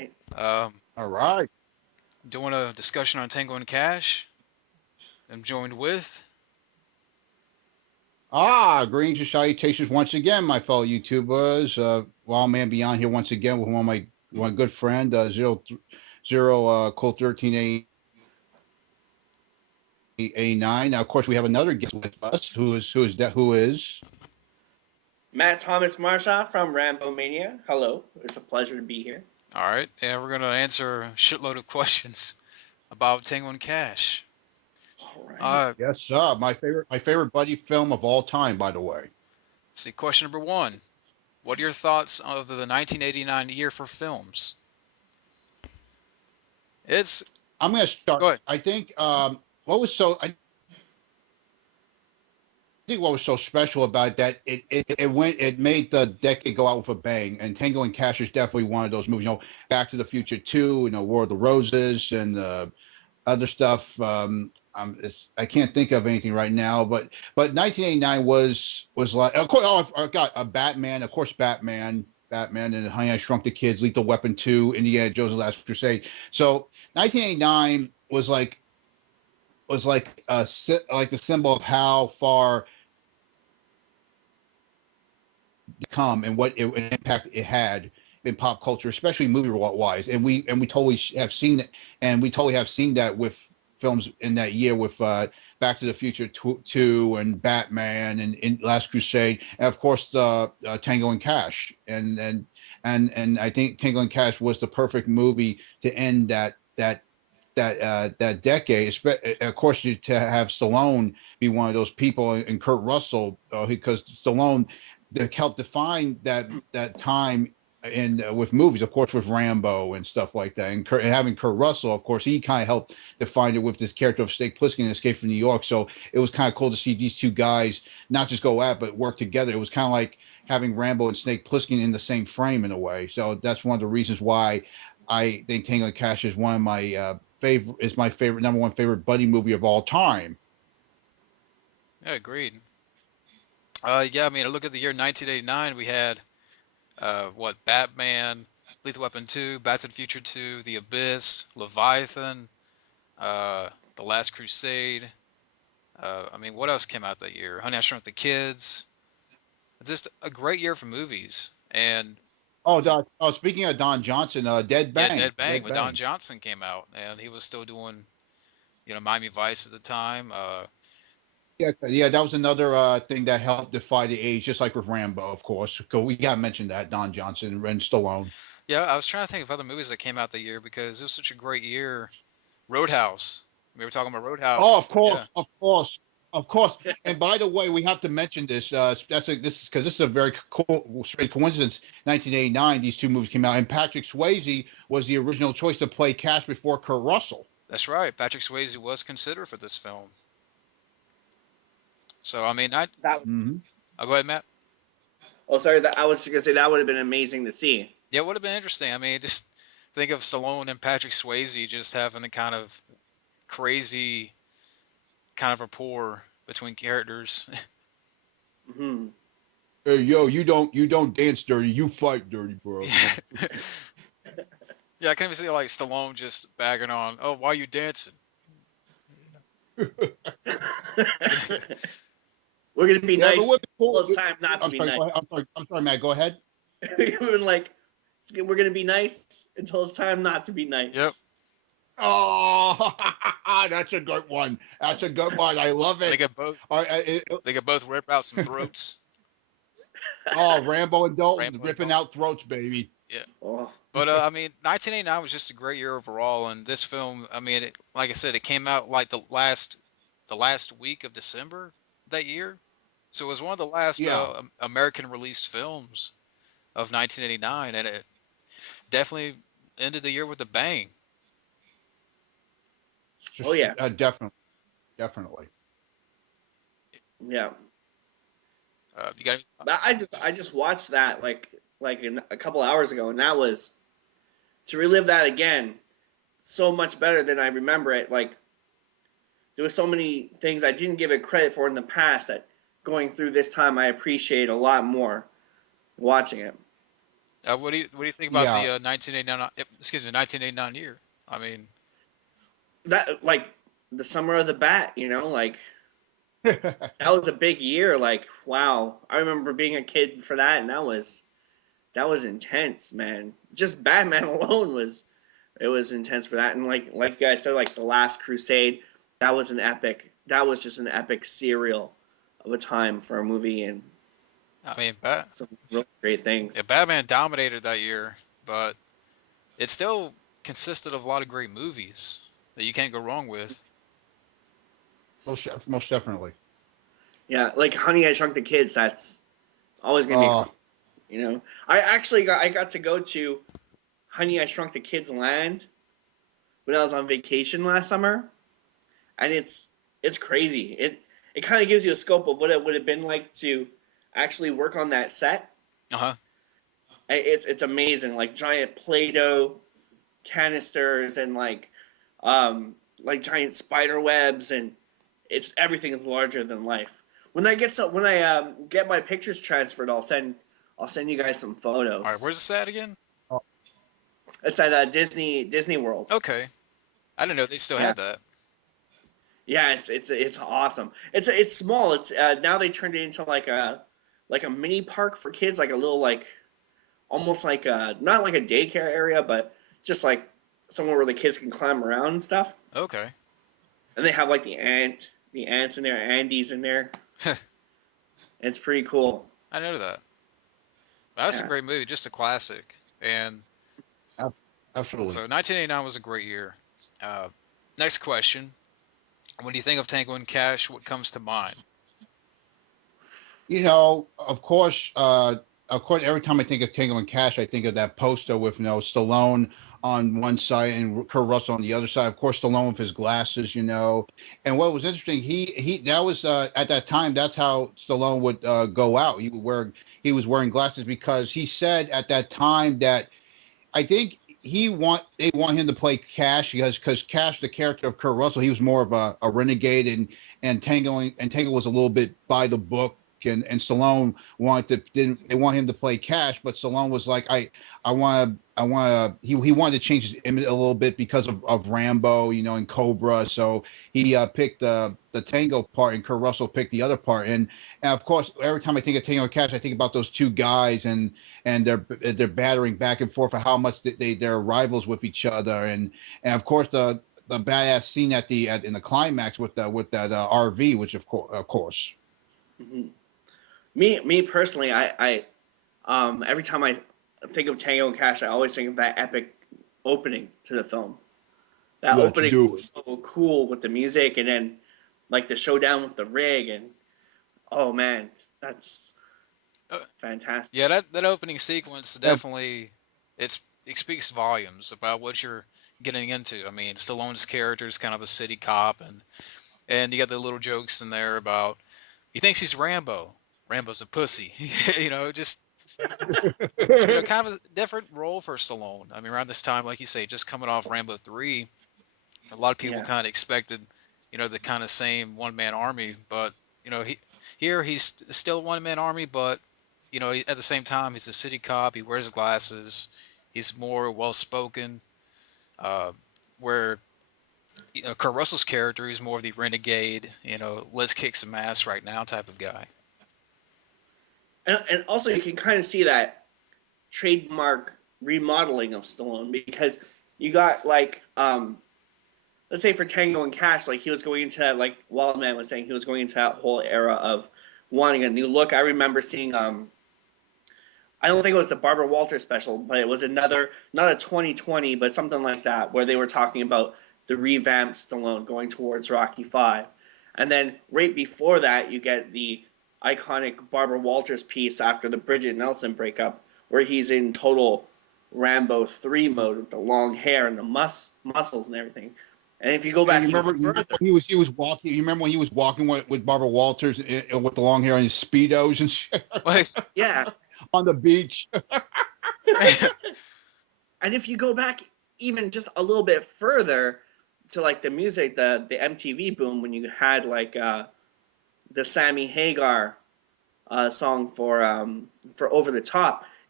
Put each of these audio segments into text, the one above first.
right. Um, All right. Doing a discussion on Tango and Cash. I'm joined with. Greetings and salutations once again, my fellow YouTubers. Wild Man Beyond here once again with one good friend, Colt 13A9. Now, of course, we have another guest with us. Who is? Matt Thomas Marshaw from Rambo Mania. Hello. It's a pleasure to be here. All right, yeah, we're gonna answer a shitload of questions about Tango and Cash. All right. Yes, sir. My favorite buddy film of all time, by the way. Let's see, question number one. What are your thoughts of the 1989 year for films? It's I'm going to start. Go ahead. I think what was so special about that it made the decade go out with a bang, and Tango and Cash is definitely one of those movies. Back to the Future 2, War of the Roses, and other stuff. I can't think of anything right now, but 1989 was like, of course. Oh, I got a Batman, of course, Batman, and Honey I Shrunk the Kids, Lethal Weapon 2, Indiana Jones: The Last Crusade. So 1989 was like the symbol of how far come and what impact it had in pop culture, especially movie wise. And we totally have seen it, and we totally have seen that with films in that year with Back to the Future 2 and Batman and Last Crusade, and of course the Tango and Cash. And I think Tango and Cash was the perfect movie to end that decade. Of course, to have Stallone be one of those people, and Kurt Russell, because Stallone helped define that time in with movies, of course, with Rambo and stuff like that. And having Kurt Russell, of course, he kind of helped define it with this character of Snake Plissken in Escape from New York. So it was kind of cool to see these two guys not just go at but work together. It was kind of like having Rambo and Snake Plissken in the same frame in a way. So that's one of the reasons why I think Tango and Cash is one of my my favorite number one favorite buddy movie of all time. Yeah, agreed. Yeah, I mean, I look at the year 1989. We had what Batman, Lethal Weapon 2, Back to the Future 2, The Abyss, Leviathan, The Last Crusade. I mean, what else came out that year? Honey, I Shrunk the Kids. It's just a great year for movies. And Speaking of Don Johnson, Dead yeah, Bang, Dead Bang Dead with Don Bang. Johnson came out, and he was still doing, Miami Vice at the time. Yeah, that was another thing that helped defy the age, just like with Rambo, of course. 'Cause we got to mention that Don Johnson and Stallone. Yeah, I was trying to think of other movies that came out that year because it was such a great year. Roadhouse. We were talking about Oh, Roadhouse. of course, Yeah, of course, of course. And by the way, we have to mention this. This is because this is a very cool, straight coincidence. 1989, these two movies came out, and Patrick Swayze was the original choice to play Cash before Kurt Russell. that's right. Patrick Swayze was considered for this film. So I mean, I. That. Hmm. I'll go ahead, Matt. Oh, sorry. That I was just gonna say that would have been amazing to see. Yeah, it would have been interesting. I mean, just think of Stallone and Patrick Swayze just having the kind of crazy kind of rapport between characters. Hmm. Hey, yo, you don't dance dirty, you fight dirty, bro. Yeah. Yeah, I can even see like Stallone just bagging on, "Oh, why are you dancing?" We're gonna be Yeah, but nice. what's cool? Well, it's time not to I'm be sorry. nice. Go ahead. I'm sorry, Matt. Go ahead. We've been like, we're gonna be nice until it's time not to be nice. Yep. Oh, that's a good one. That's a good one. I love They it. could both. All right, They could both rip out some throats. Rambo and Dalton Rambo and ripping Dalton. out throats, baby. Yeah. Oh. But I mean, 1989 was just a great year overall, and this film, I mean, like I said, it came out like the last week of December that year, so it was one of the last Yeah, American released films of 1989, and it definitely ended the year with a bang. Oh just yeah. definitely, definitely. Yeah. You got I just watched that like a couple hours ago, and that was to relive that again so much better than I remember it. Like there were so many things I didn't give it credit for in the past that going through this time I appreciate a lot more watching it. what do you think about Yeah. the 1989 excuse me 1989 year? I mean, That like the summer of the bat, like that was a big year. Like wow, I remember being a kid for that, and that was intense, man. Just Batman alone was intense for that, and like you guys said, like the Last Crusade, that was an epic. That was just an epic serial of a time for a movie, and I mean, some real great yeah, things. Batman dominated that year, but it still consisted of a lot of great movies that you can't go wrong with. Most definitely. Yeah, like Honey, I Shrunk the Kids. That's it's always gonna be a Oh, classic, I got to go to Honey, I Shrunk the Kids land when I was on vacation last summer, and it's crazy. It kind of gives you a scope of what it would have been like to actually work on that set. Uh-huh. It's amazing, like giant Play-Doh canisters and like giant spider webs, and it's everything is larger than life. When I get my pictures transferred, I'll send you guys some All right, photos. where's this at again? oh, It's at Disney World. Okay, I didn't know they still Yeah, had that. yeah, it's awesome. It's small. It's now they turned it into like a mini park for kids, like a little like almost like not like a daycare area, but just like somewhere where the kids can climb around and stuff. Okay. And they have like the ants in there, Andes in there. It's pretty cool. I know that. That's a Yeah. great movie, just a classic. And absolutely. so 1989 was a great year. Uh, Next question. When you think of Tango and Cash, what comes to mind? Of course, every time I think of Tango and Cash, I think of that poster with Stallone on one side and Kurt Russell on the other side. Of course, Stallone with his glasses. And what was interesting, he that was at that time. That's how Stallone would go out. He was wearing glasses because he said at that time that I think they want him to play Cash because Cash, the character of Kurt Russell, he was more of a renegade, and Tango was a little bit by the book, and Stallone didn't they want him to play Cash, but Stallone was like he wanted to change his image a little bit because of Rambo, and Cobra, so he picked the Tango part, and Kurt Russell picked the other part, and of course every time I think of Tango and Cash, I think about those two guys, and they're battering back and forth for how much they're rivals with each other, and of course the badass scene in the climax with that RV, which of course. Hmm. Me personally, every time I think of Tango and Cash, I always think of that epic opening to the film. That Let's opening do it. was so cool with the music, and then like the showdown with the rig, and oh man, that's Uh, fantastic. yeah, that opening sequence Uh, definitely it speaks volumes about what you're getting into. I mean, Stallone's character is kind of a city cop, and you got the little jokes in there about he thinks he's Rambo. Rambo's a pussy. Just kind of a different role for Stallone. I mean, around this time, like you say, just coming off Rambo 3, a lot of people Yeah, kind of expected, the kind of same one man army, but here he's still a one man army, but at the same time he's a city cop. He wears glasses. He's more well spoken. Uh, where Kurt Russell's character is more of the renegade. Let's kick some ass right now type of guy. and also you can kind of see that trademark remodeling of Stallone because you got like let's say for Tango and Cash, like he was going into that, like Wildman was saying, he was going into that whole era of wanting a new look. I remember seeing I don't think it was the Barbara Walters special, but it was another, not a 2020, but something like that, where they were talking about the revamped Stallone going towards Rocky Five, and then right before that, you get the iconic Barbara Walters piece after the Bridget Nelson breakup, where he's in total Rambo 3 mode with the long hair and the muscles and everything. And if you go And back even you remember further, when he was walking. You remember when he was walking with Barbara Walters with the long hair and his speedos and shit Like, yeah. on the beach. And if you go back even just a little bit further to like the music, the MTV boom when you had like the Sammy Hagar song for Over the Top,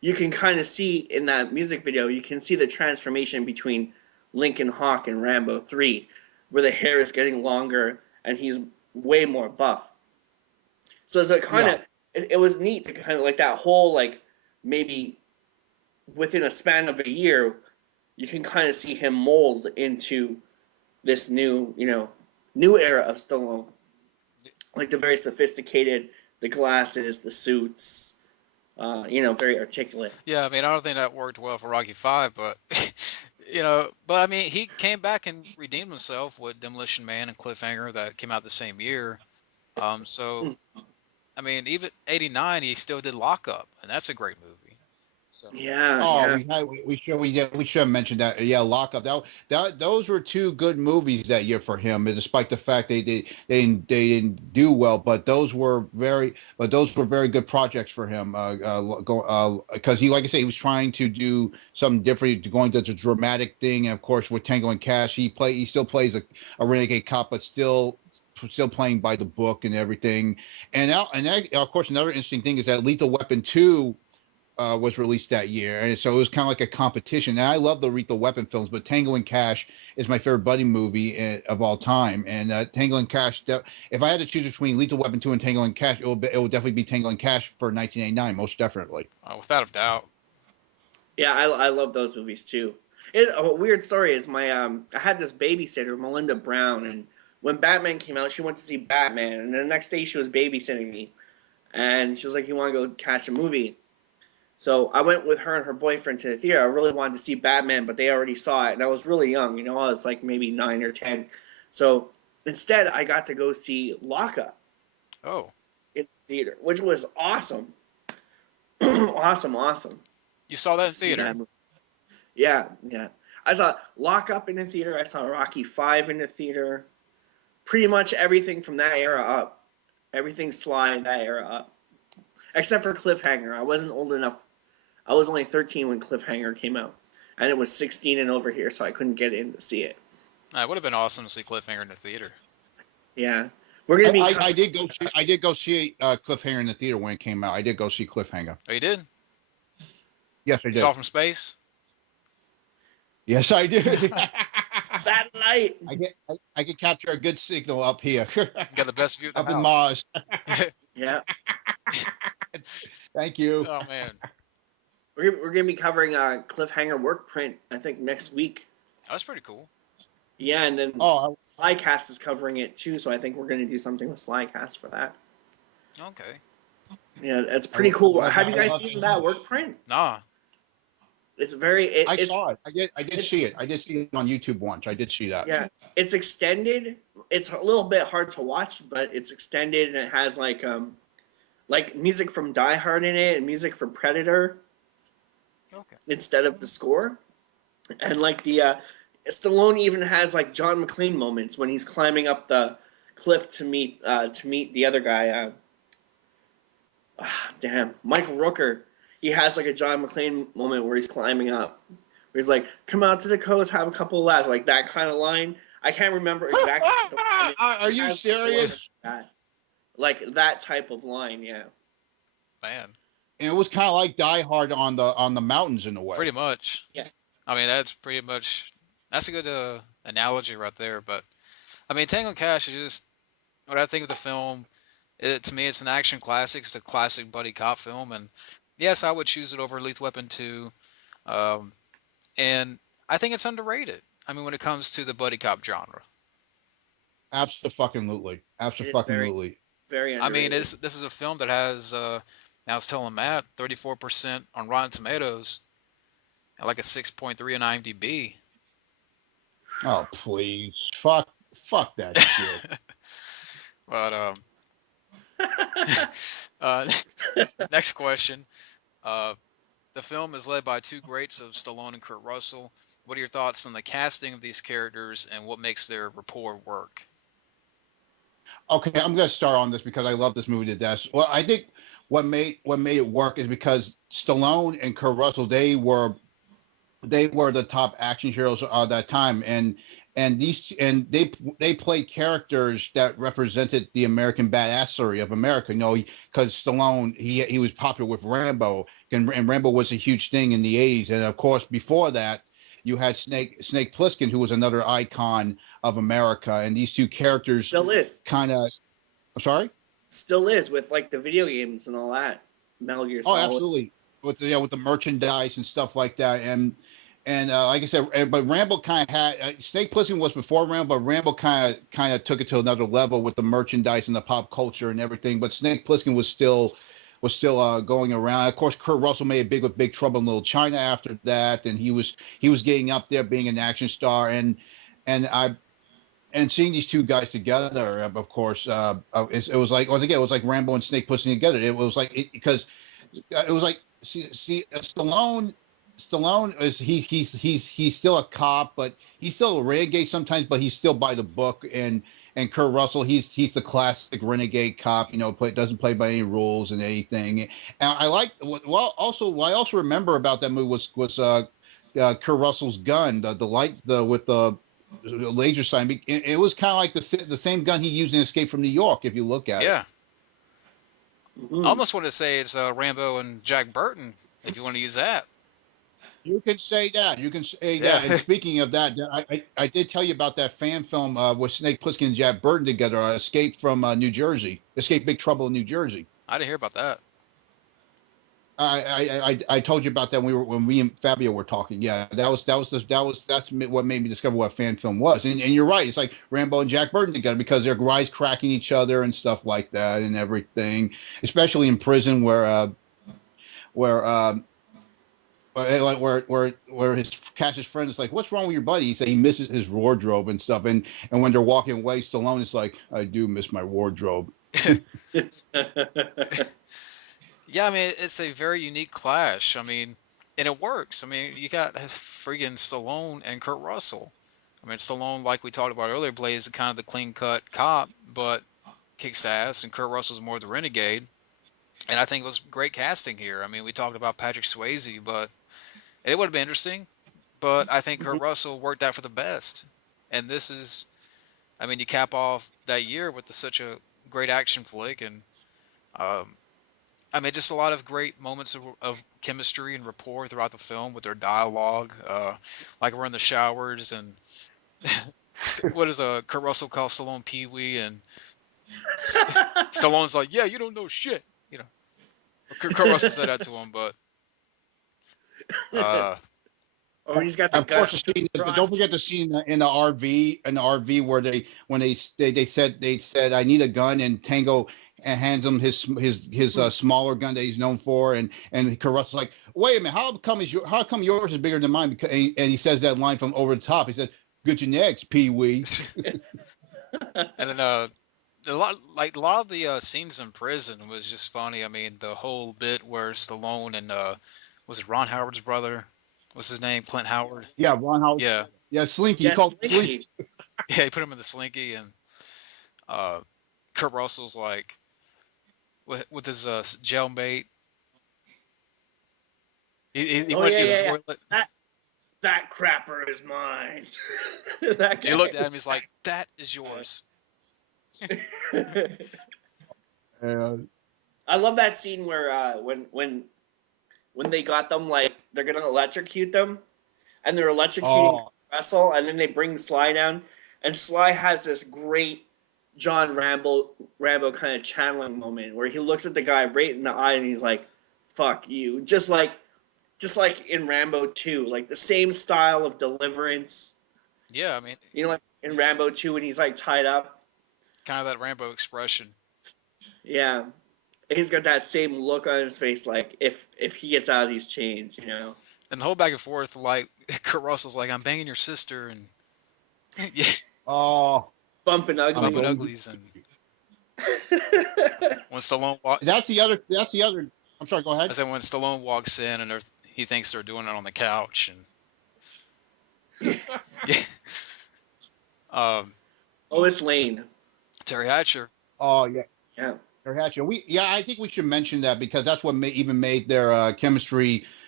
you can kind of see in that music video, you can see the transformation between Lincoln Hawk and Rambo 3, where the hair is getting longer and he's way more buff. So it's a kind Yeah. of, it was neat to kind of like that whole, like, maybe within a span of a year, you can kind of see him mold into this new, new era of Stallone. Like the very sophisticated, the glasses, the suits, very articulate. Yeah, I mean, I don't think that worked well for Rocky Five, but but I mean, he came back and redeemed himself with Demolition Man and Cliffhanger that came out the same year. So I mean, even '89, he still did Lock Up, and that's a great movie. So Yeah, Oh, yeah. we should have mentioned that. Yeah, Lockup. Those were two good movies that year for him, and despite the fact they didn't do well, but those were very good projects for him. Because he, like I say, he was trying to do something different, going to the dramatic thing, and of course with Tango and Cash, he still plays a renegade cop, but still playing by the book and everything. Of course, another interesting thing is that Lethal Weapon 2 was released that year, and so it was kind of like a competition. And I love the Lethal Weapon films, but Tango and Cash is my favorite buddy movie of all time. And Tango and Cash, if I had to choose between Lethal Weapon 2 and Tango and Cash, it would definitely be Tango and Cash for 1989, most definitely. without a doubt. Yeah, I love those movies too. A weird story is I had this babysitter, Melinda Brown, and when Batman came out, she went to see Batman, and the next day she was babysitting me, and she was like, "You want to go catch a movie?" So I went with her and her boyfriend to the theater. I really wanted to see Batman, but they already saw it, and I was really young. I was like maybe 9 or 10. So instead, I got to go see Lockup Oh, in the theater, which was awesome, awesome. you saw that in See theater? that movie. Yeah, yeah. I saw Lockup in the theater. I saw Rocky 5 in the theater. Pretty much everything from that era up. Everything Sly that era up. Except for Cliffhanger. I wasn't old enough. I was only 13 when Cliffhanger came out. And it was 16 and over here, so I couldn't get in to see it. It would have been awesome to see Cliffhanger in the theater. Yeah. We're going to be... I did go see Cliffhanger in the theater when it came out. I did go see Cliffhanger. Oh, you did? Yes, I You did. saw it from space? Yes, I did. Satellite! I can capture a good signal up here. You got the best view of the up in house. Mars. Yeah. Thank you. Oh, man. We're going to be covering Cliffhanger work print, I think, next week. That's pretty cool. Yeah, and then Slycast is covering it too, so I think we're going to do something with Slycast for that. Okay. Yeah, it's pretty cool. Have you guys seen that work print? Nah. It's very... I saw it. I did see it. I did see it on YouTube once. I did see that. Yeah, it's extended. It's a little bit hard to watch, but it's extended, and it has like music from Die Hard in it and music from Predator. Okay. Instead of the score, and like the Stallone even has like John McClane moments when he's climbing up the cliff to meet the other guy. Michael Rooker. He has like a John McClane moment where he's climbing up, where he's like, "Come out to the coast, have a couple of laughs," like that kind of line. I can't remember exactly. What the line is. Are you serious? Like that type of line, yeah. Man. And it was kind of like Die Hard on the mountains in a way. Pretty much. Yeah. I mean, that's a good analogy right there. But, I mean, Tango Cash is just, what I think of the film, to me, it's an action classic. It's a classic buddy cop film. And, yes, I would choose it over Lethal Weapon 2. And I think it's underrated. I mean, when it comes to the buddy cop genre. Absolutely. Absolutely. Very I mean, underrated. this is a film that has, I was telling Matt, 34% on Rotten Tomatoes, and like a 6.3 on IMDb. Oh, please. Fuck that shit. But next question. The film is led by two greats of Stallone and Kurt Russell. What are your thoughts on the casting of these characters and what makes their rapport work? Okay, I'm gonna start on this because I love this movie to death. Well, I think what made it work is because Stallone and Kurt Russell, they were they were the top action heroes of that time, and they played characters that represented the American badassery of America. Because Stallone he was popular with Rambo, and Rambo was a huge thing in the '80s, and of course before that you had Snake Plissken, who was another icon of America, and these two characters Still is. kind of. I'm sorry. Still is with like the video games and all that. Metal Gear Oh, Solid. absolutely. With the merchandise and stuff like that, and like I said, but Rambo kind of had Snake Plissken was before Rambo, but Rambo kind of took it to another level with the merchandise and the pop culture and everything. But Snake Plissken was still going around. Of course, Kurt Russell made it big with Big Trouble in Little China after that, and he was getting up there being an action star, and I. And seeing these two guys together, of course, it was like once again, it was like Rambo and Snake Plissken together. It was like because it was like Stallone is he's still a cop, but he's still a renegade sometimes, but he's still by the book. And Kurt Russell, he's the classic renegade cop, doesn't play by any rules and anything. And I like what I also remember about that movie was Kurt Russell's gun, the light with the laser sight. It was kind of like the same gun he used in Escape from New York, if you look at it. Yeah. Mhm. I almost want to say it's Rambo and Jack Burton, if you want to use that. You can say that. You can say Yeah. that. And speaking of that, I did tell you about that fan film with Snake Plissken and Jack Burton together, Escape from New Jersey, Escape Big Trouble in New Jersey. I didn't hear about that. I told you about that when we and Fabio were talking. Yeah, that's what made me discover what fan film was. And you're right. It's like Rambo and Jack Burton together because they're wisecracking each other and stuff like that and everything, especially in prison where his Cash's friend is like, "What's wrong with your buddy?" He said he misses his wardrobe and stuff. And when they're walking away, Stallone is like, "I do miss my wardrobe." Yeah, I mean, it's a very unique clash. I mean, and it works. I mean, you got friggin' Stallone and Kurt Russell. I mean, Stallone, like we talked about earlier, plays kind of the clean-cut cop, but kicks ass, and Kurt Russell's more the renegade. And I think it was great casting here. I mean, we talked about Patrick Swayze, but it would have been interesting. But I think Kurt Russell worked out for the best. And this is, I mean, you cap off that year with such a great action flick, and I mean, just a lot of great moments of chemistry and rapport throughout the film with their dialogue. Like we're in the showers, and what does Kurt Russell call Stallone Pee Wee, and Stallone's like, "Yeah, you don't know shit," Kurt Russell said that to him, but Oh, he's got the Of course, guts. don't forget the scene in the RV where they said I need a gun, and Tango hands him his smaller gun that he's known for, and Kurt Russell's like, wait a minute, how come yours is bigger than mine? Because, and he says that line from over the top. He said, "Good to next, Pee Wee." and then a lot of the scenes in prison was just funny. I mean, the whole bit where Stallone and was it Ron Howard's brother? What's his name? Clint Howard. Yeah, Ron Howard. Yeah, Yeah, Slinky. Yeah, He called Slinky. yeah. He put him in the slinky, and Kurt Russell's like with his jailmate. He Oh, went yeah, to his yeah, yeah. toilet. That crapper is mine. That He looked at him. He's like, "That is yours." I love that scene where when they got them, like they're gonna electrocute them, and they're electrocuting Russell, and then they bring Sly down, and Sly has this great John Rambo kind of channeling moment where he looks at the guy right in the eye and he's like, "Fuck you," just like in Rambo 2, like the same style of deliverance. Yeah, I mean, Like in Rambo 2 when he's like tied up. kind of that Rambo expression. Yeah. He's got that same look on his face, like if he gets out of these chains, And the whole back and forth, like Kurt Russell's like, "I'm banging your sister," and yeah, Oh, bumping ugly. bumping uglies, and when Stallone walks, that's the other. I'm sorry. Go I ahead. said when Stallone walks in and he thinks they're doing it on the couch, and yeah, Lois Lane. Terry Hatcher. Oh yeah. Yeah. Hatcher. I think we should mention that because that's what even made their chemistry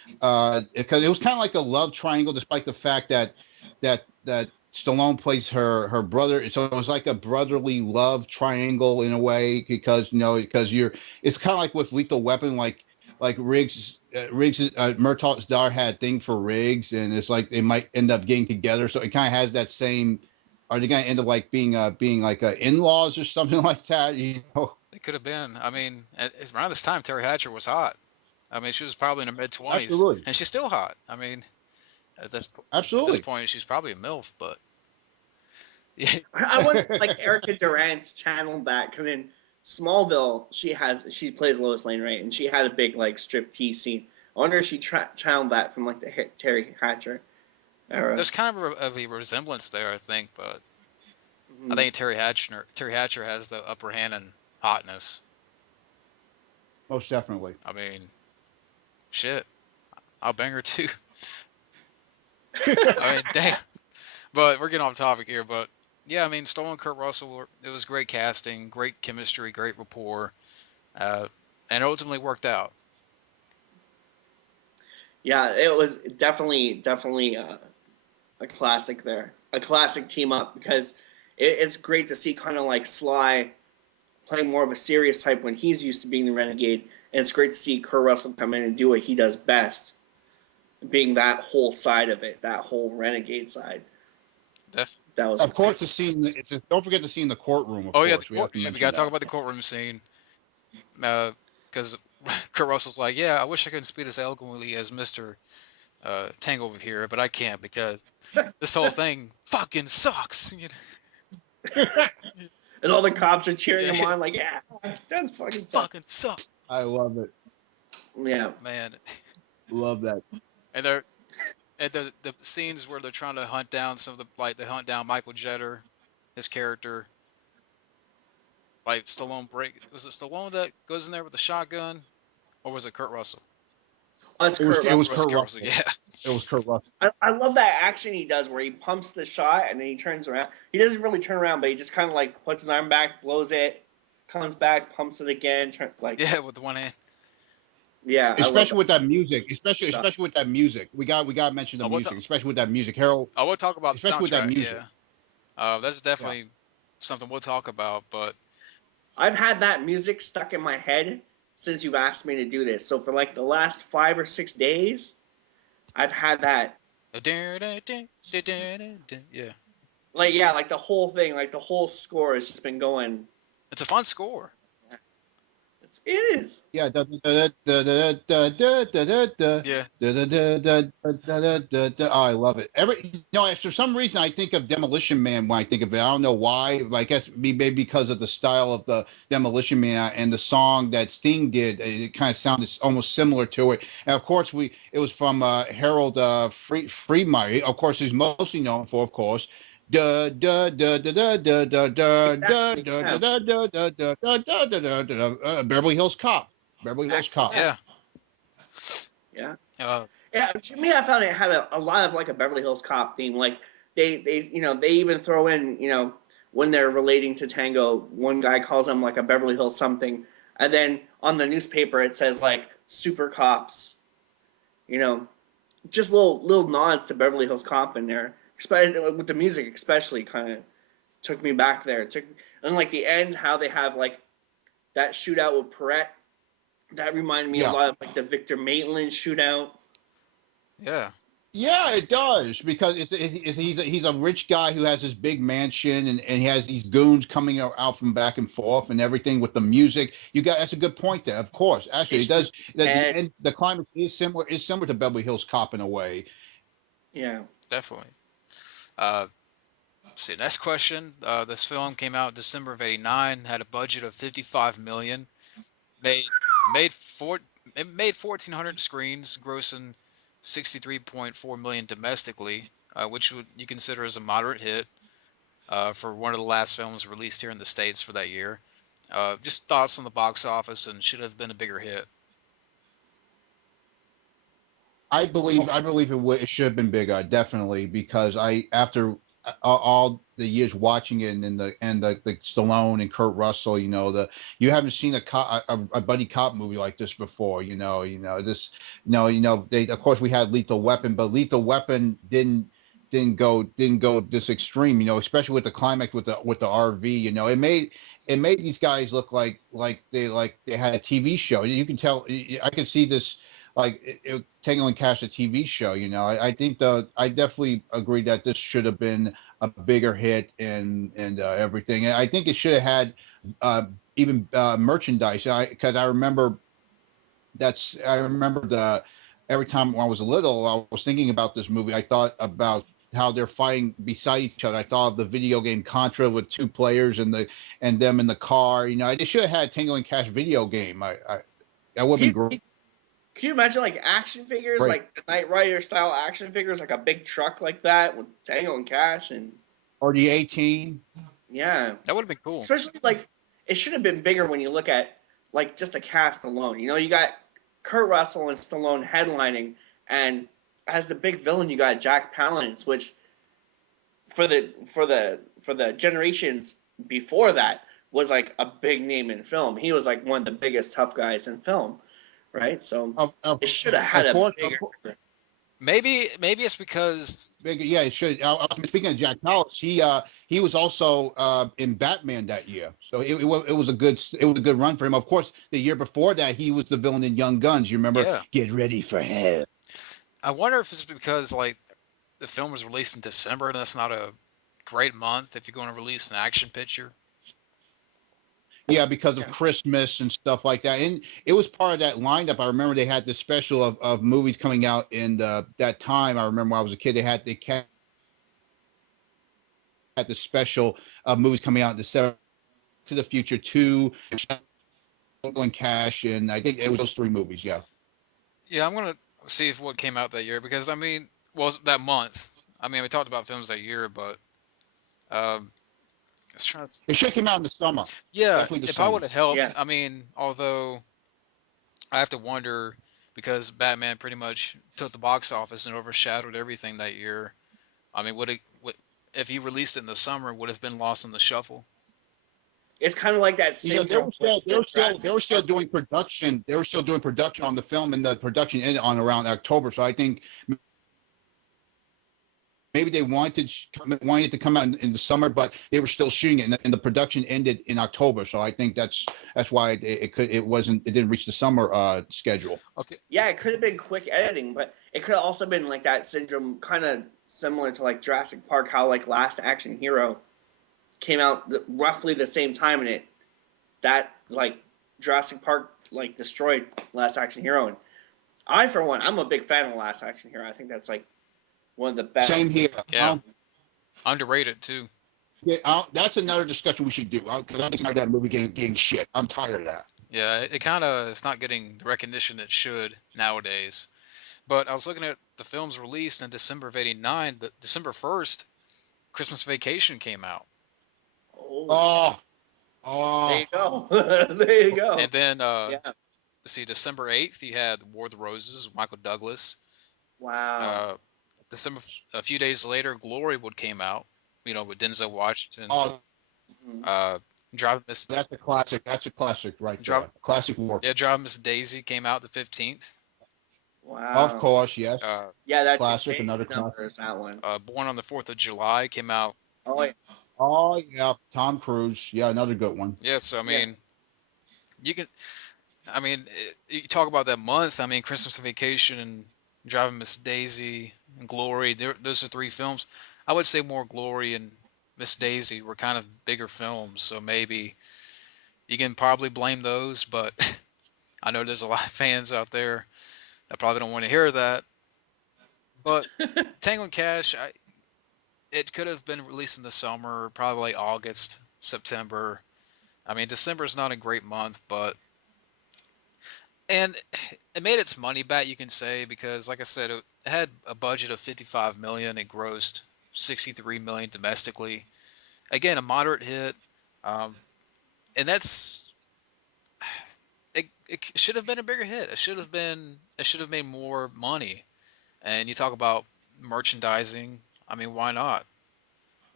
because it was kind of like a love triangle, despite the fact that Stallone plays her brother. So it was like a brotherly love triangle in a way, because because it's kind of like with Lethal Weapon, like Murtaugh's daughter had a thing for Riggs, and it's like they might end up getting together. So it kind of has that same. Are they going to end up like being like in-laws or something like that? It could have been. I mean, around this time, Terry Hatcher was hot. I mean, she was probably in her mid-20s, Absolutely, and she's still hot. I mean, at this absolutely. point, she's probably a MILF, but yeah, I wonder like Erica Durant's channeled that, because in Smallville she plays Lois Lane, right, and she had a big like strip tease scene. I wonder if she channeled that from like the Terry Hatcher era. there's kind of a resemblance there, I think, but I Mhm. think Terry Hatcher has the upper hand in hotness. Most definitely. I mean, shit, I'll bang her too. I mean, damn. But we're getting off topic here. But yeah, I mean, Stallone and Kurt Russell, it was great casting, great chemistry, great rapport, uh, and it ultimately worked out. Yeah, it was definitely a classic there, a classic team up, because it's great to see kind of like Sly playing more of a serious type when he's used to being the renegade, and it's great to see Kurt Russell come in and do what he does best, being that whole side of it, that whole renegade side. Def- That was Of course, the scene. Don't forget the scene in the courtroom. Of oh yeah, the course, we have court. to Yeah, we mention gotta talk that. about the courtroom scene. Because Kurt Russell's like, yeah, I wish I could speak as eloquently as Mister Tango over here, but I can't because this whole thing fucking sucks. You know? and all the cops are cheering Yeah, him on, like, yeah, that's fucking sucks. fucking sucks, I love it. Yeah, man. Love that. And they're and the scenes where they're trying to hunt down some of the like they hunt down Michael Jeter, his character. Like Stallone was it Stallone that goes in there with the shotgun, or was it Kurt Russell? that's It was Kurt it was It was Russell. Kurt Kurt Russell, Russell. yeah. It was Kurt Russell. I love that action he does where he pumps the shot and then he turns around. He doesn't really turn around, but he just kind of like puts his arm back, blows it, comes back, pumps it again. Yeah, with the one hand. Yeah, I love Especially with that music. Especially that. especially with that music. We got to mention the I will, music. Especially with that music, Harold. I will talk about the Especially with that soundtrack, music. yeah. That's Yeah. definitely something we'll talk about, but I've had that music stuck in my head since you've asked me to do this. So for like the last 5 or 6 days, I've had that. yeah. Like, yeah, like the whole thing, like the whole score has just been going. It's a fun score. It is. Yeah. Yeah. Oh, I love it. For some reason I think of Demolition Man when I think of it. I don't know why. I guess maybe because of the style of the Demolition Man and the song that Sting did. It kind of sounded almost similar to it. And of course, it was from Harold Freemeyer. Of course, he's mostly known for, of course. Da da da da da da da da da Exactly. da Yeah. da da da da da da da da Beverly Hills Cop. Beverly Hills Excellent. Cop. Yeah. Yeah. Uh, Yeah. To me, I found it had a lot of like a Beverly Hills Cop theme. Like they even throw in, when they're relating to Tango, one guy calls him like a Beverly Hills something, and then on the newspaper it says like super cops. You know, just little nods to Beverly Hills Cop in there. With the music, especially, kind of took me back there. And like the end, how they have like that shootout with Perret. That reminded me a Yeah. lot of like the Victor Maitland shootout. yeah. Yeah, it does, because he's a rich guy who has this big mansion, and he has these goons coming out from back and forth and everything with the music. That's a good point there. Of course, actually, it It's the does. The head. end, the climate is similar to Beverly Hills Cop in a way. Yeah. Definitely. See, next question. This film came out December of '89, had a budget of 55 million, made made four it made 1,400 screens, grossing 63.4 million domestically, which would you consider as a moderate hit for one of the last films released here in the States for that year. Just thoughts on the box office and should have been a bigger hit. I believe it should have been bigger, definitely, because all the years watching it, and then the Stallone and Kurt Russell, you haven't seen a buddy cop movie like this before. This, they, of course we had Lethal Weapon, but Lethal Weapon didn't go this extreme, especially with the climax with the RV. It made these guys look like they had a TV show. You can tell. I can see this, like Tango and Cash, a TV show. I think I definitely agree that this should have been a bigger hit and everything. And I think it should have had even merchandise. Because I remember the every time when I was little, I was thinking about this movie. I thought about how they're fighting beside each other. I thought of the video game Contra with two players and them in the car. They should have had Tango and Cash video game. That would have been great. Can you imagine like action figures, like the Knight Rider style action figures, like a big truck like that with Tango and Cash or the 18? Yeah, That would have been cool. especially like it should have been bigger when you look at like just the cast alone. You got Kurt Russell and Stallone headlining, and as the big villain, you got Jack Palance, which for the generations before that was like a big name in film. He was like one of the biggest tough guys in film, right? So it should have had a bigger. Maybe it's because Yeah, it should. Speaking of Jack Palance, he was also in Batman that year, so it was a good run for him. Of course, the year before that, he was the villain in Young Guns. You remember? Yeah. Get ready for hell. I wonder if it's because like the film was released in December, and that's not a great month if you're going to release an action picture. Yeah, because of Christmas and stuff like that. And it was part of that lineup. I remember they had this special of movies coming out in that time. I remember when I was a kid, they had the special of movies coming out in December, to the Future 2, and Cash, and I think it was those three movies, yeah. Yeah, I'm going to see if what came out that year, because, that month. We talked about films that year, but I was trying to... It should have come out in the summer. Yeah, Definitely the if summer. I would have helped, Yeah. Although I have to wonder, because Batman pretty much took the box office and overshadowed everything that year. If he released it in the summer, would have been lost in the shuffle. It's kind of like that syndrome. They were still doing production. They were still doing production on the film, and the production ended on around October. So I think maybe they wanted it to come out in the summer, but they were still shooting it, and the production ended in October. So I think that's why it didn't reach the summer schedule. Okay. Yeah, it could have been quick editing, but it could have also been like that syndrome, kind of similar to like Jurassic Park, how like Last Action Hero came out roughly the same time, and that like Jurassic Park like destroyed Last Action Hero. And I, for one, I'm a big fan of Last Action Hero. I think that's like one of the best. Same here. Yeah. Underrated too. Yeah, that's another discussion we should do, because I'm tired of that movie getting shit. I'm tired of that. Yeah, it's not getting the recognition it should nowadays. But I was looking at the films released in December of '89. December 1st, Christmas Vacation came out. Oh, Oh, there you go. There you go. And then, Yeah. let's see, December 8th, you had War of the Roses, Michael Douglas. Wow. A few days later, Glorywood came out, with Denzel Washington. Mhm. Driving Miss that's a classic. That's a classic, right there. Classic war. Yeah, Driving Miss Daisy came out the 15th. Wow. Of course, yes. Yeah, that's Classic, big another numbers, that one. Born on the 4th of July came out. Oh, yeah. Oh yeah, Tom Cruise. Yeah, another good one. Yeah, so you can, you talk about that month. Christmas Vacation and Driving Miss Daisy and Glory. Those are three films. I would say more Glory and Miss Daisy were kind of bigger films, so maybe you can probably blame those. But I know there's a lot of fans out there that probably don't want to hear that. But Tango and Cash, it could have been released in the summer, probably August, September. December is not a great month, and it made its money back, you can say, because, like I said, it had a budget of $55 million. It grossed $63 million domestically. Again, a moderate hit, and that's it. It should have been a bigger hit. It should have made more money. And you talk about merchandising. Why not?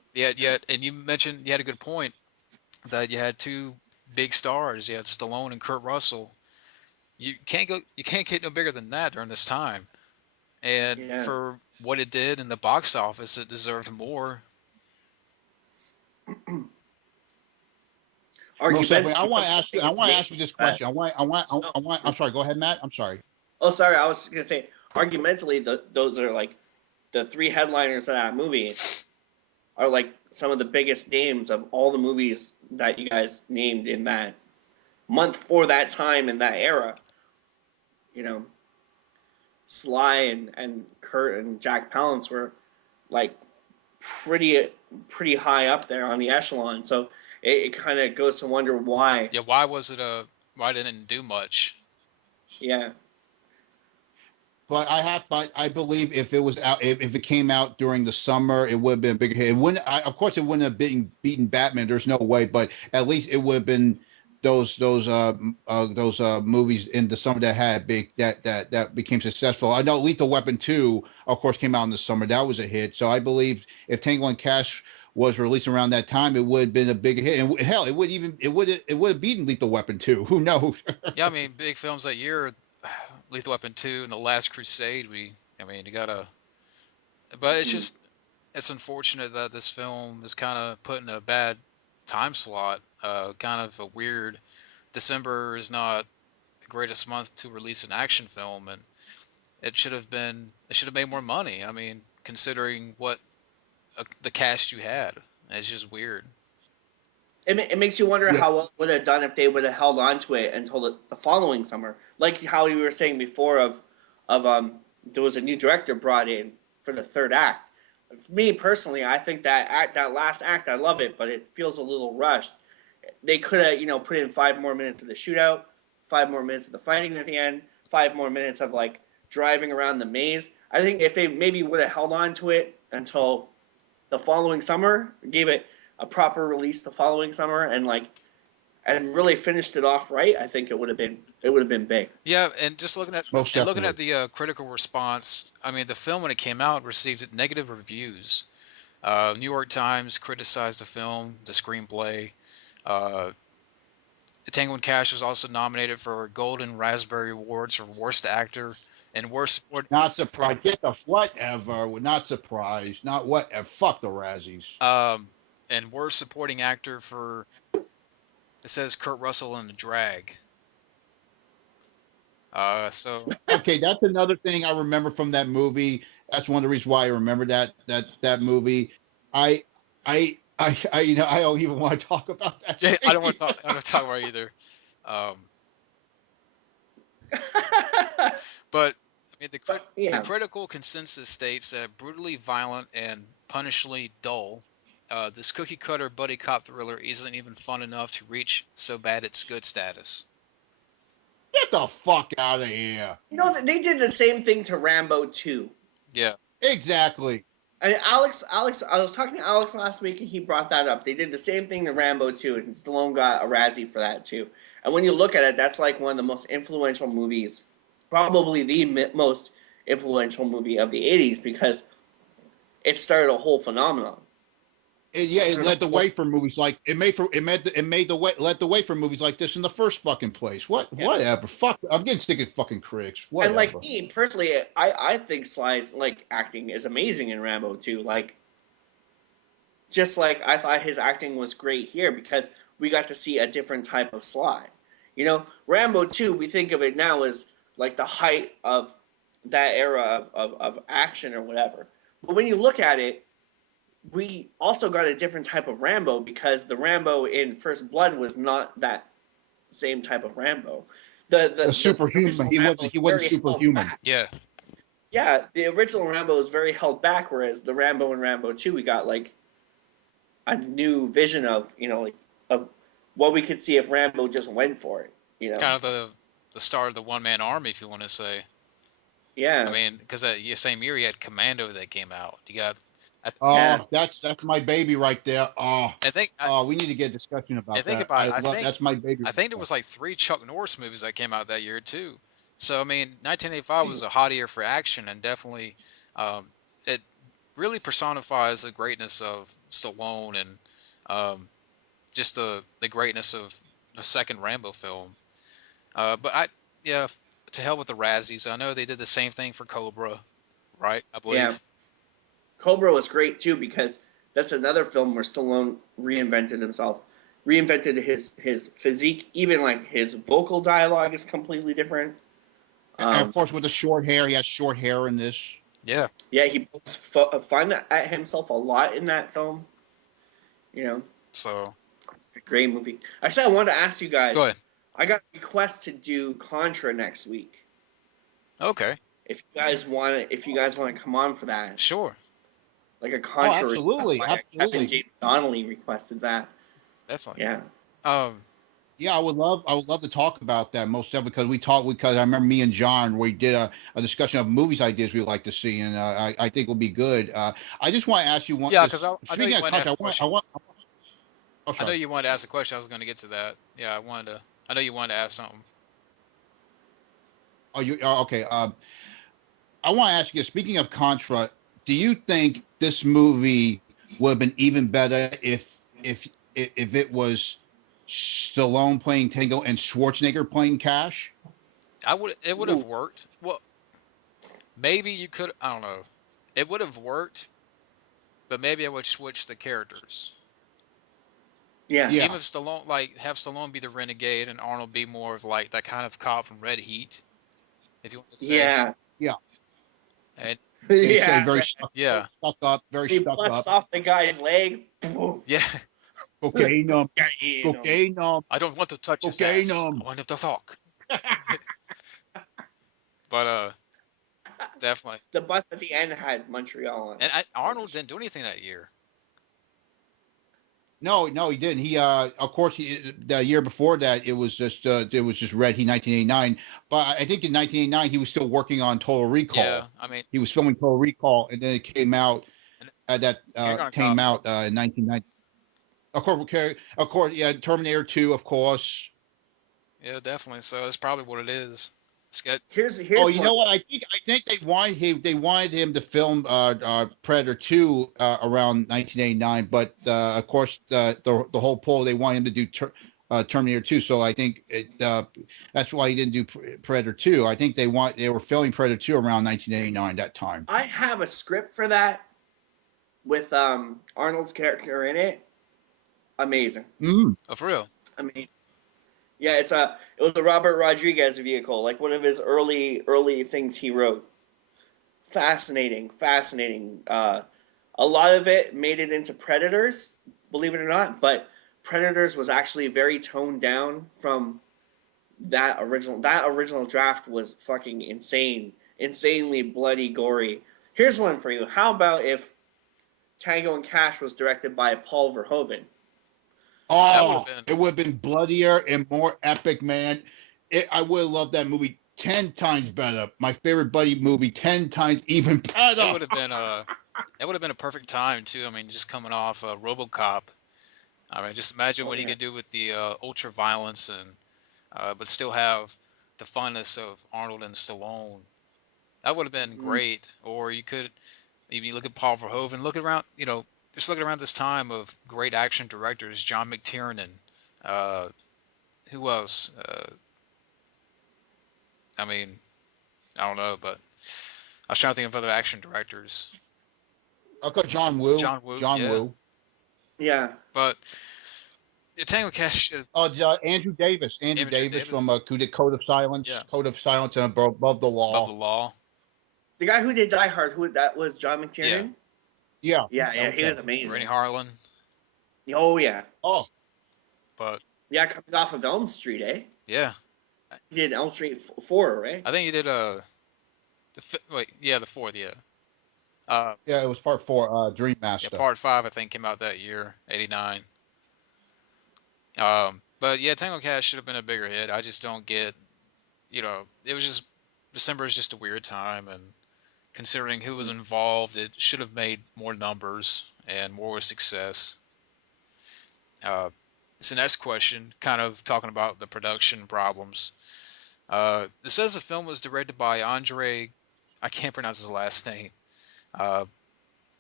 Yeah, and you mentioned you had a good point that you had two big stars. You had Stallone and Kurt Russell. You can't get no bigger than that during this time. And Yeah. for what it did in the box office, it deserved more. Most definitely. Argumentally, some of the I biggest want to ask you names this of that question. film I'm were. sorry. Go ahead, Matt. I'm sorry. Oh, sorry. I was gonna say, argumentally, those are like the three headliners of that movie are like some of the biggest names of all the movies that you guys named in that month for that time in that era. You know, Sly and Kurt and Jack Palance were like pretty pretty high up there on the echelon. So it kind of goes to wonder why. Yeah, why didn't it do much? Yeah. But I believe if it was out, if it came out during the summer, it would have been a bigger hit. It wouldn't, of course, it wouldn't have beaten Batman. There's no way, but at least it would have been those movies in the summer that had big that became successful. I know Lethal Weapon 2, of course, came out in the summer. That was a hit. So I believe if Tango and Cash was released around that time, it would have been a bigger hit. And hell, it would have beaten Lethal Weapon 2. Who knows? Yeah, I mean, big films that year, Lethal Weapon 2 and The Last Crusade. I mean, you gotta. But it's unfortunate that this film is kind of put in a bad time slot. Kind of a weird. December is not the greatest month to release an action film, and it should have made more money. I mean, considering what the cast you had, it's just weird. It makes you wonder Yeah. how well it would have done if they would have held on to it until the following summer. Like how you were saying before of there was a new director brought in for the third act. For me personally, I think that last act, I love it, but it feels a little rushed. They could have, put in 5 more minutes of the shootout, 5 more minutes of the fighting at the end, 5 more minutes of like driving around the maze. I think if they maybe would have held on to it until the following summer, gave it a proper release the following summer, and really finished it off right, I think it would have been big. Yeah, and Most looking at definitely. the critical response, I mean, the film when it came out received negative reviews. New York Times criticized the film, the screenplay. Uh, Tango and Cash was also nominated for Golden Raspberry Awards for Worst Actor and Worst Support, Not surprised. Get the whatever. We're not surprised. Not whatever. Fuck the Razzies. um, and Worst Supporting Actor for it says Kurt Russell in The Drag. So Okay, that's another thing I remember from that movie. That's one of the reasons why I remember that movie. I I don't even want to talk about that yeah, scene. I don't want to talk about it either. Um, but I mean, But the yeah, critical consensus states that brutally violent and punishingly dull, this cookie cutter buddy cop thriller isn't even fun enough to reach so bad it's good status. Get the fuck out of here. they did the same thing to Rambo 2. Yeah, Exactly. And Alex, I was talking to Alex last week, and he brought that up. They did the same thing to Rambo 2, and Stallone got a Razzie for that too. And when you look at it, that's like one of the most influential movies, probably the most influential movie of the '80s, because it started a whole phenomenon. Yeah, it led the way for movies like it made the way led the way for movies like this in the first fucking place. Yeah. Whatever. Fuck. I'm getting sick of fucking critics. And like Whatever. me personally, I think Sly's like acting is amazing in Rambo 2. Like, just like I thought his acting was great here because we got to see a different type of Sly. Rambo 2, we think of it now as like the height of that era of action or whatever. But when you look at it, we also got a different type of Rambo because the Rambo in First Blood was not that same type of Rambo. A The superhuman. original Rambo is He wasn't very held superhuman. back. yeah, Yeah, the original Rambo is very held back, whereas the Rambo in Rambo 2, we got like a new vision of of what we could see if Rambo just went for it. kind of the start of the one man army, if you want to say. I Yeah, mean, because that same year you had Commando that came out. You got, I, yeah. Oh, that's my baby right there. I think We need to get a discussion I about think that. about I I love think that's my baby I right think there there. was like 3 Chuck Norris movies that came out that year too. So I mean, 1985 was a hot year for action, and definitely, um, it really personifies the greatness of Stallone and just the greatness of the second Rambo film. But yeah, to hell with the Razzies. I know they did the same thing for Cobra, right? I Yeah, believe. Cobra was great too because that's another film where Stallone reinvented himself, reinvented his physique. Even like his vocal dialogue is completely different. And of Um, course, with the short hair, he had short hair in this. Yeah. yeah, he pokes fun at himself a lot in that film. You know, So it's a great movie. Actually, I wanted to ask you go guys. ahead. I got a request to do Contra next week. Okay. If you guys want to come on for that, Sure. like a Oh, Contra request absolutely, by Kevin absolutely. James Donnelly requested that. Definitely. Yeah. Um. Yeah, I would love to talk about that most definitely because I remember me and John we did a discussion of movies ideas we'd like to see, and I think will be good. I just want to ask you one. Yeah, because This I know speaking you of wanted to content, ask a question. Oh, I know sorry. you wanted to ask a question. I was going to get to that. Yeah, I wanted to. I know you wanted to ask something. Oh, you okay? I want to ask you. Speaking of Contra, do you think this movie would have been even better if it was Stallone playing Tango and Schwarzenegger playing Cash? It would have Ooh, worked. Well, maybe you could. I don't know. It would have worked, but maybe I would switch the characters. yeah. Yeah, Even if Stallone, like, have Stallone be the renegade and Arnold be more of like that kind of cop from Red Heat, if you want to say. Yeah. yeah. And They say Yeah. very Yeah. yeah, stuck up, very He stuck busts up. off the guy's leg. Poof. yeah. Cocaine, Cocaine. cocaine, I don't want to touch his cocaine, ass. I want him to talk. But definitely. The bus at the end had Montreal on And it. Arnold didn't do anything that year. No, no, he didn't. He, of course, the year before that, it was just Red Heat 1989. But I think in 1989 he was still working on Total Yeah, Recall. I mean, He was filming Total Recall, and then it came out and that Hangar on came Cop. out in 1990. Of course, okay, of course, yeah, Terminator 2, of course. Yeah, definitely. So that's probably what it is. It's got, Oh, Here's you one. know what? I think they wanted him to film Predator 2 around 1989, but of course the whole poll they wanted him to do Terminator 2. So I think that's why he didn't do Predator 2. I think they were filming Predator 2 around 1989 that time. I have a script for that with Arnold's character in it. Amazing. Mm. oh, for real. Amazing. Yeah, it was a Robert Rodriguez vehicle, like one of his early things he wrote. Fascinating, fascinating. A lot of it made it into Predators, believe it or not, but Predators was actually very toned down from that original. That original draft was fucking insane, insanely bloody, gory. Here's one for you. How about if Tango and Cash was directed by Paul Verhoeven? That would have Oh, been. it would have been bloodier and more epic, man. I would have loved that movie 10 times better. My favorite buddy movie, 10 times even It better. would have been. It would have been a perfect time too. I mean, just coming off RoboCop. I mean, just imagine Oh what he yeah. could do with the ultra violence and, but still have the funness of Arnold and Stallone. That would have been Mm. great. Or you could maybe look at Paul Verhoeven. Look around, just looking around this time of great action directors, John McTiernan. Uh, who else? I mean, I don't know, but I was trying to think of other action directors. I've got John Woo. John Woo, John yeah. Woo. Yeah. But the Tango Cash, Andrew Davis. Andrew Amateur Davis from Davis, who did Code of Silence. yeah, Code of Silence and Above the above the Law. law, The guy who did Die Hard, who that was John yeah. McTiernan? Yeah, Yeah, that yeah, was he was him. Rennie amazing. Harlan, Oh yeah. Oh, but Yeah, coming off of Elm Street, eh? yeah, He did Elm Street 4, right? I think he did the fourth, yeah. yeah, it was part 4, Dream Yeah, Master. part five I think came out that year, '89. But yeah, Tango Cash should have been a bigger hit. I just don't get, it was just December is just a weird time, and considering who was involved, it should have made more numbers and more success. It's the next question, kind of talking about the production problems. It says the film was directed by Andrei, I can't pronounce his last name, uh,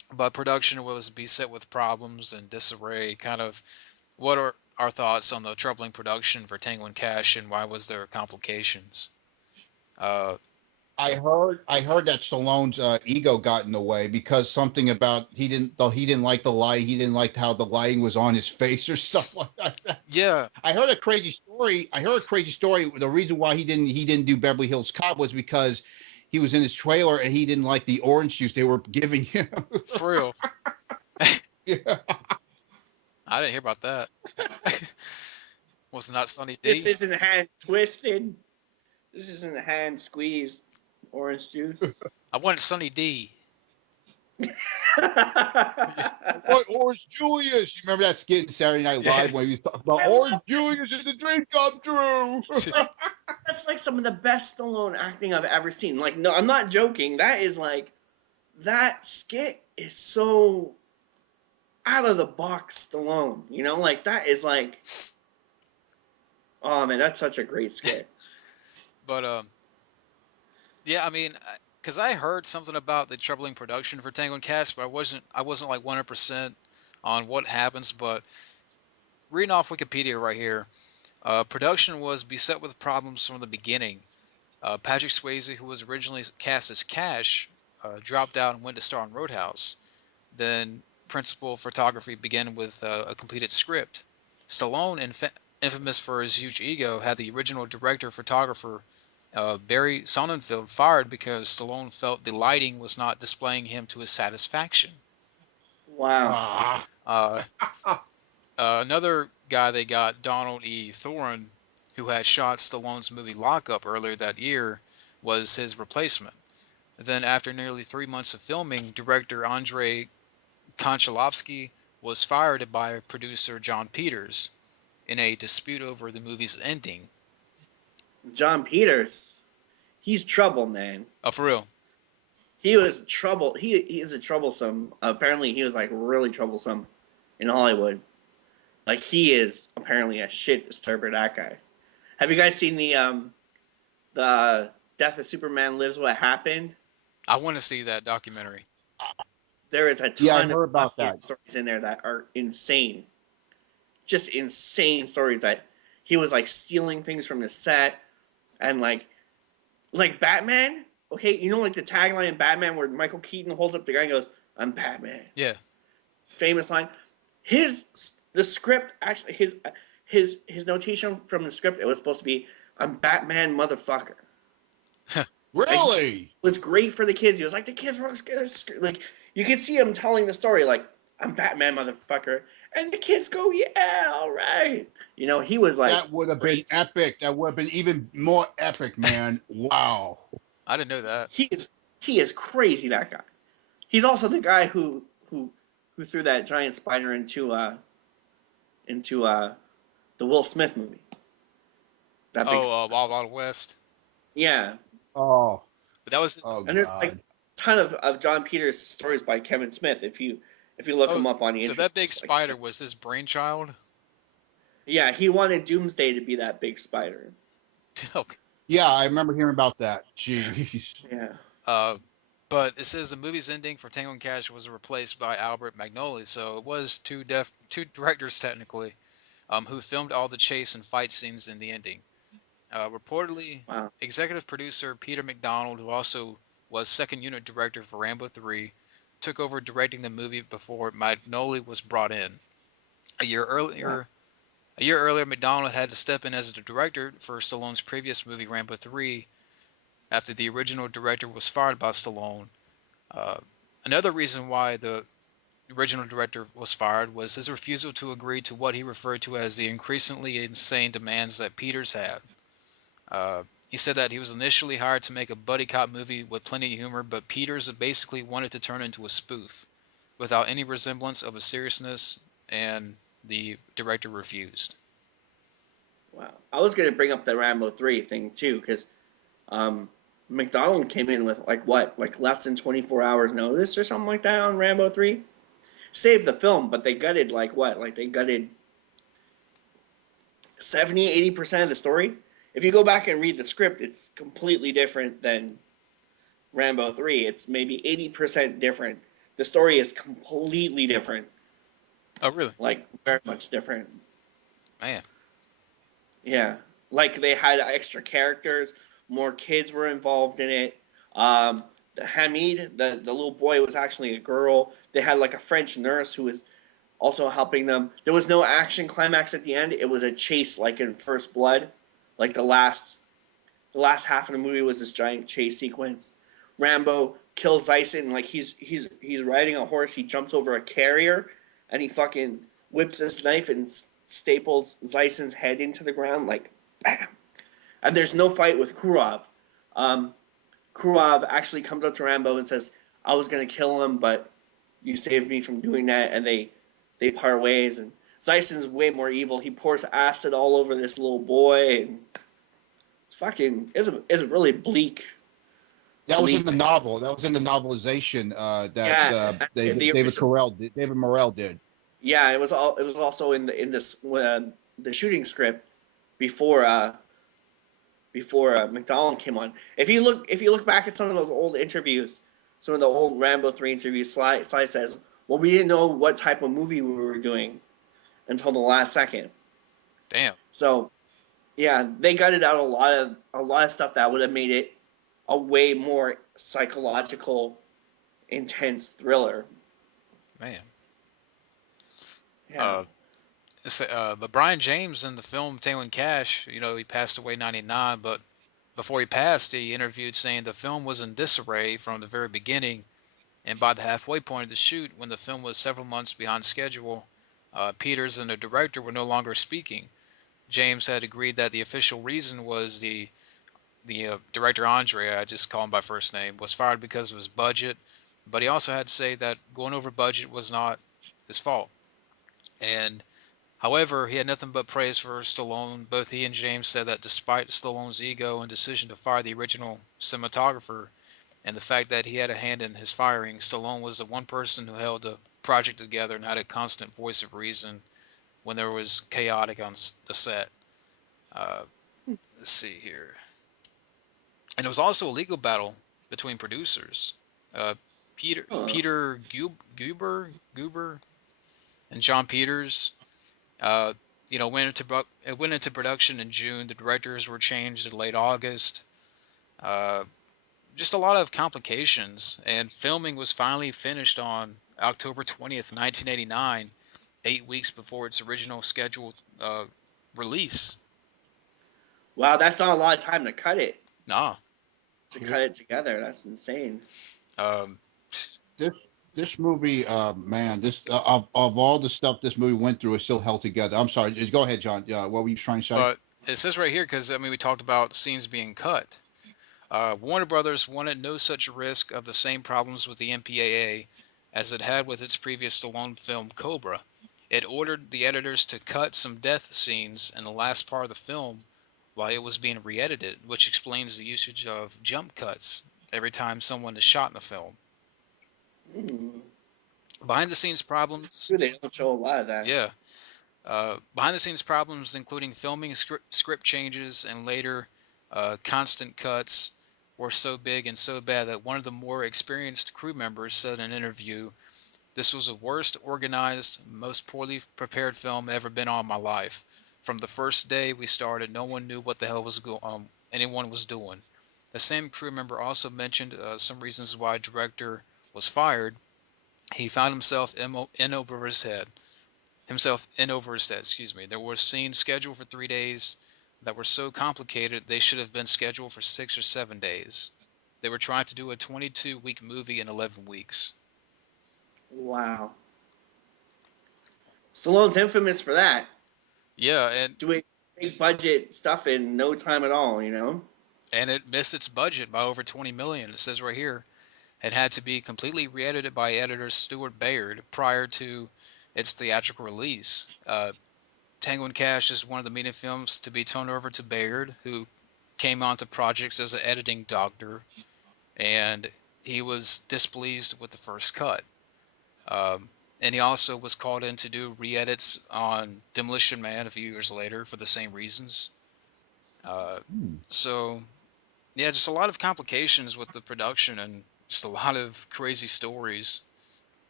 but production was beset with problems and disarray. Kind of, what are our thoughts on the troubling production for Tango and Cash, and why was there complications? Uh, I heard that Stallone's ego got in the way because something about he didn't like the light, he didn't like how the lighting was on his face or stuff like that. yeah, I heard a crazy story. I heard a crazy story. The reason why he didn't do Beverly Hills Cop was because he was in his trailer and he didn't like the orange juice they were giving him. for real. Yeah. I didn't hear about that. Was it not Sunny This D? isn't hand twisted. This isn't hand squeezed orange juice. I wanted Sunny D. What Orange Julius? You remember that skit in Saturday Night Live when he was talking about I Orange love Julius is the dream come true? That's like some of the best Stallone acting I've ever seen. Like, no, I'm not joking. That is like, that skit is so out of the box Stallone. You know, like that is like, oh man, that's such a great skit. But yeah, I mean, because I heard something about the troubling production for Tango and Cash, but I wasn't like 100% on what happens. But reading off Wikipedia right here, production was beset with problems from the beginning. Patrick Swayze, who was originally cast as Cash, dropped out and went to star in Roadhouse. Then principal photography began with a completed script. Stallone, infamous for his huge ego, had the original director photographer Barry Sonnenfeld fired because Stallone felt the lighting was not displaying him to his satisfaction. Wow. Ah. Another guy they got, Donald E. Thorin, who had shot Stallone's movie Lockup earlier that year, was his replacement. Then, after nearly 3 months of filming, director Andrei Konchalovsky was fired by producer John Peters in a dispute over the movie's ending. John Peters, he's trouble, man. Oh, for real? He was trouble. He is a troublesome. Apparently, he was like really troublesome in Hollywood. Like he is apparently a shit disturber. That guy. Have you guys seen the Death of Superman Lives What Happened? I want to see that documentary. There is a ton Yeah, I heard of about fucking that. stories in there that are insane. Just insane stories that he was like stealing things from the set and like Batman. Okay, you know like the tagline in Batman where Michael Keaton holds up the guy and goes, "I'm Batman." Yeah. Famous line. The script actually his notation from the script, it was supposed to be, "I'm Batman, motherfucker." Really? It was great for the kids. He was like, the kids were like, you could see him telling the story like, "I'm Batman, motherfucker," and the kids go, "Yeah, all right." You know, he was like, That would have been crazy. epic. That would have been even more epic, man. Wow. I didn't know that. He is crazy. That guy. He's also the guy who threw that giant spider into the Will Smith movie. That big. Oh, Wild Wild West. Yeah, Oh. But that was. Oh and there's God. like a ton of John Peters stories by Kevin Smith. If you look him up on the So internet. that big spider was his brainchild? Yeah, he wanted Doomsday to be that big spider. Okay. Yeah, I remember hearing about that. Jeez. Yeah. But it says the movie's ending for Tango and Cash was replaced by Albert Magnoli, so it was two directors technically, who filmed all the chase and fight scenes in the ending. Reportedly, Wow. executive producer Peter McDonald, who also was second unit director for Rambo 3, took over directing the movie before Magnoli was brought in. A year earlier, McDonald had to step in as the director for Stallone's previous movie Rambo 3 after the original director was fired by Stallone. Another reason why the original director was fired was his refusal to agree to what he referred to as the increasingly insane demands that Peters had. He said that he was initially hired to make a buddy cop movie with plenty of humor, but Peters basically wanted to turn it into a spoof without any resemblance of a seriousness, and the director refused. Wow. I was gonna bring up the Rambo 3 thing too, because McDonald came in with like less than 24 hours notice or something like that on Rambo 3. Saved the film, but they gutted they gutted 70-80% of the story. If you go back and read the script, it's completely different than Rambo 3. It's maybe 80% different the story is completely different. Oh, really? Like very much different. Man. Yeah, like they had extra characters, more kids were involved in it. The Hamid, the little boy, was actually a girl. They had like a French nurse who was also helping them. There was no action climax at the end. It was a chase, like in First Blood, like the last half of the movie was this giant chase sequence. Rambo kills Zyson, like he's riding a horse. He jumps over a carrier, and he fucking whips his knife and staples Zyson's head into the ground, like bam. And there's no fight with Kurov. Um, Kurov actually comes up to Rambo and says, "I was gonna kill him, but you saved me from doing that." And they part ways. And Zyson's way more evil. He pours acid all over this little boy, and fucking is really bleak. That was in Bleak. the novel. That was in the novelization that Yeah, David David Morrell did. yeah. It was all. It was also in this the shooting script before McDonald came on. If you look back at some of those old interviews, some of the old Rambo 3 interviews, Sly says, "Well, we didn't know what type of movie we were doing until the last second." Damn. So yeah, they gutted out a lot of stuff that would have made it a way more psychological, intense thriller. Man. Yeah. But Brian James in the film Tango Cash, he passed away in '99, but before he passed, he interviewed saying the film was in disarray from the very beginning, and by the halfway point of the shoot, when the film was several months behind schedule, Peters and the director were no longer speaking. James had agreed that the official reason was the director Andrei, I just call him by first name, was fired because of his budget, but he also had to say that going over budget was not his fault. And however, he had nothing but praise for Stallone. Both he and James said that despite Stallone's ego and decision to fire the original cinematographer and the fact that he had a hand in his firing, Stallone was the one person who held the project together and had a constant voice of reason when there was chaotic on the set. Uh, let's see here. And it was also a legal battle between producers. Uh, Huh. Peter Guber and John Peters. Uh, it went into production in June. The directors were changed in late August. Uh, just a lot of complications, and filming was finally finished on October 20th, 1989, 8 weeks before its original scheduled release. Wow, that's not a lot of time to cut it Nah. together. That's insane. Um, This this movie, man, this of all the stuff this movie went through, is still held together. I'm sorry. Go ahead, John. What were you trying to say? but it says right here, because we talked about scenes being cut. Warner Brothers wanted no such risk of the same problems with the MPAA as it had with its previous Stallone film Cobra. It ordered the editors to cut some death scenes in the last part of the film while it was being re-edited, which explains the usage of jump cuts every time someone is shot in the film. Mm. Behind the scenes problems, They don't show a lot of that. yeah. Behind the scenes problems, including filming script changes and later constant cuts, were so big and so bad that one of the more experienced crew members said in an interview, "This was the worst organized, most poorly prepared film ever been on in my life. From the first day we started, no one knew what the hell anyone was doing." The same crew member also mentioned some reasons why director was fired. He found in over his head. Excuse me. There were scenes scheduled for 3 days that were so complicated they should have been scheduled for 6 or 7 days. They were trying to do a 22-week movie in 11 weeks. Wow. Stallone's infamous for that. Yeah, and Doing big budget stuff in no time at all, you know? and it missed its budget by over 20 million. It says right here it had to be completely re-edited by editor Stuart Bayard prior to its theatrical release. Tango Cash is one of the many films to be turned over to Bayard, who came onto projects as an editing doctor, and he was displeased with the first cut. Um, and he also was called in to do re-edits on Demolition Man a few years later for the same reasons. Uh, so, yeah, just a lot of complications with the production and just a lot of crazy stories.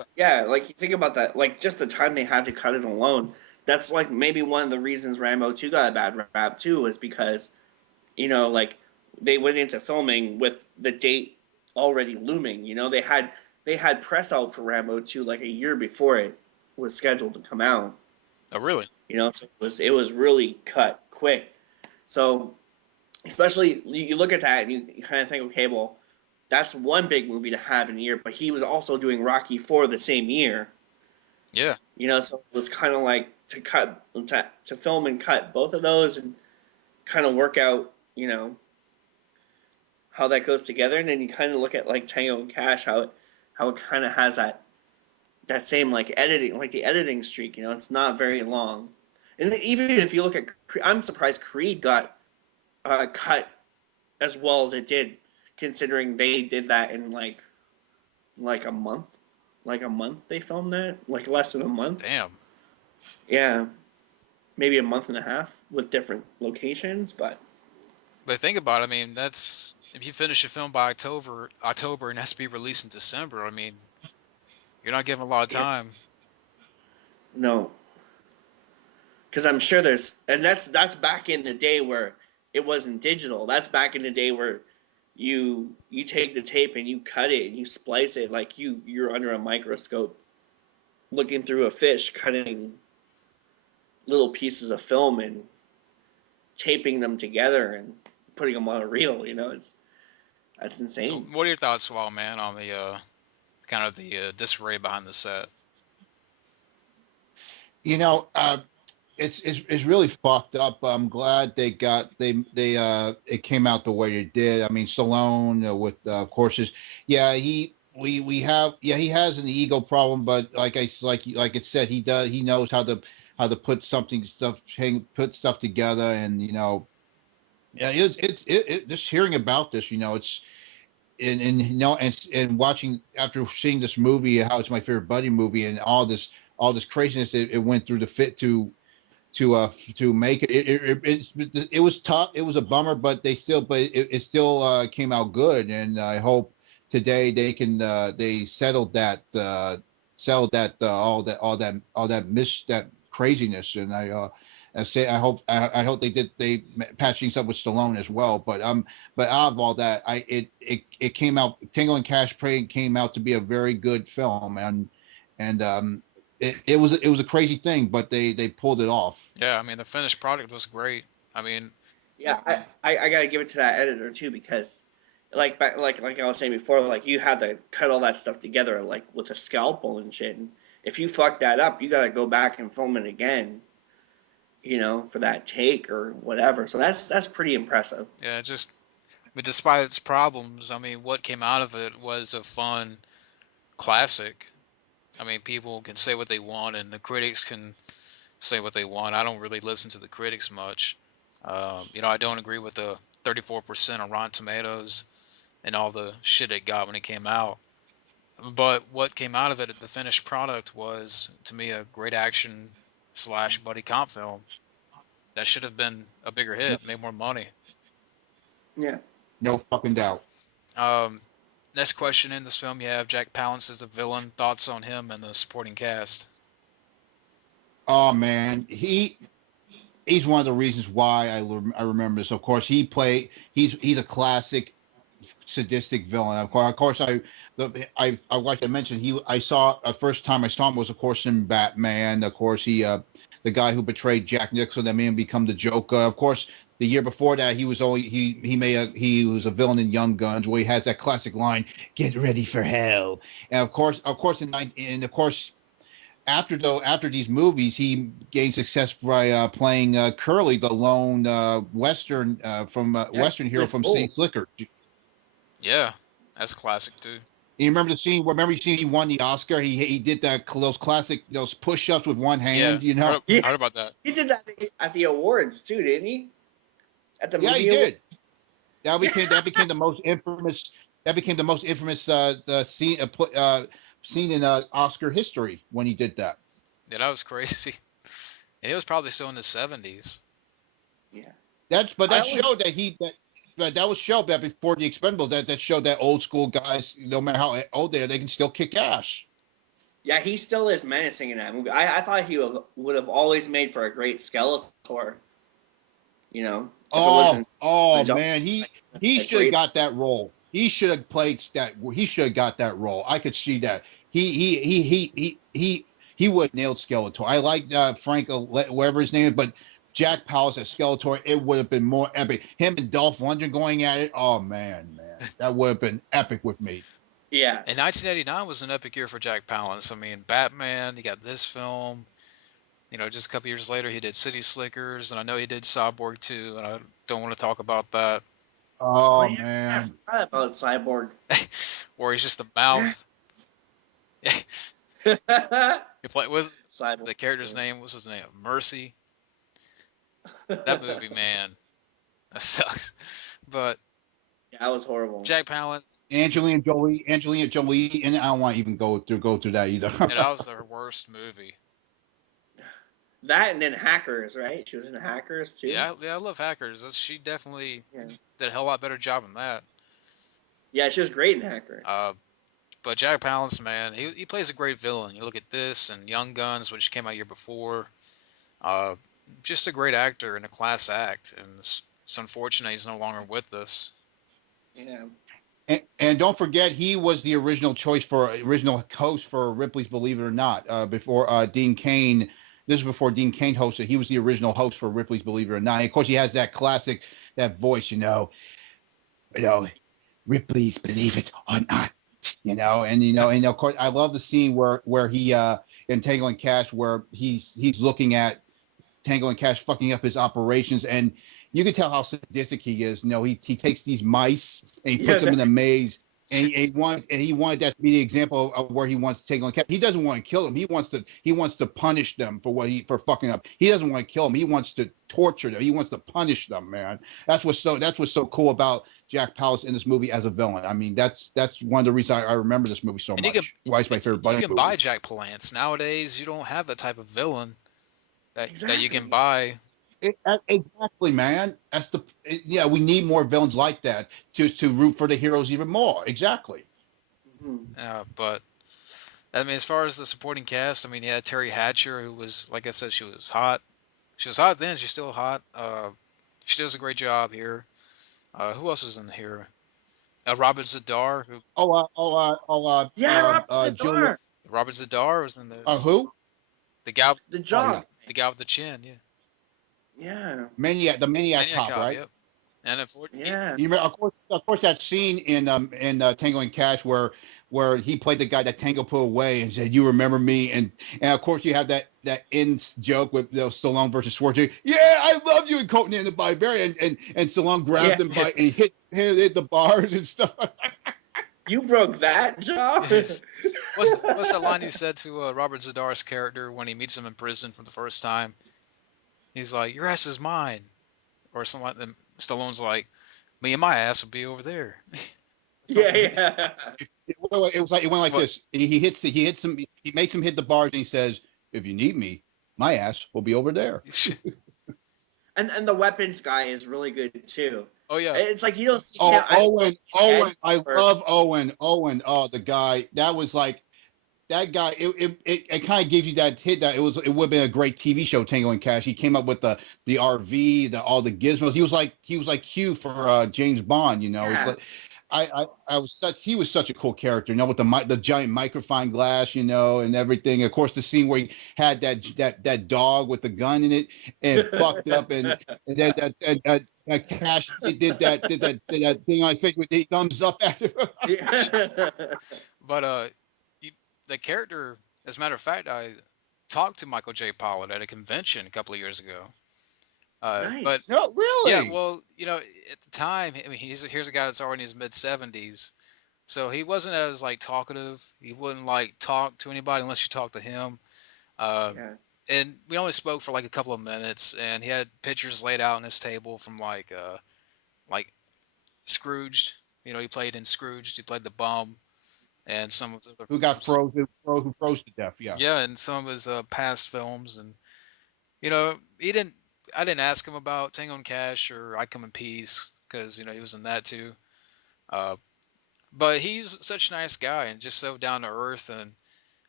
Yeah, like you think about that, like just the time they had to cut it alone. That's like maybe one of the reasons Rambo 2 got a bad rap too, was because, like they went into filming with the date already looming. They had press out for Rambo 2 like a year before it was scheduled to come out. Oh, really? So it was really cut quick. So especially you look at that and you kind of think, okay, well, that's one big movie to have in a year, but he was also doing Rocky 4 the same year. Yeah. So it was kind of like to film and cut both of those and kind of work out, how that goes together. And then you kind of look at like Tango and Cash, how it kind of has that same like editing, like the editing streak. It's not very long. And even if you look at, I'm surprised Creed got cut as well as it did, considering they did that in like a month. Like a month they filmed that, like less than a month. Damn. Yeah, maybe a month and a half with different locations, but But think about it. I mean, that's if you finish a film by October and has to be released in December. I mean, you're not given a lot of yeah, time. no, because I'm sure and that's back in the day where it wasn't digital. That's back in the day where you take the tape and you cut it and you splice it like you're under a microscope looking through a fish, cutting little pieces of film and taping them together and putting them on a reel. That's insane. What are your thoughts, Wall man, on the kind of the disarray behind the set? You know, it's really fucked up. I'm glad they it came out the way it did. I mean, Stallone with of course yeah, we have, yeah, he has an ego problem, but like it said, he knows how to put stuff together. And yeah, just hearing about this, it's and watching, after seeing this movie, how it's my favorite buddy movie, and all this craziness it went through to fit to make it. It was tough. It was a bummer, but it still came out good. And I hope today they settled that that craziness. And I hope they patched things up with Stallone as well. But out of all that, it came out. Tango and Cash came out to be a very good film. And it was a crazy thing, but they pulled it off. Yeah, I mean, the finished product was great. I mean, Yeah, I gotta give it to that editor too, because like I was saying before, like you had to cut all that stuff together like with a scalpel and shit. And if you fuck that up, you gotta go back and film it again, for that take or whatever. So that's pretty impressive. yeah, but despite its problems, I mean, what came out of it was a fun classic. I mean, people can say what they want, and the critics can say what they want. I don't really listen to the critics much. I don't agree with the 34% on Rotten Tomatoes and all the shit it got when it came out. But what came out of it, the finished product, was, to me, a great action slash buddy cop film that should have been a bigger hit, made more money. Yeah. No fucking doubt. Um, Next question: in this film, you have Jack Palance as a villain. Thoughts on him and the supporting cast? Oh man, he's one of the reasons why I remember this. Of course, he's a classic sadistic villain. Of course, like I mentioned, I saw first time I saw him was, of course, in Batman. Of course, the guy who betrayed Jack Nicholson that made him become the Joker. Of course, the year before that, he was a villain in Young Guns, where he has that classic line, "Get ready for hell." And of course, after these movies, he gained success by playing Curly, the lone Yeah, Western hero that's from cool. City Slicker. Yeah, that's classic too. You remember the scene? Remember the scene he won the Oscar? He did those classic push-ups with one Yeah, hand. You know? Yeah, heard about that. he did that at the awards too, didn't he? At the Yeah, he movie awards. did. That became the most infamous. That became the most infamous scene in Oscar history when he did that. Yeah, that was crazy. And it was probably still in the 70s. Yeah. But I that always showed that was showed that before the Expendables, that showed that old school guys, no matter how old they are, they can still kick ass. Yeah, he still is menacing in that movie. I thought he would have always made for a great Skeletor. You know, if it Oh, wasn't oh John, man, like he a should have great. got that role. He should have played that. He should have got that role. I could see that. He would have nailed Skeletor. I like Frank, whatever his name is, but Jack Palance as Skeletor, it would have been more epic. Him and Dolph Lundgren going at it. Oh man, that would have been epic with me. Yeah, And 1989 was an epic year for Jack Palance. I mean, Batman, he got this film. You know, just a couple years later, he did City Slickers, and I know he did Cyborg too, and I don't want to talk about that. oh Oh yeah, I man, forgot about Cyborg. Where he's just a Yeah. mouth. He played was Cyborg. the character's name? What's his name? Mercy. That movie, man, that sucks. But Yeah, that was horrible. Jack Palance, Angelina Jolie, and I don't want to even go through that either. and that was her worst movie. That and then Hackers, right? She was in Hackers too. Yeah, I love Hackers. She definitely Yeah. did a hell lot better job than that. Yeah, she was great in Hackers. But Jack Palance, man, he plays a great villain. You look at this and Young Guns, which came out a year before. Uh, just a great actor and a class act, and it's unfortunate he's no longer with us. Yeah. And don't forget, he was the original host for Ripley's Believe It or Not. Before Dean Cain, this is before Dean Cain hosted. He was the original host for Ripley's Believe It or Not. And of course, he has that classic, that voice, Ripley's Believe It or Not. And of course, I love the scene where he in Tango Cash, where he's looking at Tango Cash fucking up his operations, and you can tell how sadistic he is. He takes these mice and he puts them in a maze, and he wanted that to be the example of where he wants Tango Cash. He doesn't want to kill them. He wants to punish them for fucking up. He doesn't want to kill them. He wants to torture them. He wants to punish them, man. That's what's so cool about Jack Palance in this movie as a villain. I mean, that's one of the reasons I remember this movie so And much. Why it's my favorite buddy you can movie. buy Jack Palance nowadays. You don't have that type of villain that you can Exactly. buy. Exactly, man. Yeah. We need more villains like that to root for the heroes even more. Exactly. Mhm. But I mean, as far as the supporting cast, I mean, you had Terry Hatcher, who was, like I said, she was hot. She was hot then. She's still hot. She does a great job here. Who else is in here? Robert Zadar, who Yeah, Robert Julia. Zadar. Robert Zadar was in this. Who? The guy, The Oh yeah, Jaw. the guy with the chin, yeah. Yeah. the Maniac Maniac Cop, Cop, right? yep. And unfortunately, Yeah. You remember, of course, that scene in Tango and Cash where he played the guy that Tango put away and said, "You remember me?" And of course, you have that end joke with Stallone versus Schwarzenegger. Yeah, I love you, and Conan the Barbarian, and Stallone grabbed Yeah. him by and hit the bars and stuff. You broke that, Jaw. Yes. What's that line he said to Robert Zadar's character when he meets him in prison for the first time? He's like, "Your ass is mine," or something like that. Stallone's like, "Me and my ass will be over there." Yeah, yeah. It went like What? this. He hits him. He makes him hit the bars, and he says, "If you need me, my ass will be over there." And the weapons guy is really good too. Oh yeah, It's like you don't see Oh, him. I don't know if Owen, he's dead Owen, I or- love Owen. Owen, oh, the guy that was like that guy. It kind of gives you that hit that it would have been a great TV show. Tango and Cash. He came up with the RV, all the gizmos. He was like Q for James Bond. It's Yeah. like he was such a cool character. With the giant microphone glass, and everything. Of course, the scene where he had that dog with the gun in it and fucked up and then that Cash did that thing I think with the thumbs up at him. Yeah. but the character, as a matter of fact, I talked to Michael J. Pollard at a convention a couple of years ago. But Nice. No, really? yeah, well, at the time, I mean, here's a guy that's already in his mid 70s, so he wasn't as like talkative. He wouldn't like talk to anybody unless you talk to him. Uh, Yeah. and we only spoke for like a couple of minutes, and he had pictures laid out on his table from like Scrooged. He played in Scrooged. He played the bum, and some of the other Who got films. who froze to death? Yeah. Yeah, and some of his past films, and he didn't. I didn't ask him about Tango and Cash or I Come in Peace because he was in that too. Uh, but he's such a nice guy and just so down to earth, and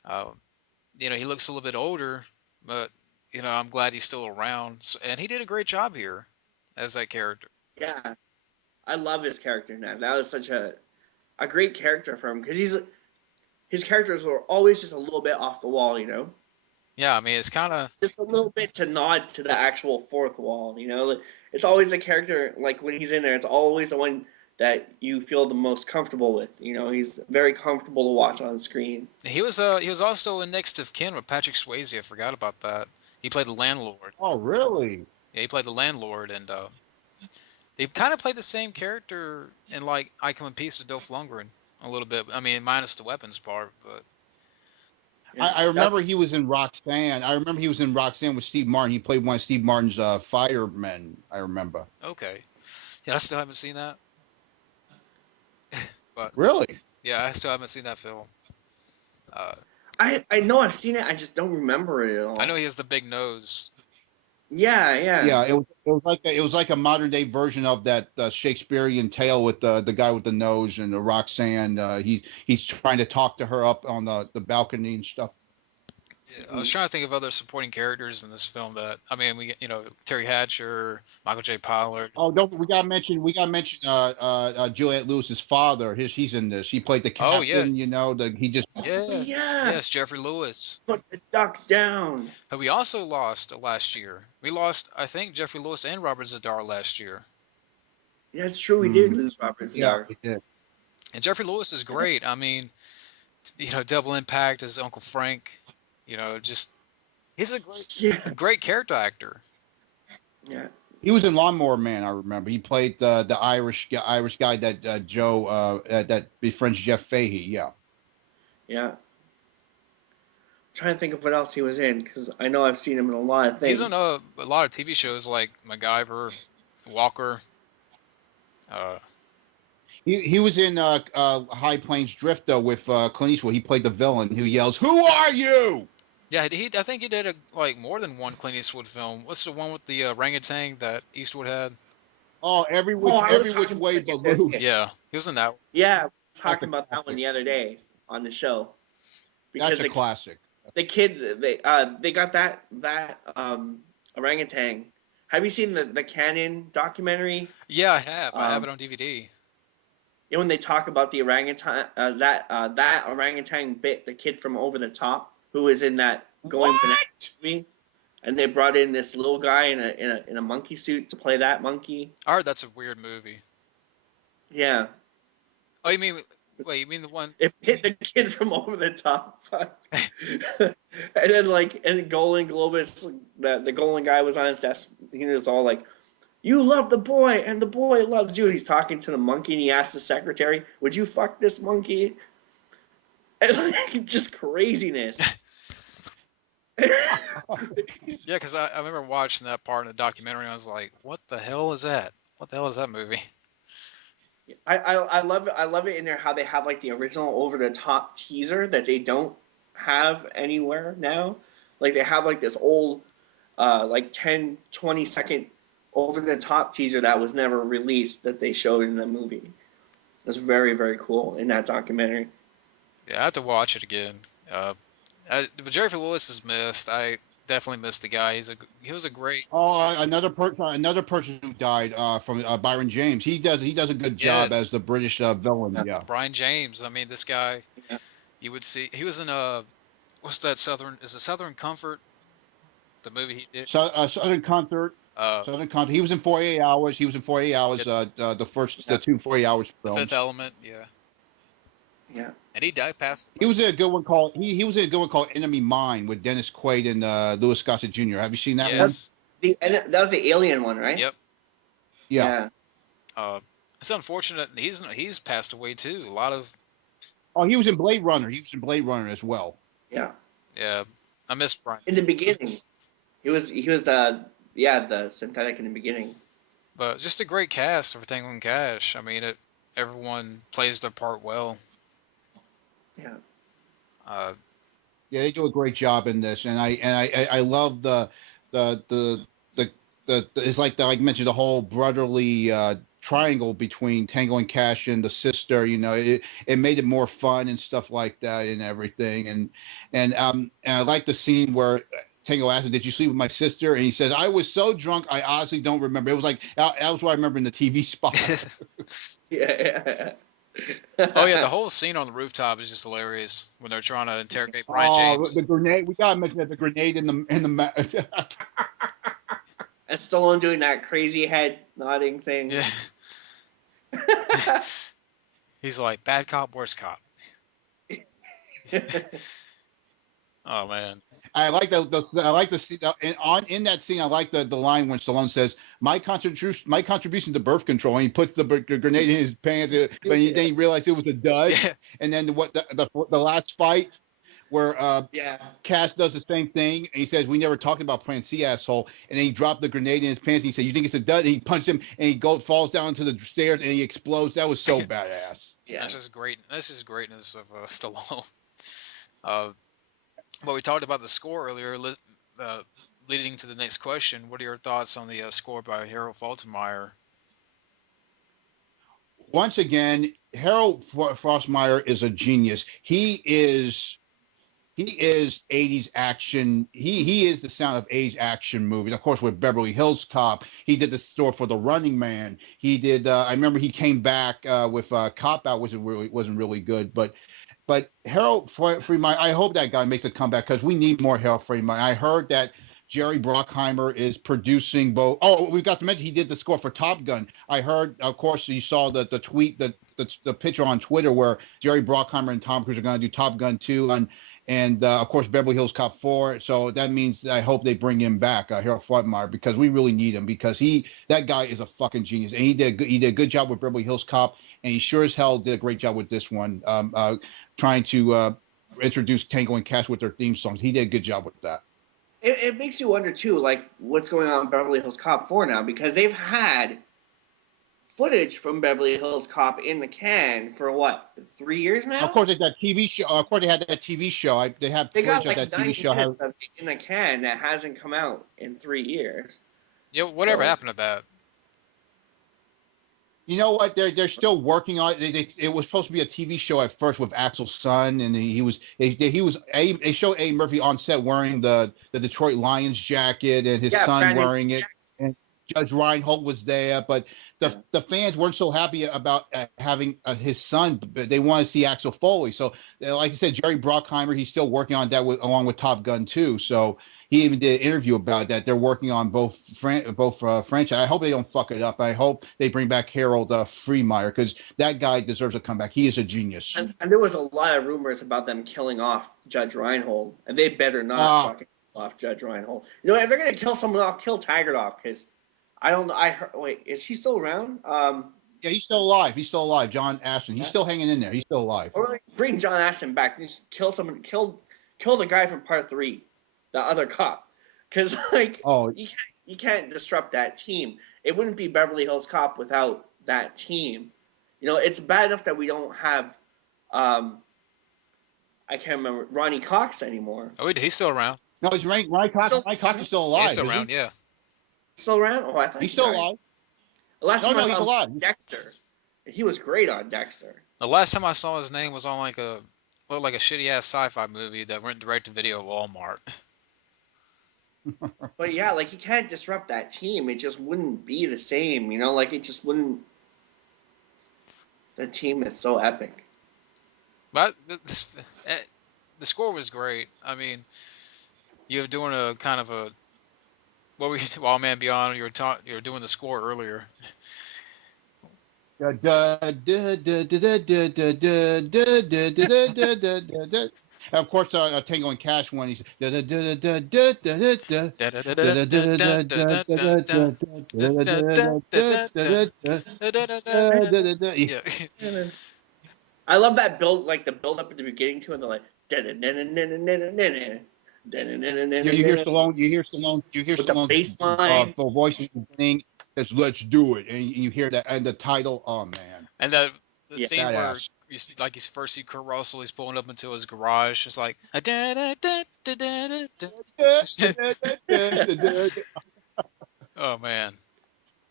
Uh, he looks a little bit older, but I'm glad he's still around, and he did a great job here as that character. Yeah, I love his character in that. That was such a great character for him because his characters were always just a little bit off the wall, Yeah, I mean, it's kind of just a little bit to nod to the actual fourth wall. It's always a character like when he's in there, it's always the one that you feel the most comfortable with. He's very comfortable to watch on screen. he was also in Next of Kin with Patrick Swayze. I forgot about that. He played the landlord. Oh, really? Yeah, he played the landlord, and they kind of played the same character in like I Come in Peace with Dolph Lundgren a little bit. I mean, minus the weapons part, but Yeah, I remember he was in Roxanne. I remember he was in Roxanne with Steve Martin. He played one of Steve Martin's firemen. I remember. okay. Yeah, I still haven't seen that. But Really? yeah, I still haven't seen that film. Uh, I know I've seen it. I just don't remember it at all. I know he has the big nose. Yeah, Yeah. It was like a modern day version of that Shakespearean tale with the guy with the nose and the Roxanne. He's trying to talk to her up on the balcony and stuff. Yeah, I was trying to think of other supporting characters in this film that we get, Terry Hatcher, Michael J. Pollard. Oh, don't we gotta mention Juliette Lewis's father. He's in this. He played the captain. Oh yeah, He just yes, yeah. yes, Jeffrey Lewis. Put the duck down. But we also lost last year. We lost, I think, Jeffrey Lewis and Robert Zadar last year. Yeah, it's true. We did lose Robert yeah, Starr. he did. And Jeffrey Lewis is great. I mean, Double Impact as Uncle Frank. Just he's a great character actor. Yeah. He was in Lawnmower Man. I remember he played the Irish guy that Joe that befriends Jeff Fahey. Yeah. Yeah. I'm trying to think of what else he was in because I know I've seen him in a lot of things. He's on a lot of TV shows like MacGyver, Walker. He was in High Plains Drift though with Clint Eastwood. He played the villain who yells, "Who are you?" Yeah, I think he did more than one Clint Eastwood film. What's the one with the orangutan that Eastwood had? Oh, every which way but loose. Yeah, he was in that. Yeah, we were talking about that one the other day on the show. That's a classic. The kid they got that orangutan. Have you seen the Canon documentary? Yeah, I have. I have it on DVD. When they talk about the orangutan, that orangutan bit the kid from Over the Top who was in that Going Bananas movie, and they brought in this little guy in a monkey suit to play that monkey. I heard that's a weird movie. Yeah. Oh, you mean the one? It hit the kid from Over the Top. And then Golan Globus, the Golan guy was on his desk. He was all like, "You love the boy, and the boy loves you." He's talking to the monkey, and he asked the secretary, "Would you fuck this monkey?" And just craziness. Yeah, because I remember watching that part in the documentary, and I was like, "What the hell is that? What the hell is that movie?" I love it. I love it in there how they have like the original Over the Top teaser that they don't have anywhere now. Like they have like this old, 10, 20-second Over the Top teaser that was never released that they showed in the movie. It was very, very cool in that documentary. Yeah, I have to watch it again. But Jeffrey Lewis is missed. I definitely missed the guy. He was a great. Oh, another person who died from Byron James. He does a good job Yes. as the British villain. Yeah. Brian James. I mean, this guy. Yeah. You would see. He was in what's that Southern? Is it Southern Comfort? The movie he did. Southern Comfort. Southern Comfort. He was in 48 Hours. He was in 48 Hours. The two 48 Hours The films. Fifth Element. Yeah. Yeah. And he died. Passed. He was in a good one called Enemy Mine with Dennis Quaid and Louis Gossett Jr. Have you seen that Yes. That was the Alien one, right? Yep. one? Yeah. It's unfortunate. He's passed away too. A lot of. Oh, he was in Blade Runner. He was in Blade Runner as well. Yeah. Yeah. I miss Brian. In the beginning, he was the synthetic in the beginning. But just a great cast for Tango Cash. I mean, everyone plays their part well. Yeah. Yeah, they do a great job in this, and I love the it's like I mentioned, the whole brotherly triangle between Tango and Cash and the sister. It made it more fun and stuff like that and everything. And I like the scene where Tango asked him, "Did you sleep with my sister?" And he says, "I was so drunk, I honestly don't remember." It was like that was what I remember in the TV spot. Yeah. Oh yeah, the whole scene on the rooftop is just hilarious when they're trying to interrogate Brian Oh, James. the grenade! We gotta mention that the grenade in the And Stallone doing that crazy head nodding thing. Yeah. He's like, bad cop, worst cop. Oh man. I like I like the scene in that scene. I like the line when Stallone says, "My contribution to birth control," and he puts the grenade in his pants, but then he realized it was a dud. Yeah. And then the last fight where Yeah. Cass does the same thing, and he says, "We never talked about Plan C, asshole." And then he dropped the grenade in his pants. And he said, "You think it's a dud?" And he punched him, and he falls down into the stairs, and he explodes. That was so badass. Yeah. That's just great. This is greatness of Stallone. But we talked about the score earlier, leading to the next question. What are your thoughts on the score by Harold Faltermeyer? Once again, Harold Frostmeyer is a genius. He is 80s action. He is the sound of 80s action movies. Of course, with Beverly Hills Cop, he did the score for The Running Man. He did. I remember he came back with Cop Out, which wasn't really good, but Harold Freemeyer, I hope that guy makes a comeback because we need more Harold Freemeyer. I heard that Jerry Bruckheimer is producing both. Oh, we got to mention he did the score for Top Gun. I heard, of course, you saw the tweet, the picture on Twitter where Jerry Bruckheimer and Tom Cruise are going to do Top Gun 2 and of course Beverly Hills Cop 4. So that means I hope they bring him back, Harold Freemeyer, because we really need him because that guy is a fucking genius and he did a good job with Beverly Hills Cop. And he sure as hell did a great job with this one, trying to introduce Tango and Cash with their theme songs. He did a good job with that. It makes you wonder, too, like, what's going on in Beverly Hills Cop 4 now, because they've had footage from Beverly Hills Cop in the can for, 3 years now? Of course, they had that TV show. Of course, they had that TV show. They got, like, that TV show. Minutes of it in the can that hasn't come out in 3 years. Yeah, whatever happened to that? You know what? They're still working on it. It was supposed to be a TV show at first with Axel's son, and they showed Eddie Murphy on set wearing the Detroit Lions jacket, and his son wearing it. And Judge Reinhold was there, but the fans weren't so happy about having his son. They want to see Axel Foley. So, like I said, Jerry Bruckheimer, he's still working on that along with Top Gun 2. So. He even did an interview about that. They're working on both franchise. I hope they don't fuck it up. I hope they bring back Harold Freemeyer because that guy deserves a comeback. He is a genius. And there was a lot of rumors about them killing off Judge Reinhold, and they better not fucking kill off Judge Reinhold. You know, if they're gonna kill someone off, kill Taggart off because I don't know. Wait, is he still around? Yeah, he's still alive. John Ashton. He's still hanging in there. He's still alive. Or bring John Ashton back and just kill someone. Kill the guy from Part 3. The other cop, because you can't disrupt that team. It wouldn't be Beverly Hills Cop without that team. You know, it's bad enough that we don't have I can't remember Ronnie Cox anymore. Oh, he's still around. No, he's Ronnie Cox. Ronnie Cox is still alive. He's still around. Yeah. Still around? Oh, I thought he's still alive. The last time I he's saw alive. Dexter. He was great on Dexter. The last time I saw his name was on looked like a shitty ass sci-fi movie that went direct to video at Walmart. But yeah, like you can't disrupt that team. It just wouldn't be the same, you know. Like it just wouldn't. The team is so epic. But the score was great. I mean, you're doing a kind of a Wildman Beyond. You were doing the score earlier. Of course, Tango and Cash one. He's I love that build, like the build up at the beginning too, and they're like. You hear Stallone. With the bass line. Voice in the beginning. Let's do it, and you hear that and the title. Oh man! And the scene where he's first see Kurt Russell, he's pulling up into his garage. It's like oh man.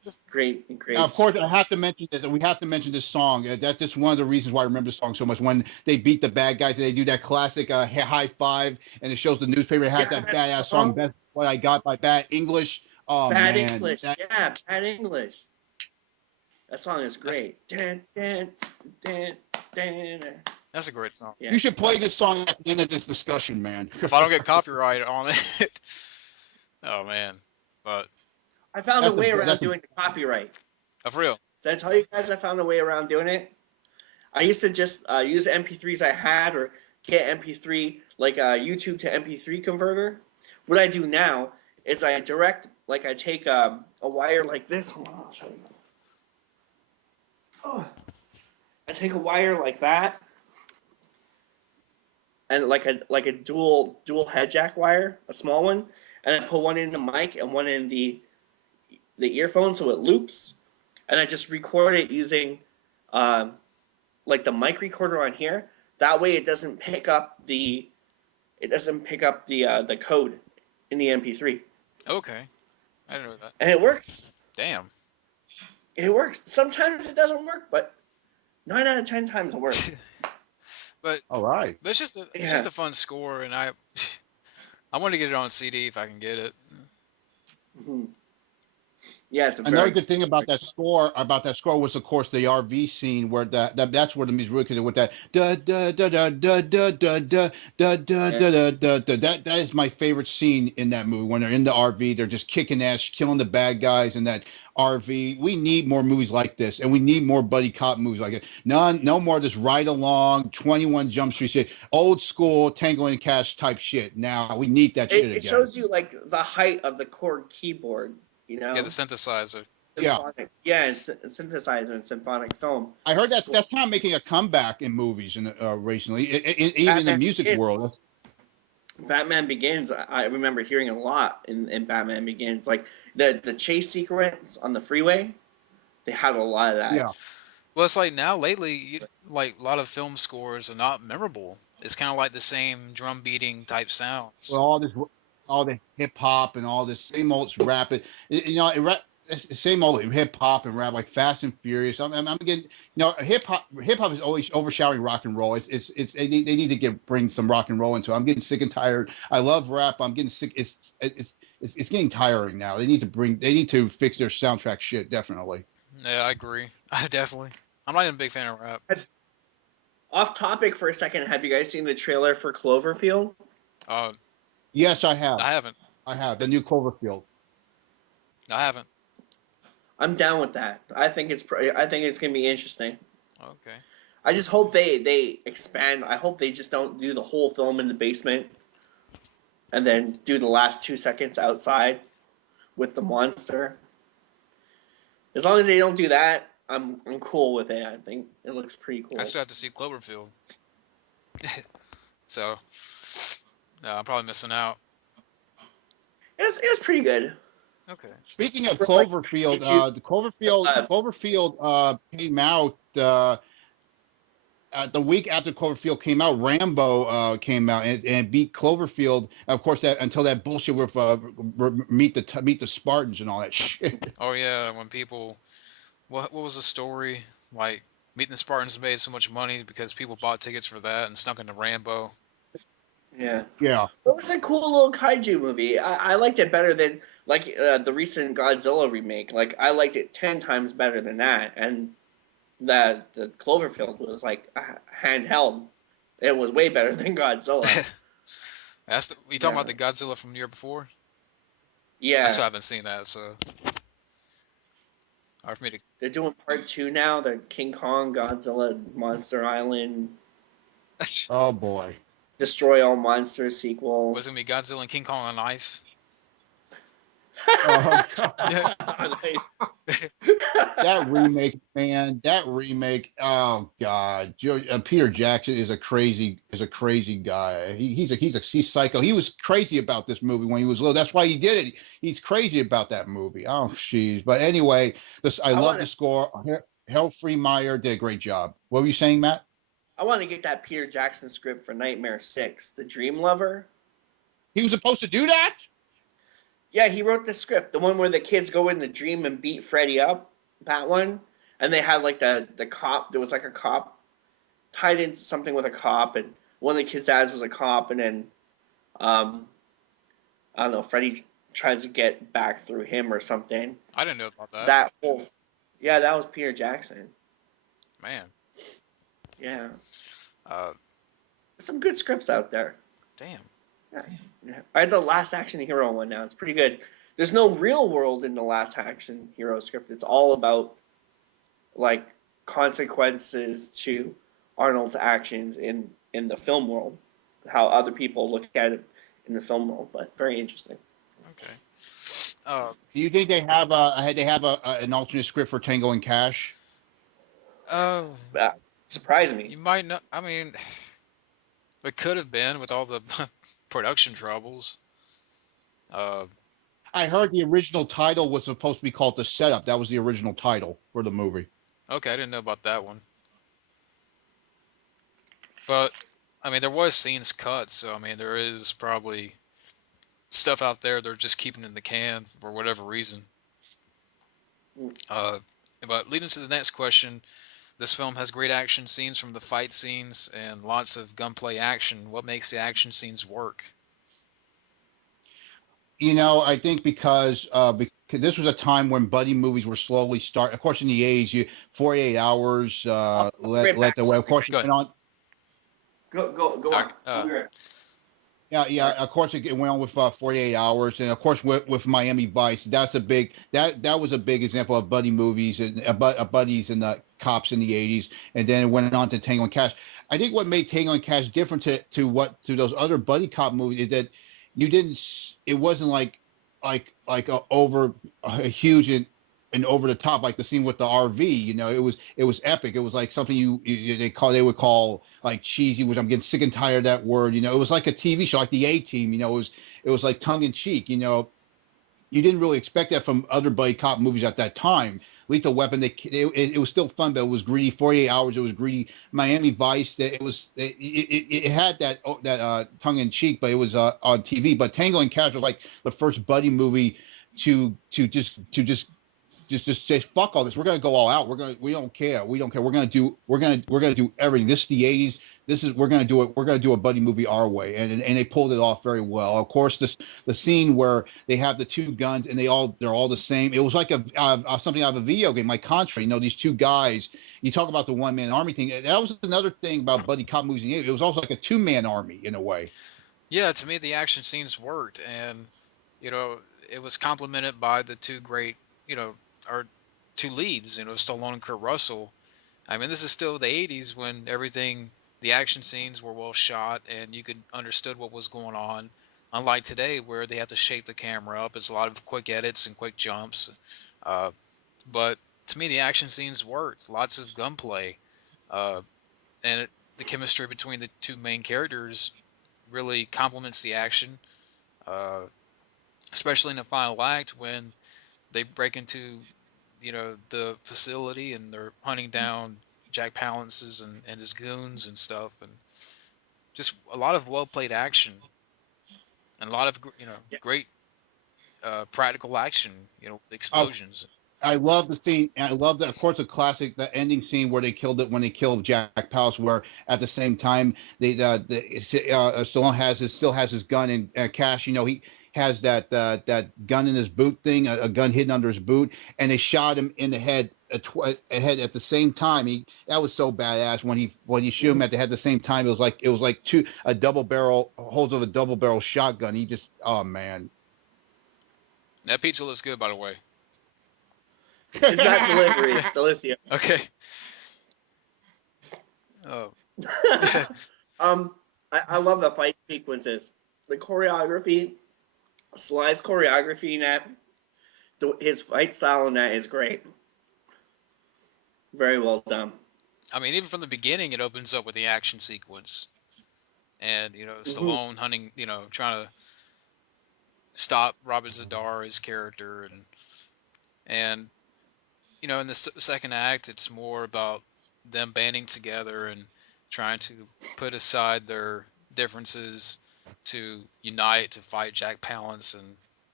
Just Great, Now, of great. course, I have to mention that we have to mention this song. That's just one of the reasons why I remember the song so much. When they beat the bad guys and they do that classic high five, and it shows the newspaper. It has Yeah, that that badass song, song. "Best What I Got" by Bad English. Oh Bad man, English. that Yeah, Bad English. That song is that's great. Dun, dun, dun, dun, dun. that's a great song. Yeah. you should play this song at the end of this discussion, man. If I don't get copyright on it, oh man. But I found a That's a way around that's a doing the copyright. for real, Did I tell you guys I found a way around doing it? I used to just use MP3s I had or get MP3, like a YouTube to MP3 converter. What I do now is I take a wire like this. Hold on, I'll show you. Oh. I take a wire like that and like a dual head jack wire, a small one, and I put one in the mic and one in the earphone so it loops, and I just record it using like the mic recorder on here. That way it doesn't pick up the the code in the MP3, okay. I didn't know that. and it works. Damn. It works. Sometimes it doesn't work, but 9 out of 10 times it works. But all right. it's just Yeah. a fun score, and I want to get it on CD if I can get it. Mhm. Yeah, it's a Another very good thing about that score was, of course, the RV scene where that's where the music really comes with that da da da da da da da da da da yeah. da da da. That is my favorite scene in that movie when they're in the RV, they're just kicking ass, killing the bad guys in that RV. We need more movies like this, and we need more buddy cop movies like it. No more of this ride along 21 Jump Street shit, old school Tango and Cash type shit. Now we need that shit It again. shows you like the height of the chord keyboard, you know? Yeah, the synthesizer. Yeah. Yeah, and synthesizer and symphonic film. I heard Score. that's kind of making a comeback in movies recently, even in the Batman music Begins. world. Batman Begins, I remember hearing a lot in Batman Begins. Like the chase sequence on the freeway, they had a lot of that. Yeah, Well, it's like now lately, like a lot of film scores are not memorable. It's kind of like the same drum beating type sounds. well, all the hip hop and all this same old rap. It's the same old hip hop and rap like Fast and Furious. I'm getting, hip hop is always overshadowing rock and roll. It's they need to bring some rock and roll into it. I'm getting sick and tired. I love rap. I'm getting sick. It's getting tiring now. They need to fix their soundtrack shit definitely. Yeah, I agree. I definitely. I'm not even a big fan of rap. Off topic for a second, have you guys seen the trailer for Cloverfield? Yes, I have. I haven't. I have the new Cloverfield. I haven't. I'm down with that. I think it's gonna be interesting. Okay. I just hope they expand. I hope they just don't do the whole film in the basement, and then do the last 2 seconds outside with the monster. As long as they don't do that, I'm cool with it. I think it looks pretty cool. I still have to see Cloverfield. So, I'm probably missing out. It was pretty good. Okay. Speaking of For, like, Cloverfield, did you- the Cloverfield came out the week after Cloverfield came out. Rambo came out and beat Cloverfield. Of course, that until that bullshit with meet the Spartans and all that shit. Oh yeah, when people, what was the story? Like meeting the Spartans made so much money because people bought tickets for that and snuck into Rambo. Yeah. Yeah. It was a cool little kaiju movie. I liked it better than like the recent Godzilla remake. Like I liked it 10 times better than that. And the Cloverfield was like handheld. It was way better than Godzilla. You talking about the Godzilla from the year before? Yeah. I still haven't seen that, so hard for me to. They're doing part 2 now. They're King Kong, Godzilla, Monster Island, Oh boy. Destroy All Monsters sequel. Was it gonna be Godzilla and King Kong on ice? Oh, Yeah. that remake, man. That remake. Oh God. Peter Jackson is a crazy guy. He's psycho. He was crazy about this movie when he was little. That's why he did it. He's crazy about that movie. Oh jeez. But anyway, I love the score. Helfrey Meyer did a great job. What were you saying, Matt? I want to get that Peter Jackson script for Nightmare 6, The Dream Lover. He was supposed to do that? Yeah, he wrote the script, the one where the kids go in the dream and beat Freddy up, that one, and they had like the cop. There was like a cop tied into something with a cop, and one of the kids' dads was a cop, and then um, I don't know, Freddy tries to get back through him or something. I didn't know about that. That whole, yeah, that was Peter Jackson. Man. Yeah, Uh, some good scripts out there. damn. Yeah. Yeah. I had the Last Action Hero one now. It's pretty good. There's no real world in the Last Action Hero script. It's all about like consequences to Arnold's actions in the film world, how other people look at it in the film world. But very interesting. Okay. Uh, Do you think they have an alternate script for Tango and Cash? uh, Surprised me. you might not. I mean, it could have been with all the production troubles. Uh, I heard the original title was supposed to be called The Setup. That was the original title for the movie. okay, I didn't know about that one. But I mean, there was scenes cut, so I mean, there is probably stuff out there they're just keeping in the can for whatever reason. Uh, but leading to the next question, this film has great action scenes from the fight scenes and lots of gunplay action. What makes the action scenes work? I think because this was a time when buddy movies were slowly start. Of course, in the '80s, 48 Hours, Right let back. the way. Of course, it Good. went on. Go on. I'll be right. Yeah, yeah. Of course, it went on with 48 Hours, and of course with Miami Vice. That's a big that was a big example of buddy movies and buddies and cops in the '80s, and then it went on to Tango and Cash. I think what made Tango and Cash different to those other buddy cop movies is that you didn't. It wasn't like a huge and over the top like the scene with the RV. It was epic. It was like something they would call like cheesy, which I'm getting sick and tired of that word. It was like a TV show, like the A Team. It was like tongue in cheek. You didn't really expect that from other buddy cop movies at that time. Lethal Weapon, it was still fun, but it was greedy. 48 Hours, it was greedy. Miami Vice, it had that tongue in cheek, but it was on TV. But Tango and Cash was like the first buddy movie to just say fuck all this. We're gonna go all out. We don't care. We don't care. We're gonna do everything. This is the '80s. We're gonna do it. We're gonna do a buddy movie our way, and they pulled it off very well. Of course, the scene where they have the two guns and they're all the same. It was like something out of a video game, like Contra. These two guys. You talk about the one man army thing. That was another thing about buddy cop movies. It was also like a 2-man army in a way. Yeah, to me, the action scenes worked, and you know, it was complemented by the two great, our two leads, Stallone and Kurt Russell. I mean, this is still the '80s when the action scenes were well shot and you could understood what was going on. Unlike today, where they have to shape the camera up, it's a lot of quick edits and quick jumps. Uh, but to me, the action scenes worked. Lots of gunplay, uh, and the chemistry between the two main characters really complements the action, uh, especially in the final act when they break into the facility and they're hunting down Jack Palance's and his goons and stuff, and just a lot of well played action and a lot of Yeah. great practical action, explosions. I love the scene. And I love that, of course, the ending scene where when they killed Jack Palance, where at the same time Stallone still has his gun, and Cash, he has that gun in his boot thing, a gun hidden under his boot, and they shot him in the head at the same time. That was so badass when he shoot him at the head at the same time. It was like a double barrel holds of a double barrel shotgun. Oh man. That pizza looks good, by the way. It's not delivery. It's delicious. Okay. Oh. I love the fight sequences. The choreography, Sly's choreography in that, his fight style in that is great. Very well done. I mean, even from the beginning, it opens up with the action sequence, and Hmm. Stallone hunting, trying to stop Robert Zadar, his character, and in the second act, it's more about them banding together and trying to put aside their differences to unite to fight Jack Palance and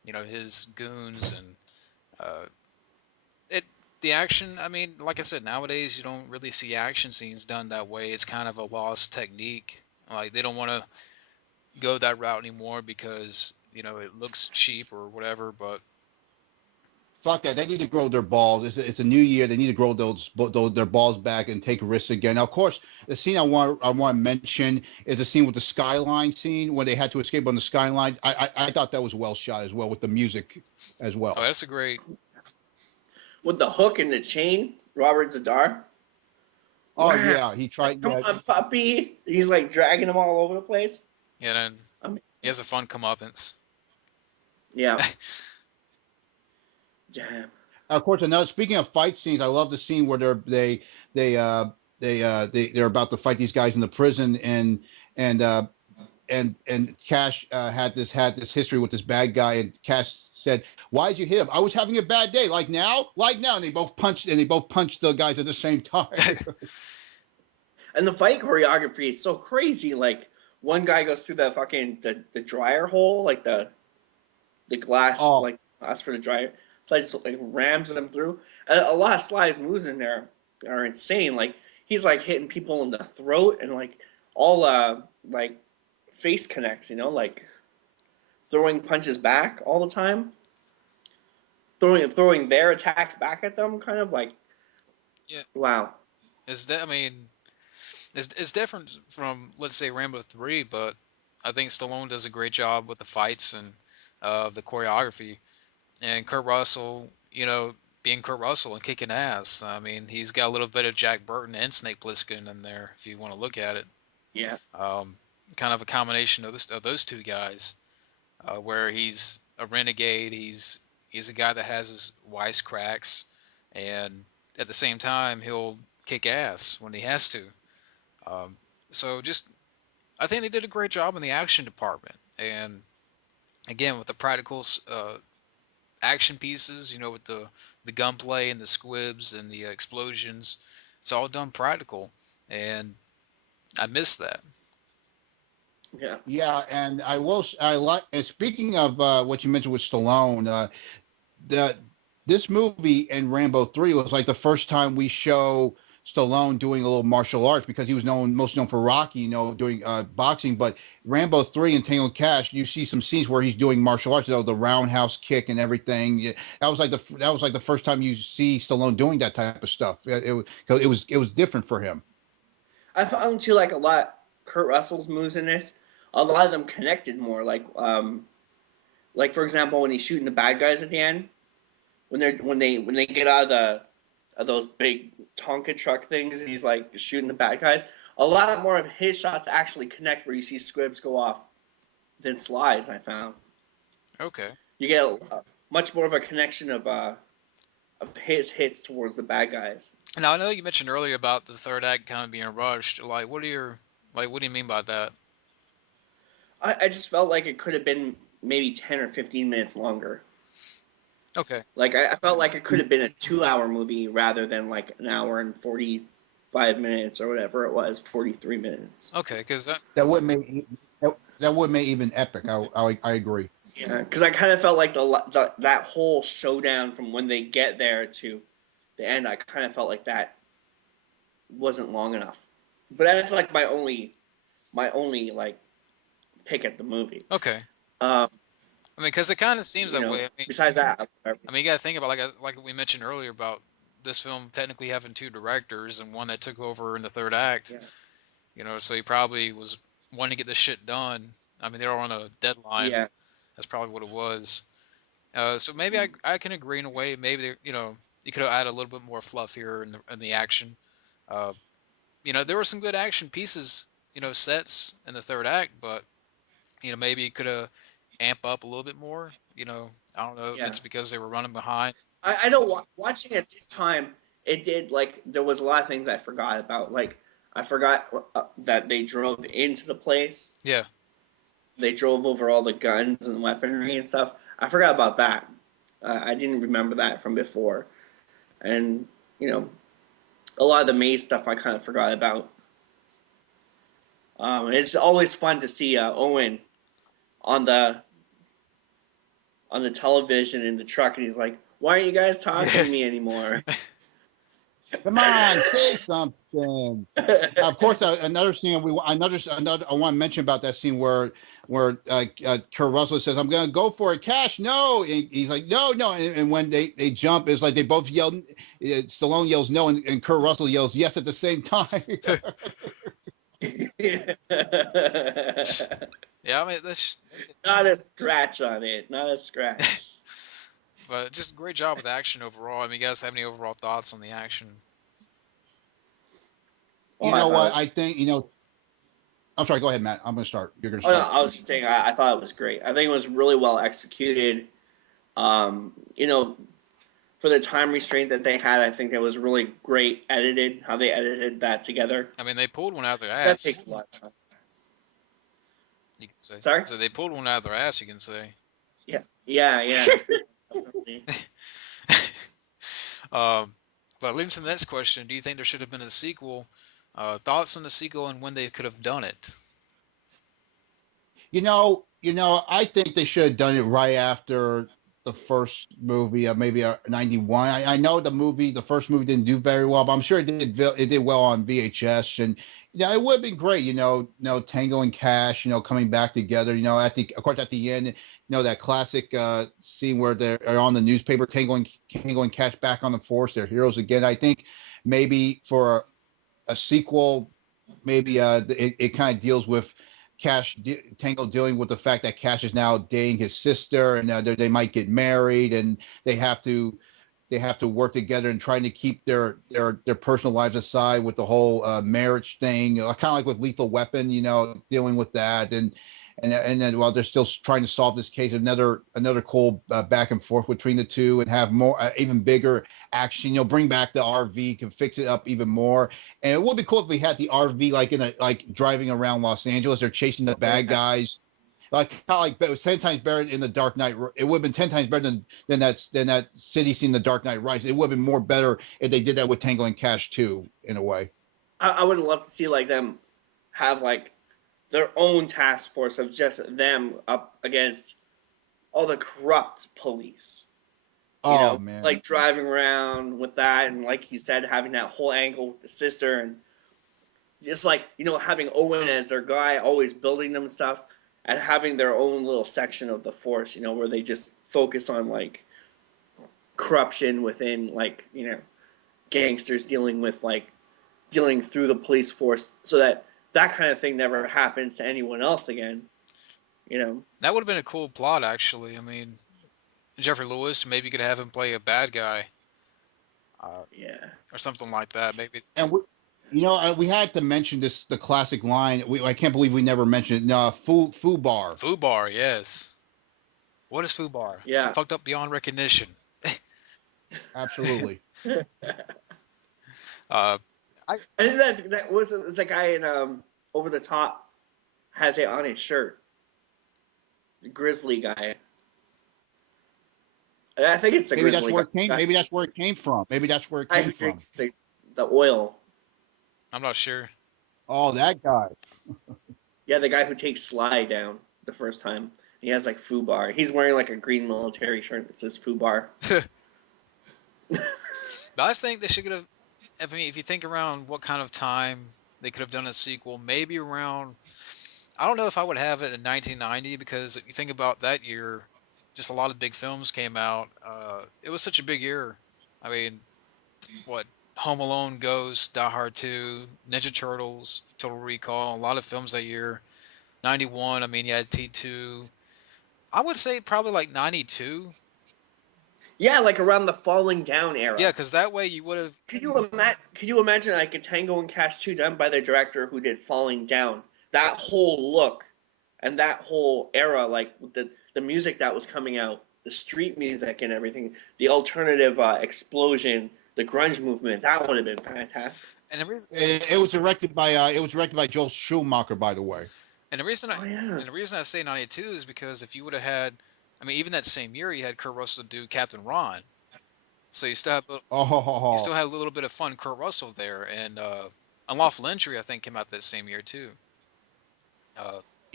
his goons and uh, it the action. I mean, like I said, nowadays you don't really see action scenes done that way. It's kind of a lost technique. Like they don't want to go that route anymore because it looks cheap or whatever. But Fuck that. They need to grow their balls. It's a new year. They need to grow their balls back and take risks again. Now, of course, the scene I want to mention is the scene with the skyline scene when they had to escape on the skyline. I thought that was well shot as well with the music as oh, well. that's a great. With the hook and the chain, Robert Zadar. Oh Wow. yeah, he tried. Come on, puppy. He's like dragging them all over the place. Yeah, and I mean, he has a fun comeuppance. yeah. Damn. Of course, another speaking of fight scenes, I love the scene where they're about to fight these guys in the prison, and Cash had this history with this bad guy, and Cash said, "Why'd you hit him? I was having a bad day. Like now, and they both punched the guys at the same time. And the fight choreography is so crazy. Like one guy goes through the fucking the dryer hole, like the glass, Oh, like glass for the dryer. So I just like rams them through. And a lot of Sly's moves in there are insane. Like he's like hitting people in the throat and like all like face connects, like throwing punches back all the time. Throwing their attacks back at them, kind of like Yeah, wow. I mean, it's different from let's say Rambo 3, but I think Stallone does a great job with the fights and the choreography. And Kurt Russell, being Kurt Russell and kicking ass. I mean, he's got a little bit of Jack Burton and Snake Plissken in there, if you want to look at it. Yeah. Kind of a combination of those two guys, where he's a renegade, he's a guy that has his wisecracks, and at the same time he'll kick ass when he has to. So just, I think they did a great job in the action department, and again with the practical action pieces, with the gunplay and the squibs and the explosions. It's all done practical, and I miss that. Yeah. yeah, and I like. And speaking of what you mentioned with Stallone, the this movie and Rambo 3 was like the first time we show Stallone doing a little martial arts because he was most known for Rocky, doing boxing. But Rambo 3 and Tango Cash, you see some scenes where he's doing martial arts, the roundhouse kick and everything. Yeah, that was like the first time you see Stallone doing that type of stuff. It was different for him. I found too like a lot Kurt Russell's moves in this. A lot of them connected more. Like for example, when he's shooting the bad guys at the end, when they get out of those big Tonka truck things, and he's like shooting the bad guys. A lot more of his shots actually connect where you see squibs go off than Sly's. I found Okay. you get much more of a connection of his hits towards the bad guys. Now I know you mentioned earlier about the third act kind of being rushed. Like, what do you mean by that? I just felt like it could have been maybe 10 or 15 minutes longer. Okay. Like I felt like it could have been a 2-hour movie rather than like an hour and 45 minutes or whatever it was, 43 minutes. Okay, because That would make that would make even epic. I agree. Yeah, because I kind of felt like that whole showdown from when they get there to the end, I kind of felt like that wasn't long enough. But that's like my only like pick at the movie. okay. Um, I mean, because it kind of seems that way. besides that, I mean, you got to think about like we mentioned earlier about this film technically having two directors and one that took over in the third act. yeah, So he probably was wanting to get this shit done. I mean, they were on a deadline. yeah, That's probably what it was. So maybe I can agree in a way. Maybe you could have added a little bit more fluff here in the action. Uh, there were some good action pieces, sets in the third act, but maybe you could have amp up a little bit more. I don't know if yeah. it's because they were running behind. I know watching it this time, it did like there was a lot of things I forgot about. Like I forgot that they drove into the place. Yeah. They drove over all the guns and weaponry and stuff. I forgot about that. I didn't remember that from before, and a lot of the maze stuff I kind of forgot about. It's always fun to see Owen on the on the television in the truck, and he's like, "Why aren't you guys talking to me anymore?" Come on, say something. Of course, another scene another I want to mention about that scene where Kurt Russell says, "I'm gonna go for it, Cash." No, and he's like, "No, no," and when they jump, it's like they both yell. Stallone yells no, and Kurt Russell yells yes at the same time. Yeah, I mean that's Not a scratch on it. Not a scratch. but just great job with action overall. I mean, you guys have any overall thoughts on the action? Oh, You I know thought it what? was. I think I'm sorry. Go ahead, Matt. I'm gonna start. You're gonna Oh no, start. I was just saying. I thought it was great. I think it was really well executed. You know, for the time restraint that they had, I think it was really great edited. How they edited that together. I mean, they pulled one out of their 'Cause that ass, takes a lot of time. you can say. Sorry. So they pulled one out of their ass, you can say. Yeah. Yeah. Yeah. Definitely. Um, but leading to the next question, do you think there should have been a sequel? Thoughts on the sequel and when they could have done it? I think they should have done it right after the first movie, maybe '91. I know the first movie didn't do very well, but I'm sure it did well on VHS, and it would have been great. Tango and Cash, coming back together. Of course at the end, that classic scene where they're on the newspaper, Tango and Cash back on the force, they're heroes again. I think maybe for a sequel, maybe it kind of deals with Tango dealing with the fact that Cash is now dating his sister, and they might get married, and they have to work together and trying to keep their personal lives aside with the whole marriage thing, kind of like with Lethal Weapon, dealing with that, and then while they're still trying to solve this case, another cool back and forth between the two, and have more even bigger action. Bring back the RV, can fix it up even more, and it would be cool if we had the RV like driving around Los Angeles. They're chasing the Oh, bad yeah. guys. Like kind of like it was 10 times better in the Dark Knight. It would have been 10 times better than that city scene, the Dark Knight Rises. It would have been more better if they did that with Tango and Cash too, in a way. I would love to see like them have like their own task force of just them up against all the corrupt police. Oh man. Like driving around with that, and like you said, having that whole angle with the sister, and just like having Owen as their guy, always building them stuff, and having their own little section of the force, where they just focus on like corruption within like gangsters dealing through the police force, so that that kind of thing never happens to anyone else again. That would have been a cool plot, actually. I mean, Jeffrey Lewis, maybe you could have him play a bad guy, uh, Yeah. or something like that. Maybe. And we had to mention the classic line. I can't believe we never mentioned it. No, foo bar. Fubar, yes. What is Fubar? Yeah. Fucked up beyond recognition. Absolutely. Uh, I think that was the guy in Over the Top has it on his shirt. The Grizzly guy. I think it's the Maybe that's Grizzly where it guy. came. Maybe that's where it came from. Maybe that's where it Guy came who from. drinks the oil. I'm not sure. Oh, that guy. Yeah, the guy who takes Sly down the first time. He has like Fubar. He's wearing like a green military shirt that says Fubar. But I think they should have. I mean, if you think around what kind of time they could have done a sequel, maybe around. I don't know if I would have it in 1990 because if you think about that year, just a lot of big films came out. It was such a big year. I mean, what Home Alone, Ghost, Die Hard 2, Ninja Turtles, Total Recall, a lot of films that year. 91, I mean, you had T2. I would say probably like 92. Yeah, like around the Falling Down Yeah, era. because that way you would have. Could you imagine like a Tango and Cash 2 done by the director who did Falling Down? That whole look and that whole era, like the music that was coming out, the street music and everything, the alternative explosion, the grunge movement, that would have been fantastic. And the reason, It was directed by Joel Schumacher, by the way. and the reason I Oh yeah. and the reason I say 92 is because if you would have had, I mean, even that same year you had Kurt Russell do Captain Ron, so you still have you still Oh, had a little bit of fun Kurt Russell there, and Unlawful Entry I think came out that same year too. Uh,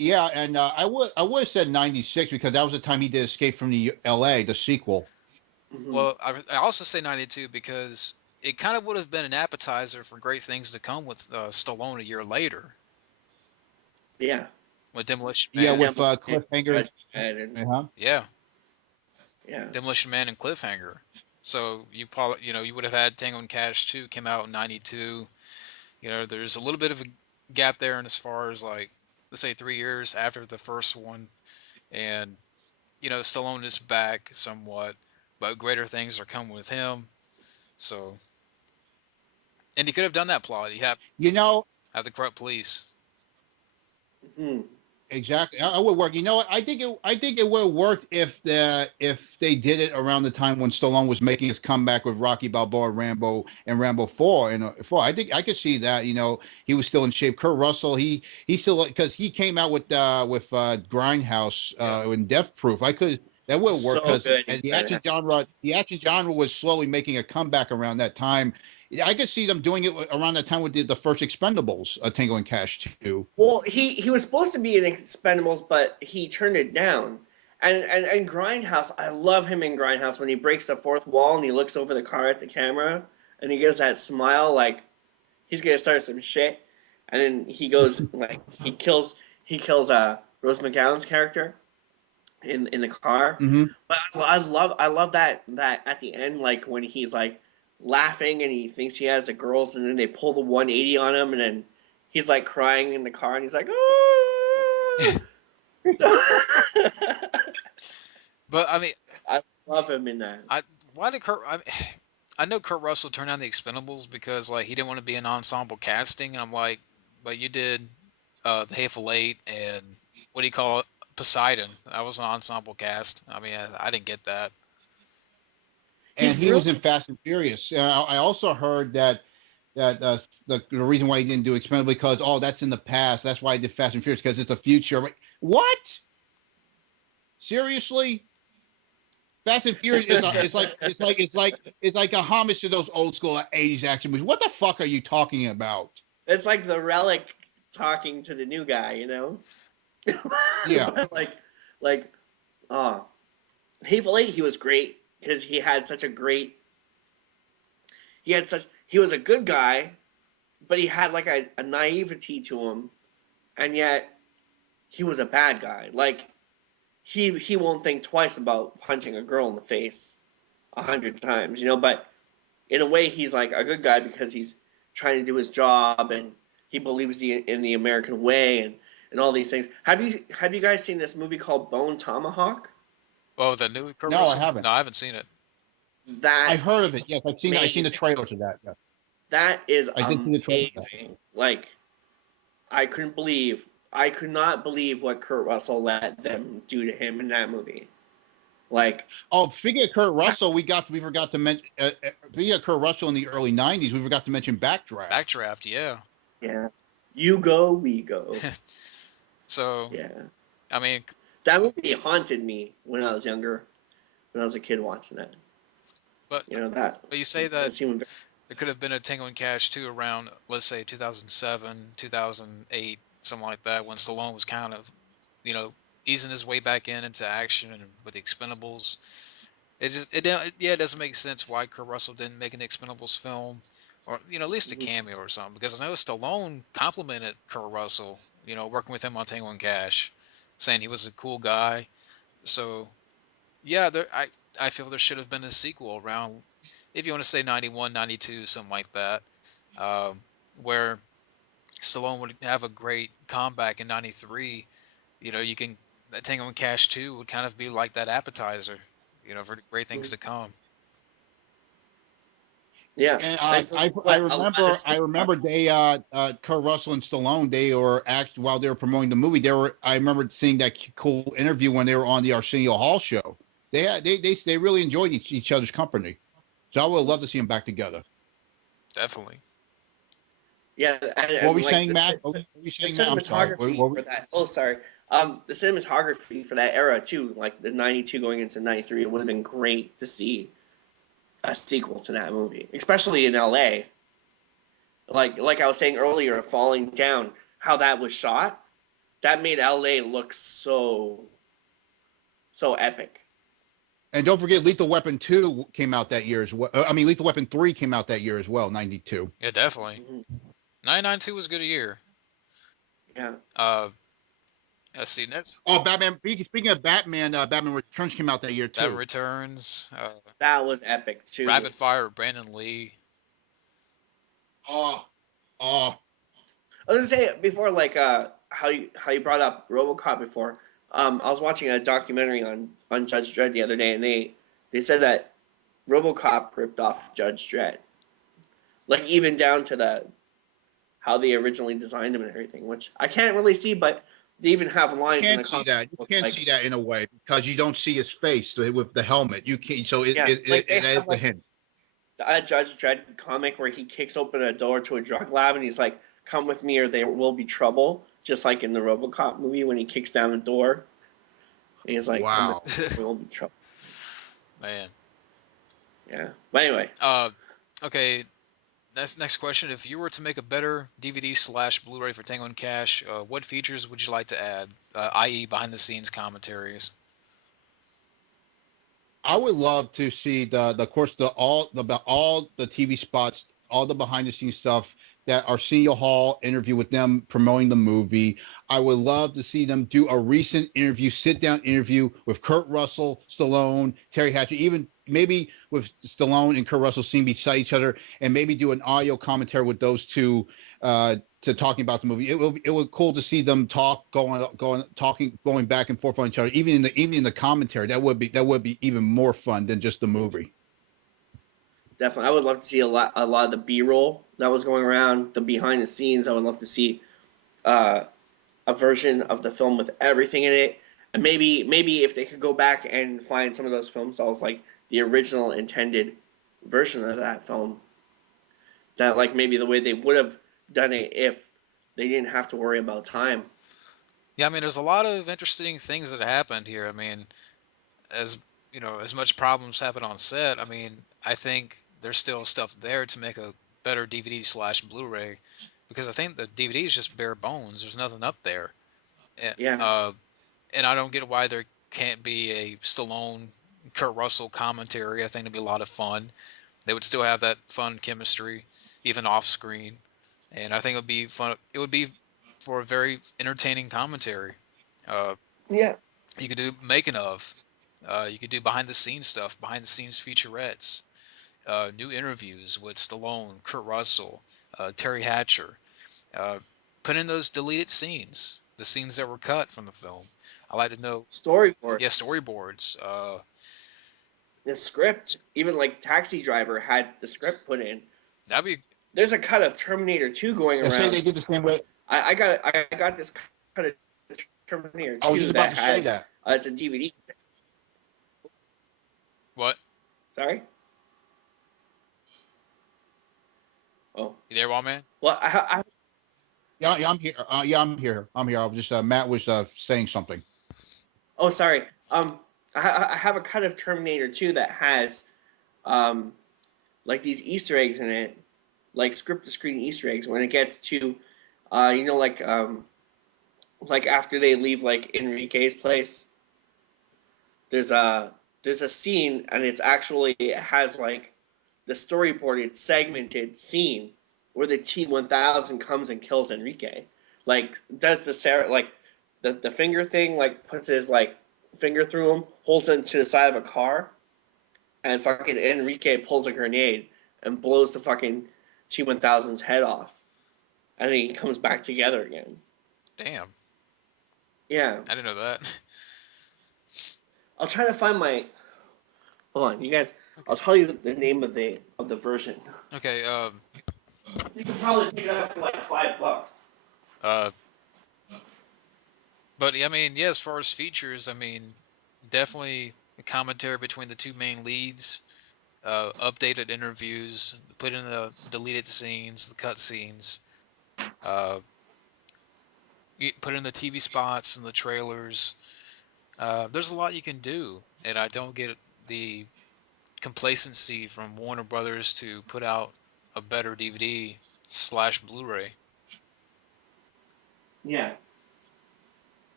Yeah, and I would have said 96 because that was the time he did Escape from the L.A., the sequel. Hmm. Well, I also say 92 because it kind of would have been an appetizer for great things to come with Stallone a year later Yeah. with Demolition Yeah, And Man. with Demolition Man, Cliffhanger. Judge Dredd, and Uh-huh. Yeah, yeah. Demolition Man and Cliffhanger. So you probably, you would have had Tango and Cash 2 came out in 92. There's a little bit of a gap there, and as far as like, let's say 3 years after the first one, and Stallone is back somewhat, but greater things are coming with him. So, and he could have done that plot. You You know, have the corrupt police. Hmm. exactly. I would work. You know what? I think it would have worked if they did it around the time when Stallone was making his comeback with Rocky Balboa, Rambo 4 and 4. I think I could see that. He was still in shape. Kurt Russell, he still because he came out with Grindhouse Yeah. and Death Proof. That would work So because good in the action genre was slowly making a comeback around that time. Yeah, I could see them doing it around that time with the first Expendables, Tango and Cash 2. Well, he was supposed to be in Expendables, but he turned it down. And Grindhouse, I love him in Grindhouse when he breaks the fourth wall and he looks over the car at the camera and he gives that smile like he's gonna start some shit. And then he goes like he kills Rose McGowan's character in the car. Hmm. But I love that at the end, like when he's like laughing and he thinks he has the girls, and then they pull the 180 on him, and then he's like crying in the car, and he's like, "Ah!" But I mean, I love him in that. I why did Kurt? I know Kurt Russell turned down the Expendables because like he didn't want to be an ensemble casting, and I'm like, but you did the Hateful Eight and what do you call it, Poseidon? That was an ensemble cast. I mean, I didn't get that. And He's he was in really Fast and Furious. I also heard that the reason why he didn't do Expendable because that's in the past. That's why he did Fast and Furious because it's a future. I'm like, what? Seriously? Fast and Furious is it's like a homage to those old school '80s action movies. What the fuck are you talking about? it's like the relic talking to the new guy, Yeah. But like oh, Hateful Eight, he was great because he was a good guy, but he had like a naivety to him, and yet he was a bad guy. Like he won't think twice about punching a girl in the face 100 times, But in a way, he's like a good guy because he's trying to do his job and he believes in the American way and all these things. Have you guys seen this movie called Bone Tomahawk? Oh, the new Kurt No, I Russell? haven't. No, I haven't seen it. That I heard of is it. Yes, I've seen the amazing. trailer to that. Yeah. That is I did see the trailer to that. amazing. Like I could not believe what Kurt Russell let them do to him in that movie. Like, Oh, speaking of Kurt Russell, we forgot to mention. Speaking of Kurt Russell in the early '90s, we forgot to mention Backdraft. Backdraft, yeah. yeah, you go, we go. So, Yeah, I mean, that movie haunted me when I was younger, when I was a kid watching that. but That but you say that seemed there could have been a Tango and Cash 2 around, let's say 2007, 2008, something like that, when Stallone was kind of, easing his way back into action and with the Expendables. It doesn't make sense why Kurt Russell didn't make an Expendables film, or at least a cameo or something. Because I know Stallone complimented Kurt Russell, working with him on Tango and Cash, saying he was a cool guy. So yeah, I feel there should have been a sequel around, if you want to say 91, 92, something like that, um, where Stallone would have a great comeback in 93. You can that Tango and Cash 2 would kind of be like that appetizer, for the great things to come. yeah. And And I a lot of remember they Kurt Russell and Stallone while they were promoting the movie I remember seeing that cool interview when they were on the Arsenio Hall show. They really enjoyed each other's company, so I would love to see them back together. Definitely. Yeah, What were we like saying, Matt? What were we the saying, Matt? I'm sorry. cinematography for that. Oh, sorry. The cinematography for that era too, like the '92 going into '93, it would have been great to see a sequel to that movie, especially in LA. Like I was saying earlier, Falling Down, how that was shot. that made LA look so epic. And don't forget, Lethal Weapon 2 came out that year as well. I mean, Lethal Weapon 3 came out that year as well, 92. Yeah, definitely. Hmm. 992 was a good year. Yeah. Let's see, next. Oh, Batman. Speaking of Batman, Batman Returns came out that year Batman too. Returns. That was epic too. Rapid Fire with Brandon Lee. Oh, I was gonna say before, like how you brought up RoboCop before. I was watching a documentary on Judge Dredd the other day, and they said that RoboCop ripped off Judge Dredd, like even down to the how they originally designed him and everything, which I can't really see, but they even have you lines in the can't see comic that. You book, can't like see that in a way because you don't see his face with the helmet. You can't. So yeah, like they it is have a like hint. a Judge Dredd comic where he kicks open a door to a drug lab and he's like, "Come with me, or there will be trouble." Just like in the RoboCop movie when he kicks down the door, and he's like, "Come with Wow. me, there will be trouble." Man. Yeah. But anyway, Okay. Next question. If you were to make a better DVD/Blu-ray for Tango and Cash, what features would you like to add? I.e., behind the scenes commentaries. I would love to see of course all the TV spots, all the behind the scenes stuff that Arsenio Hall interview with them promoting the movie. I would love to see them do a recent interview, sit down interview with Kurt Russell, Stallone, Terry Hatcher, even maybe with Stallone and Kurt Russell seen beside each other, and maybe do an audio commentary with those two to talking about the movie. It was cool to see them talk, going back and forth on each other. Even in the commentary, that would be even more fun than just the movie. definitely, I would love to see a lot of the B-roll that was going around, the behind the scenes. I would love to see uh, a version of the film with everything in it, and maybe if they could go back and find some of those film stills, like the original intended version of that film, that like maybe the way they would have done it if they didn't have to worry about time. Yeah, I mean, there's a lot of interesting things that happened here. I mean, as as much problems happen on set, I mean, I think there's still stuff there to make a better DVD/Blu-ray, because I think the DVD is just bare bones. There's nothing up there. And, Yeah, and I don't get why there can't be a Stallone, Kurt Russell commentary. I think it'd be a lot of fun. They would still have that fun chemistry, even off screen. And I think it would be fun. It would be for a very entertaining commentary. Uh, yeah, you could do making of. You could do behind the scenes stuff, behind the scenes featurettes, new interviews with Stallone, Kurt Russell, Terry Hatcher. Uh, put in those deleted scenes, the scenes that were cut from the film. I like to know, yeah, storyboards, storyboards. the script. Even like Taxi Driver had the script put in. That'd be There's a cut of Terminator 2 going They say around. they did the same way. I got this cut of Terminator I was 2 just about that to say has that. it's a DVD. what? Sorry. Oh You there, Wallman? well, Yeah, I'm here. I'm here. I was just Matt was saying something. oh sorry. I have a cut of Terminator 2 that has um like these Easter eggs in it, like script to screen Easter eggs when it gets to like after they leave like Enrique's place. There's a scene and it has like the storyboarded segmented scene where the T-1000 comes and kills Enrique. Like does the Sarah like the finger thing, like puts his like finger through him, holds him to the side of a car, and fucking Enrique pulls a grenade and blows the fucking T-1000's head off, and then he comes back together again. Damn, Yeah, I didn't know that. I'll try to find my. Hold on, you guys. I'll tell you the name of the version. Okay. You can probably pick it up for like $5. Uh, but I mean, yeah, as far as features, I mean, definitely a commentary between the two main leads, updated interviews, put in the deleted scenes, the cut scenes, uh, put in the TV spots and the trailers. There's a lot you can do, and I don't get the complacency from Warner Brothers to put out a better DVD/Blu-ray. Yeah.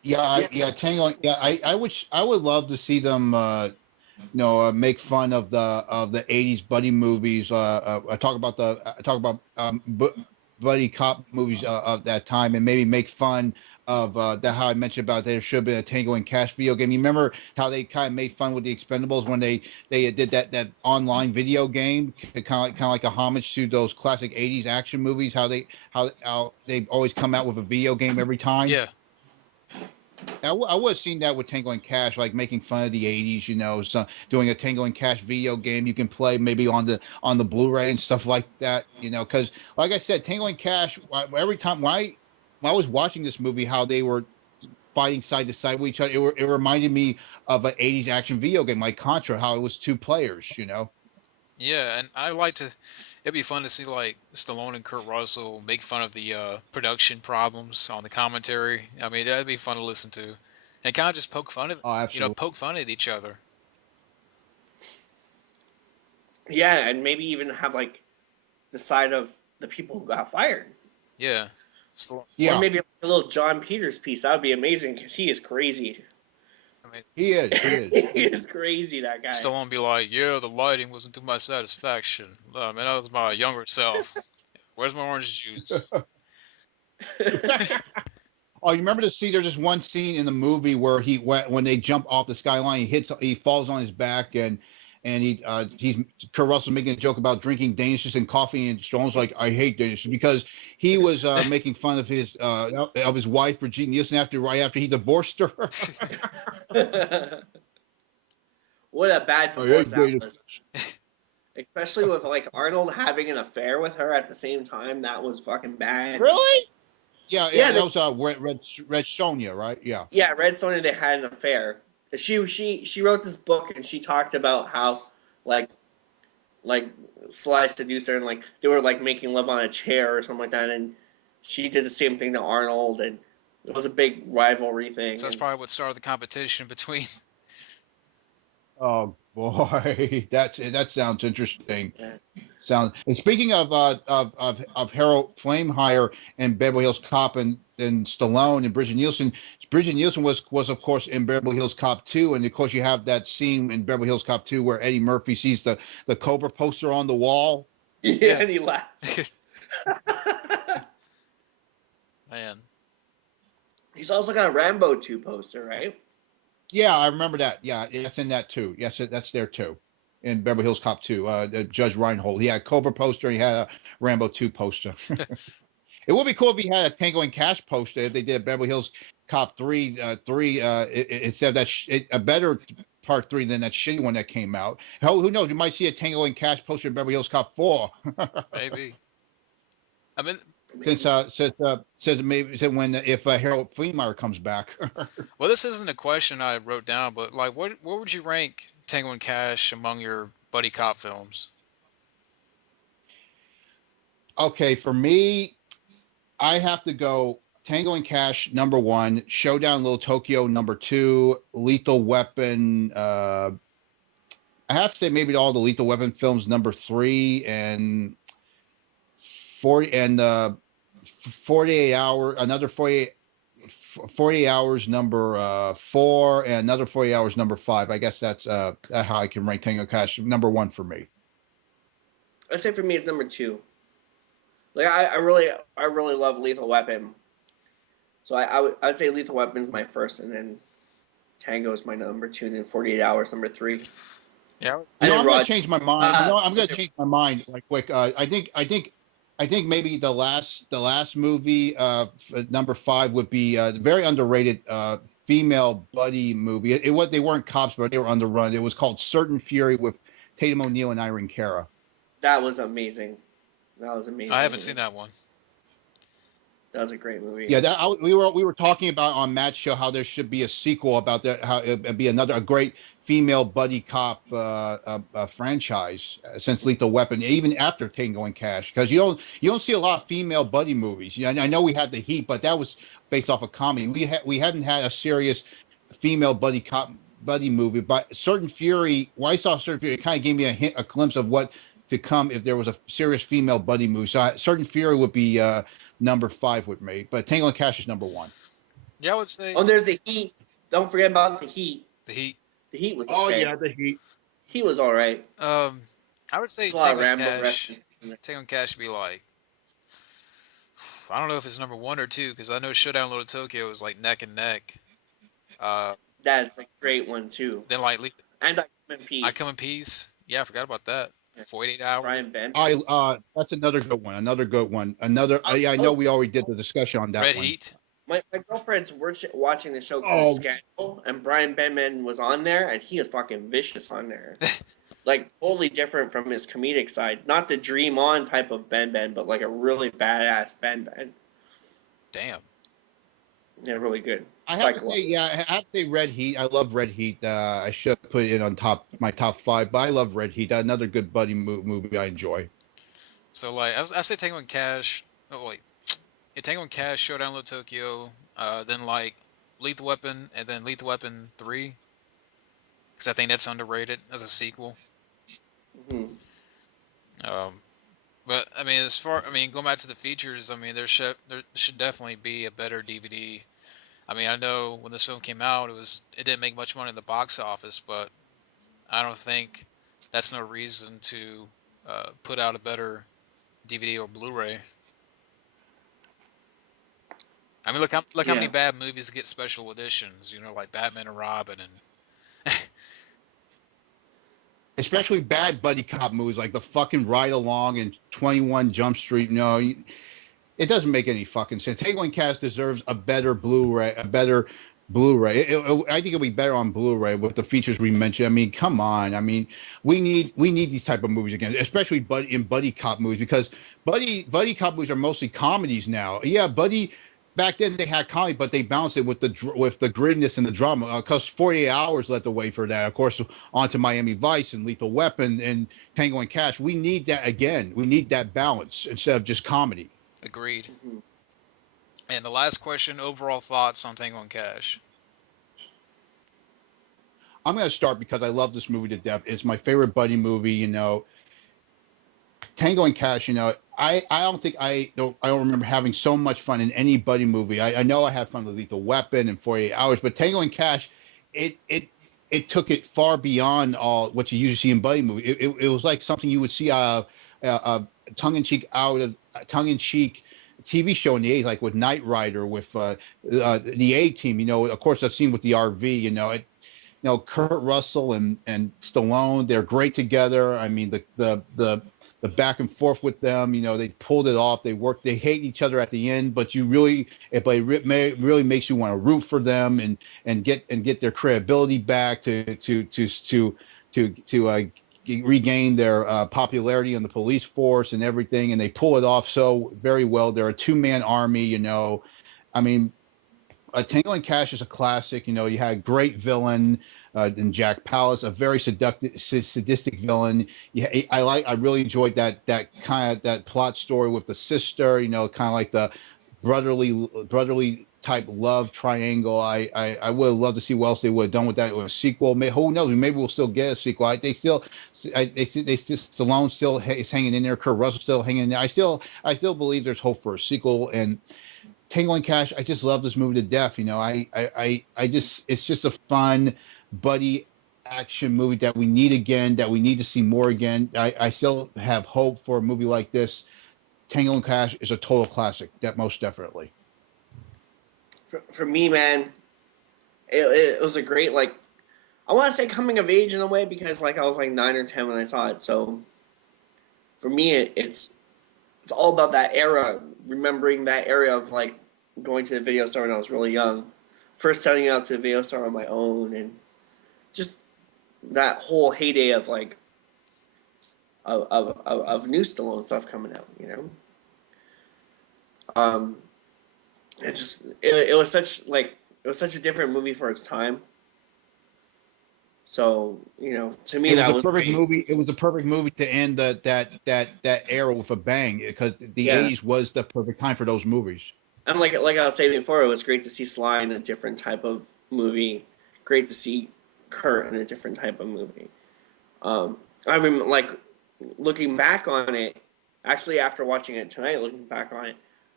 Tango. Yeah, I would love to see them. Make fun of the '80s buddy movies. I talk about buddy cop movies of that time, and maybe make fun of that. How I mentioned about there should have been a Tango and Cash video game. You remember how they kind of made fun with the Expendables when they did that online video game, kind of like a homage to those classic '80s action movies. How they always come out with a video game every time. Yeah. I would have seen that with Tango and Cash, like making fun of the '80s, so doing a Tango and Cash video game you can play maybe on the Blu-ray and stuff like that, because like I said, Tango and Cash. Every time when I was watching this movie, how they were fighting side to side with each other, it reminded me of an '80s action video game like Contra, how it was two players. Yeah, and I like to. It'd be fun to see like Stallone and Kurt Russell make fun of the production problems on the commentary. I mean, that'd be fun to listen to, and kind of just poke fun at Oh, absolutely. poke fun at each other. Yeah, and maybe even have like the side of the people who got fired. Yeah, Or maybe a little John Peters piece. That would be amazing because he is crazy. I mean, He is. He is crazy, that guy. Stallone be like, "Yeah, the lighting wasn't to my satisfaction. Man, that was my younger self. Where's my orange juice?" Oh, you remember there's just one scene in the movie where when they jump off the skyline, he falls on his back and he's Kurt Russell making a joke about drinking Danishes and coffee, and Stallone's like, I hate Danishes, because he was making fun of his wife Brigitte Nielsen right after he divorced her. What a bad divorce that was. Especially with like Arnold having an affair with her at the same time, that was fucking bad. Really? Yeah, that was Red Sonja, right? Yeah. Yeah, Red Sonja, they had an affair. She wrote this book and she talked about how like Sly seduced her and like they were like making love on a chair or something like that, and she did the same thing to Arnold, and it was a big rivalry thing. So that's probably what started the competition between. Oh boy, that sounds interesting. Yeah. And speaking of Harold Flamehire and Beverly Hills Cop and Stallone and Bridget Nielsen. Bridget Nielsen was of course in Beverly Hills Cop 2, and of course you have that scene in Beverly Hills Cop 2 where Eddie Murphy sees the Cobra poster on the wall. Yeah, and he laughed. Man. He's also got a Rambo 2 poster, right? Yeah, I remember that. Yeah, that's in that too. Yes, that's there too. In Beverly Hills Cop 2, Judge Reinhold. He had a Cobra poster. He had a Rambo 2 poster. It would be cool if he had a Tango and Cash poster. If they did Beverly Hills Cop 3, instead of that a better part 3 than that shitty one that came out. Hell, who knows? You might see a Tango and Cash poster in Beverly Hills Cop 4. Maybe. I mean, since when if Harold Flamehire comes back. Well, this isn't a question I wrote down, but like, what would you rank Tango and Cash among your buddy cop films? Okay, for me, I have to go Tango and Cash number 1, Showdown Little Tokyo number 2, Lethal Weapon. I have to say maybe all the Lethal Weapon films number 3, and 48 hours, another 48 hours number 4, and another 48 hours number 5. I guess that's how I can rank Tango Cash number 1 for me. I'd say for me it's number 2. Like I really love Lethal Weapon, so I'd say Lethal Weapon is my first, and then Tango is my number 2, and then 48 hours number 3. Yeah, I'm gonna change my mind. I'm gonna change my mind right quick. I think maybe the last movie, number 5, would be a very underrated female buddy movie. They weren't cops, but they were on the run. It was called Certain Fury with Tatum O'Neal and Irene Cara. That was amazing. I haven't seen that one. That was a great movie. Yeah, we were talking about on Matt's show how there should be a sequel about that, how it'd be a great female buddy cop franchise since Lethal Weapon, even after Tango and Cash, because you don't see a lot of female buddy movies. I know we had The Heat, but that was based off a comedy. We hadn't had a serious female buddy cop buddy movie. But Certain Fury, when I saw Certain Fury, it kind of gave me a glimpse of what to come if there was a serious female buddy movie. So Certain Fury would be number 5 with me, but Tango and Cash is number 1. Yeah, I would say Oh, there's the Heat. Don't forget about the Heat. the Heat. The Heat was Oh okay. yeah, the Heat. He was all right. I would say There's a lot of Tango Rambo Cash. references in there. Tango Cash would be like, I don't know if it's number one or two because I know Showdown Little Tokyo was like neck and neck. Uh, That's a great one too. then like And I Come in I Come in Peace. Peace. Yeah, I forgot about that. Yeah. 48 Brian Hours. Ben. That's another good one. Another good one. Another. Yeah, I I know was we already did the discussion on that Red one. Heat. my girlfriend's watching the show called Oh, Scandal, and Brian Benman was on there, and he was fucking vicious on there. Like, totally different from his comedic side. Not the Dream On type of Ben Ben, but like a really badass Ben Ben. Damn. Yeah, really good. I have to say, yeah, I have to say Red Heat. I love Red Heat. I should put it on my top 5, but I love Red Heat. Another good buddy movie I enjoy. So like I say Tango and Cash. Oh wait, yeah, Tango and Cash, Showdown Little Tokyo. Then like Lethal Weapon, and then Lethal Weapon 3, because I think that's underrated as a sequel. Mm-hmm. But I mean, going back to the features, I mean, there should definitely be a better DVD. I mean, I know when this film came out, it didn't make much money in the box office, but I don't think that's no reason to put out a better DVD or Blu-ray. I mean, look how many Yeah. bad movies get special editions. You know, like Batman and Robin, and Especially bad buddy cop movies like the fucking Ride Along and 21 Jump Street. No, it doesn't make any fucking sense. Tango and Cash deserves a better Blu-ray. I think it'll be better on Blu-ray with the features we mentioned. I mean, come on. I mean, we need these type of movies again, especially buddy cop movies, because buddy cop movies are mostly comedies now. Yeah, buddy. Back then they had comedy, but they balanced it with the grittiness and the drama. Because 48 Hours led the way for that. Of course, onto Miami Vice and Lethal Weapon and Tango and Cash. We need that again. We need that balance instead of just comedy. agreed. Mm-hmm. And the last question: overall thoughts on Tango and Cash? I'm going to start because I love this movie to death. It's my favorite buddy movie. Tango and Cash. I don't remember having so much fun in any buddy movie. I know I had fun with Lethal Weapon and 48 Hours, but Tango and Cash, it took it far beyond all what you usually see in buddy movie. It was like something you would see a tongue-in-cheek TV show in the 80s, like with Knight Rider, with the A-Team. Of course, that scene with the RV. Kurt Russell and Stallone, they're great together. I mean, the back and forth with them, they pulled it off. They hate each other at the end, but it really makes you want to root for them and get their credibility back to regain their popularity in the police force and everything. And they pull it off so very well. They're a two-man army. I mean, Tango and Cash is a classic. You had a great villain in Jack Palance, a very sadistic villain. Yeah, I really enjoyed that that plot story with the sister. Kind of like the brotherly type love triangle. I would have loved to see what else they would have done with that with a sequel. Who knows? Maybe we'll still get a sequel. Stallone still is hanging in there. Kurt Russell still hanging in there. I still believe there's hope for a sequel. And Tango and Cash, I just love this movie to death. It's just a fun buddy action movie that we need again, that we need to see more again. I still have hope for a movie like this. Tango and Cash is a total classic, that most definitely. For me, man, it was a great, like, I want to say coming of age in a way, because like I was like 9 or 10 when I saw it. So for me, it's all about that era, remembering that era of like going to the video store when I was really young, first setting out to the video store on my own, and just that whole heyday of like of new Stallone stuff coming out. It was such a different movie for its time. So to me, that was a perfect movie. It was a perfect movie to end that era with a bang, because the 80s was the perfect time for those movies. And like I was saying before, it was great to see Sly in a different type of movie. Great to see Kurt in a different type of movie. I mean, like looking back on it, actually after watching it tonight, looking back on it,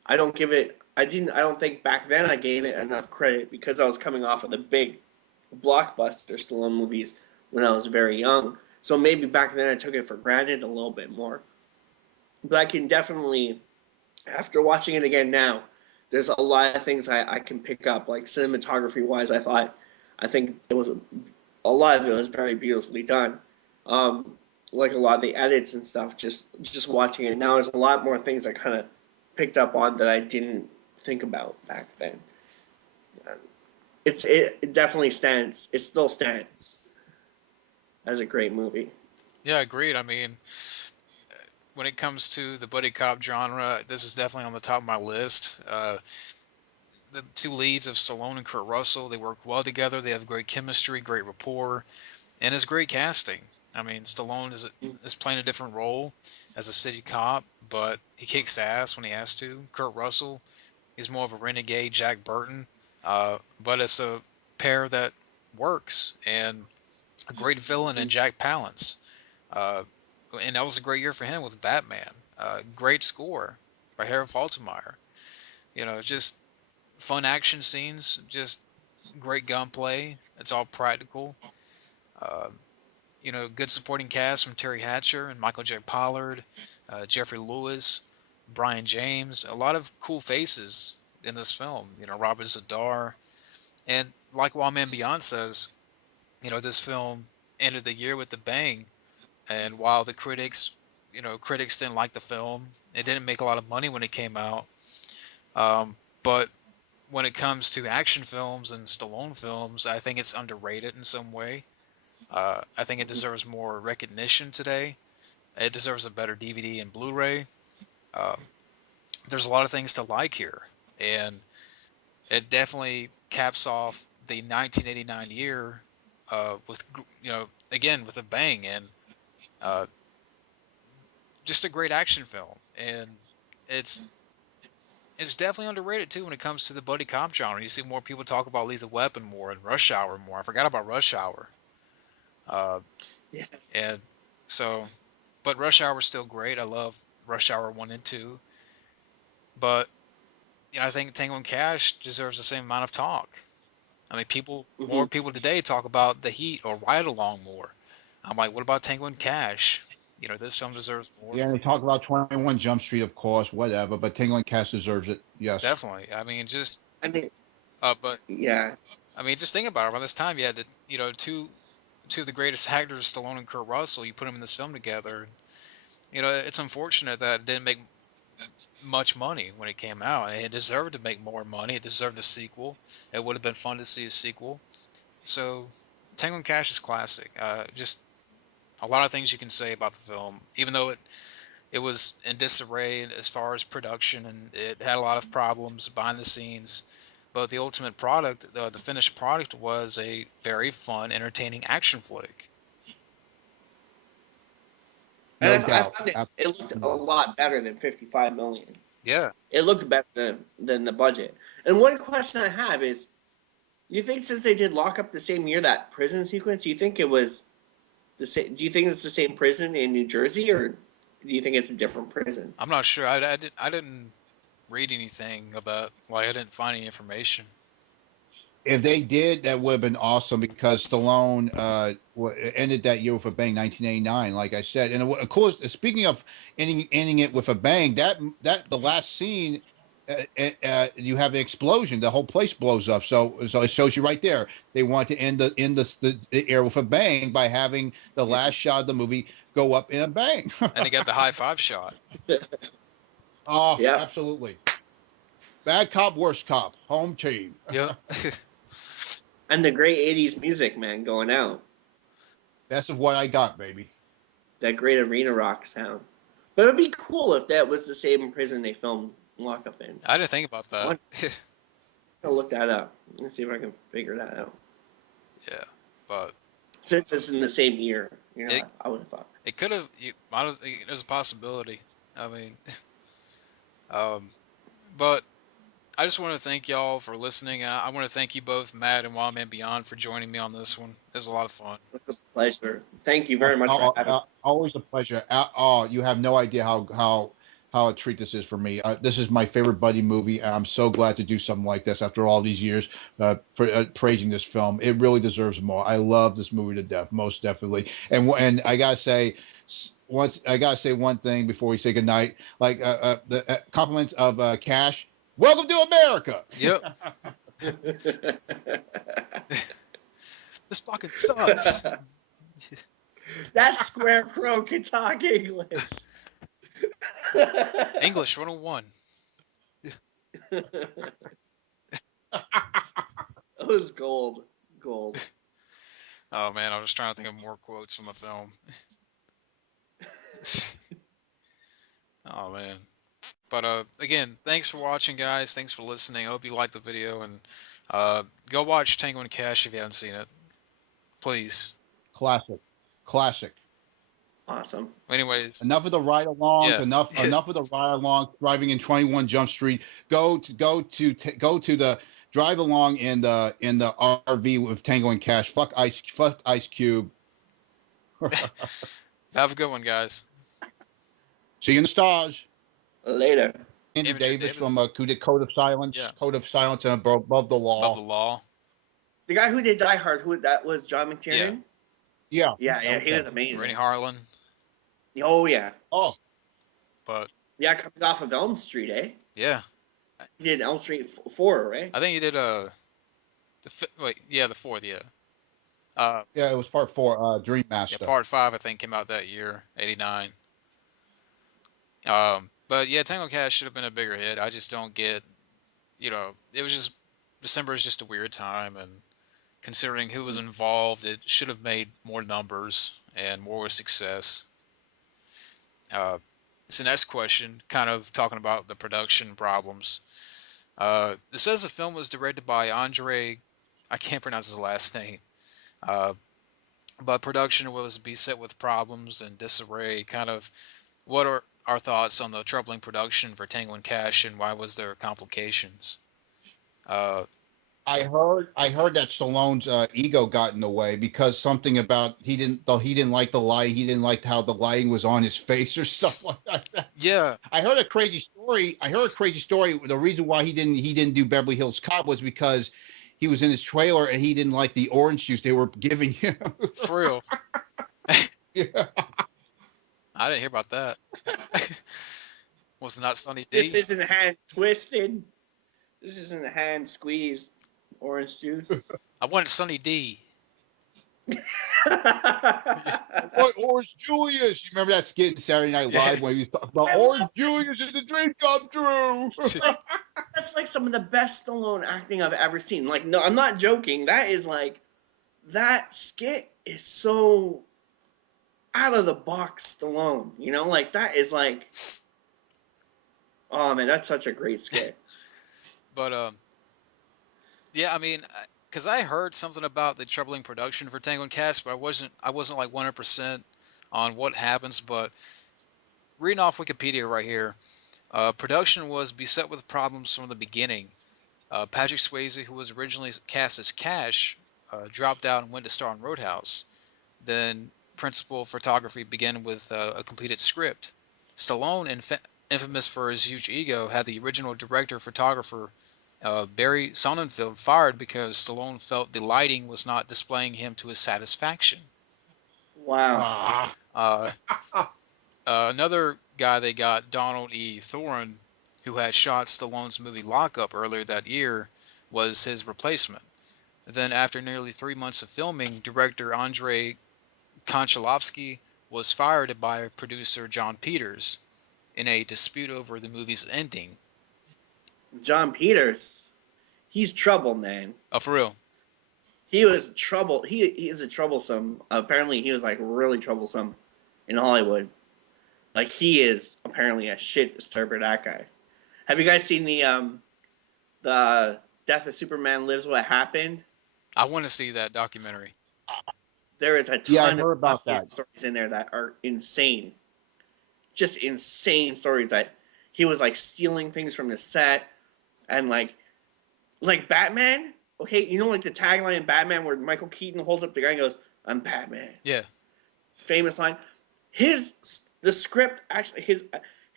I don't give it. I didn't. I don't think back then I gave it enough credit because I was coming off of the big blockbuster Stallone movies when I was very young. So maybe back then I took it for granted a little bit more. But I can definitely, after watching it again now, there's a lot of things I can pick up. Like cinematography wise, I think it was a lot of it was very beautifully done. Um, like a lot of the edits and stuff. Just watching it now, there's a lot more things I kind of picked up on that I didn't think about back then. It definitely stands. It still stands as a great movie. Yeah, agreed. I mean, when it comes to the buddy cop genre, this is definitely on the top of my list. The two leads of Stallone and Kurt Russell, they work well together. They have great chemistry, great rapport, and it's great casting. I mean, Stallone is playing a different role as a city cop, but he kicks ass when he has to. Kurt Russell is more of a renegade Jack Burton, but it's a pair that works, and a great villain in Jack Palance. Uh, and that was a great year for him with Batman. Great score by Harold Faltermeyer. Just fun action scenes, just great gunplay. It's all practical. Uh, good supporting cast from Terry Hatcher and Michael J. Pollard, Jeffrey Lewis, Brian James. A lot of cool faces in this film. Robert Zadar. And like Wildman Beyond says, this film ended the year with a bang. And while the critics didn't like the film, it didn't make a lot of money when it came out. But when it comes to action films and Stallone films, I think it's underrated in some way. I think it deserves more recognition today. It deserves a better DVD and Blu-ray. Uh, there's a lot of things to like here, and it definitely caps off the 1989 year with again with a bang, and uh, just a great action film. And it's it's definitely underrated too when it comes to the buddy cop genre. You see more people talk about Lethal Weapon more and Rush Hour more. I forgot about Rush Hour. Uh, Yeah. and so, but Rush Hour is still great. I love Rush Hour 1 and 2. But I think Tango Cash deserves the same amount of talk. I mean, more Hmm. people today talk about The Heat or Ride Along more. I'm like, what about Tango and Cash? This film deserves more. Yeah, and they talk about 21 Jump Street, of course, whatever, but Tango and Cash deserves it. Yes. Definitely. I mean, I think, but yeah. I mean, just think about it. Around this time, you had two of the greatest actors, Stallone and Kurt Russell. You put them in this film together. It's unfortunate that it didn't make much money when it came out. It deserved to make more money. It deserved a sequel. It would have been fun to see a sequel. So, Tango and Cash is classic. Just a lot of things you can say about the film, even though it was in disarray as far as production and it had a lot of problems behind the scenes. But the ultimate product, the finished product, was a very fun, entertaining action flick. And No I doubt. found it looked a Absolutely. lot better than 55 million. Yeah. It looked better than the budget. And one question I have is, you think since they did Lock Up the same year, that prison sequence, you think it was the same? Do you think it's the same prison in New Jersey, or do you think it's a different prison? I'm not sure. I didn't read anything about, like, I didn't find any information. If they did, that would have been awesome because Stallone ended that year with a bang, 1989, like I said. And of course, speaking of ending it with a bang, that the last scene, you have an explosion, the whole place blows up. So it shows you right there they want to end the air with a bang by having the Yeah. last shot of the movie go up in a bang. And they got the high five shot. Oh, Yep. absolutely. Bad cop, worst cop, home team. Yep. And the great 80s music, man, going out. That's what I got, baby. That great arena rock sound. But it'd be cool if that was the same prison they filmed Lock Up in. I didn't think about I that. want to look that up. Let's see if I can figure that out. Yeah, but Since it's in the same year, it I would have thought. it could have. There's a possibility. I mean, um, but I just want to thank y'all for listening. I want to thank you both, Matt and Wildman Beyond, for joining me on this one. It was a lot of fun. It's a pleasure. Thank you very much for having me. Always a pleasure. Oh, you have no idea how how a treat this is for me. This is my favorite buddy movie, and I'm so glad to do something like this after all these years praising this film. It really deserves more. I love this movie to death, most definitely. And I gotta say, one thing before we say goodnight. Like the compliments of Cash. Welcome to America. Yep. This fucking sucks. That scarecrow can talk English. English 101. It was gold. Oh man, I was trying to think of more quotes from the film. Oh man. But again, thanks for watching, guys. Thanks for listening. I hope you liked the video, and go watch Tango and Cash if you haven't seen it. Please. Classic. Awesome. Anyways, Enough of the ride along. Yeah. Enough of the ride along. Driving in 21 Jump Street. Go to the drive along in the RV with Tango and Cash. Fuck Ice Cube. have a good one, guys. See you in the stars. Later. Andy David Davis Davis. from Code of Silence. Yeah. Code of Silence and Above the Law. Above the law. The guy who did Die Hard, that was John McTiernan? Yeah. Yeah, he was amazing. Rennie Harlan. Oh, yeah. Oh. But Yeah, coming off of Elm Street, eh? yeah, He did Elm Street 4, right? I think he did the fourth, yeah. Yeah, it was part 4, Dream Master. Yeah, part 5 I think came out that year, '89. But yeah, Tango Cash should have been a bigger hit. I just don't get, it was just December is just a weird time, and considering who was involved, it should have made more numbers and more success. So next question, kind of talking about the production problems. It says the film was directed by Andrei, I can't pronounce his last name, but production was beset with problems and disarray. Kind of, what are our thoughts on the troubling production for Tango and Cash, and why was there complications? I heard that Stallone's ego got in the way because something about he didn't like the light. He didn't like how the lighting was on his face or stuff like that. Yeah, I heard a crazy story. The reason why he didn't do Beverly Hills Cop was because he was in his trailer and he didn't like the orange juice they were giving him. for real. Yeah. I didn't hear about that. Was it not Sunny D? This isn't hand twisted. This isn't hand squeezed orange juice. I wanted Sunny D. What Orange Julius? You remember that skit in Saturday Night Live when he was talking about Orange Julius is a dream come true? That's like some of the best Stallone acting I've ever seen. Like, no, I'm not joking. That skit is so out of the box Stallone. Like that is like, oh man, that's such a great skit. But yeah, I mean, because I heard something about the troubling production for Tango and Cash, but I wasn't like 100% on what happens. But reading off Wikipedia right here, production was beset with problems from the beginning. Patrick Swayze, who was originally cast as Cash, dropped out and went to star in Roadhouse. Then principal photography began with a completed script. Stallone, infamous for his huge ego, had the original director-photographer Barry Sonnenfeld fired because Stallone felt the lighting was not displaying him to his satisfaction. Wow. Another guy they got, Donald E. Thorin, who had shot Stallone's movie Lockup earlier that year, was his replacement. Then after nearly 3 months of filming, director Andrei Konchalovsky was fired by producer John Peters in a dispute over the movie's ending. John Peters, he's trouble, man. Oh, for real? He was trouble. He is a troublesome. Apparently, he was like really troublesome in Hollywood. Like he is apparently a shit disturber. That guy. Have you guys seen the Death of Superman Lives What Happened? I want to see that documentary. There is a ton Yeah, I heard about that. stories in there that are insane. Just insane stories that he was like stealing things from the set, and like Batman. Okay, like the tagline in Batman where Michael Keaton holds up the guy and goes, "I'm Batman." Yeah. Famous line. The script actually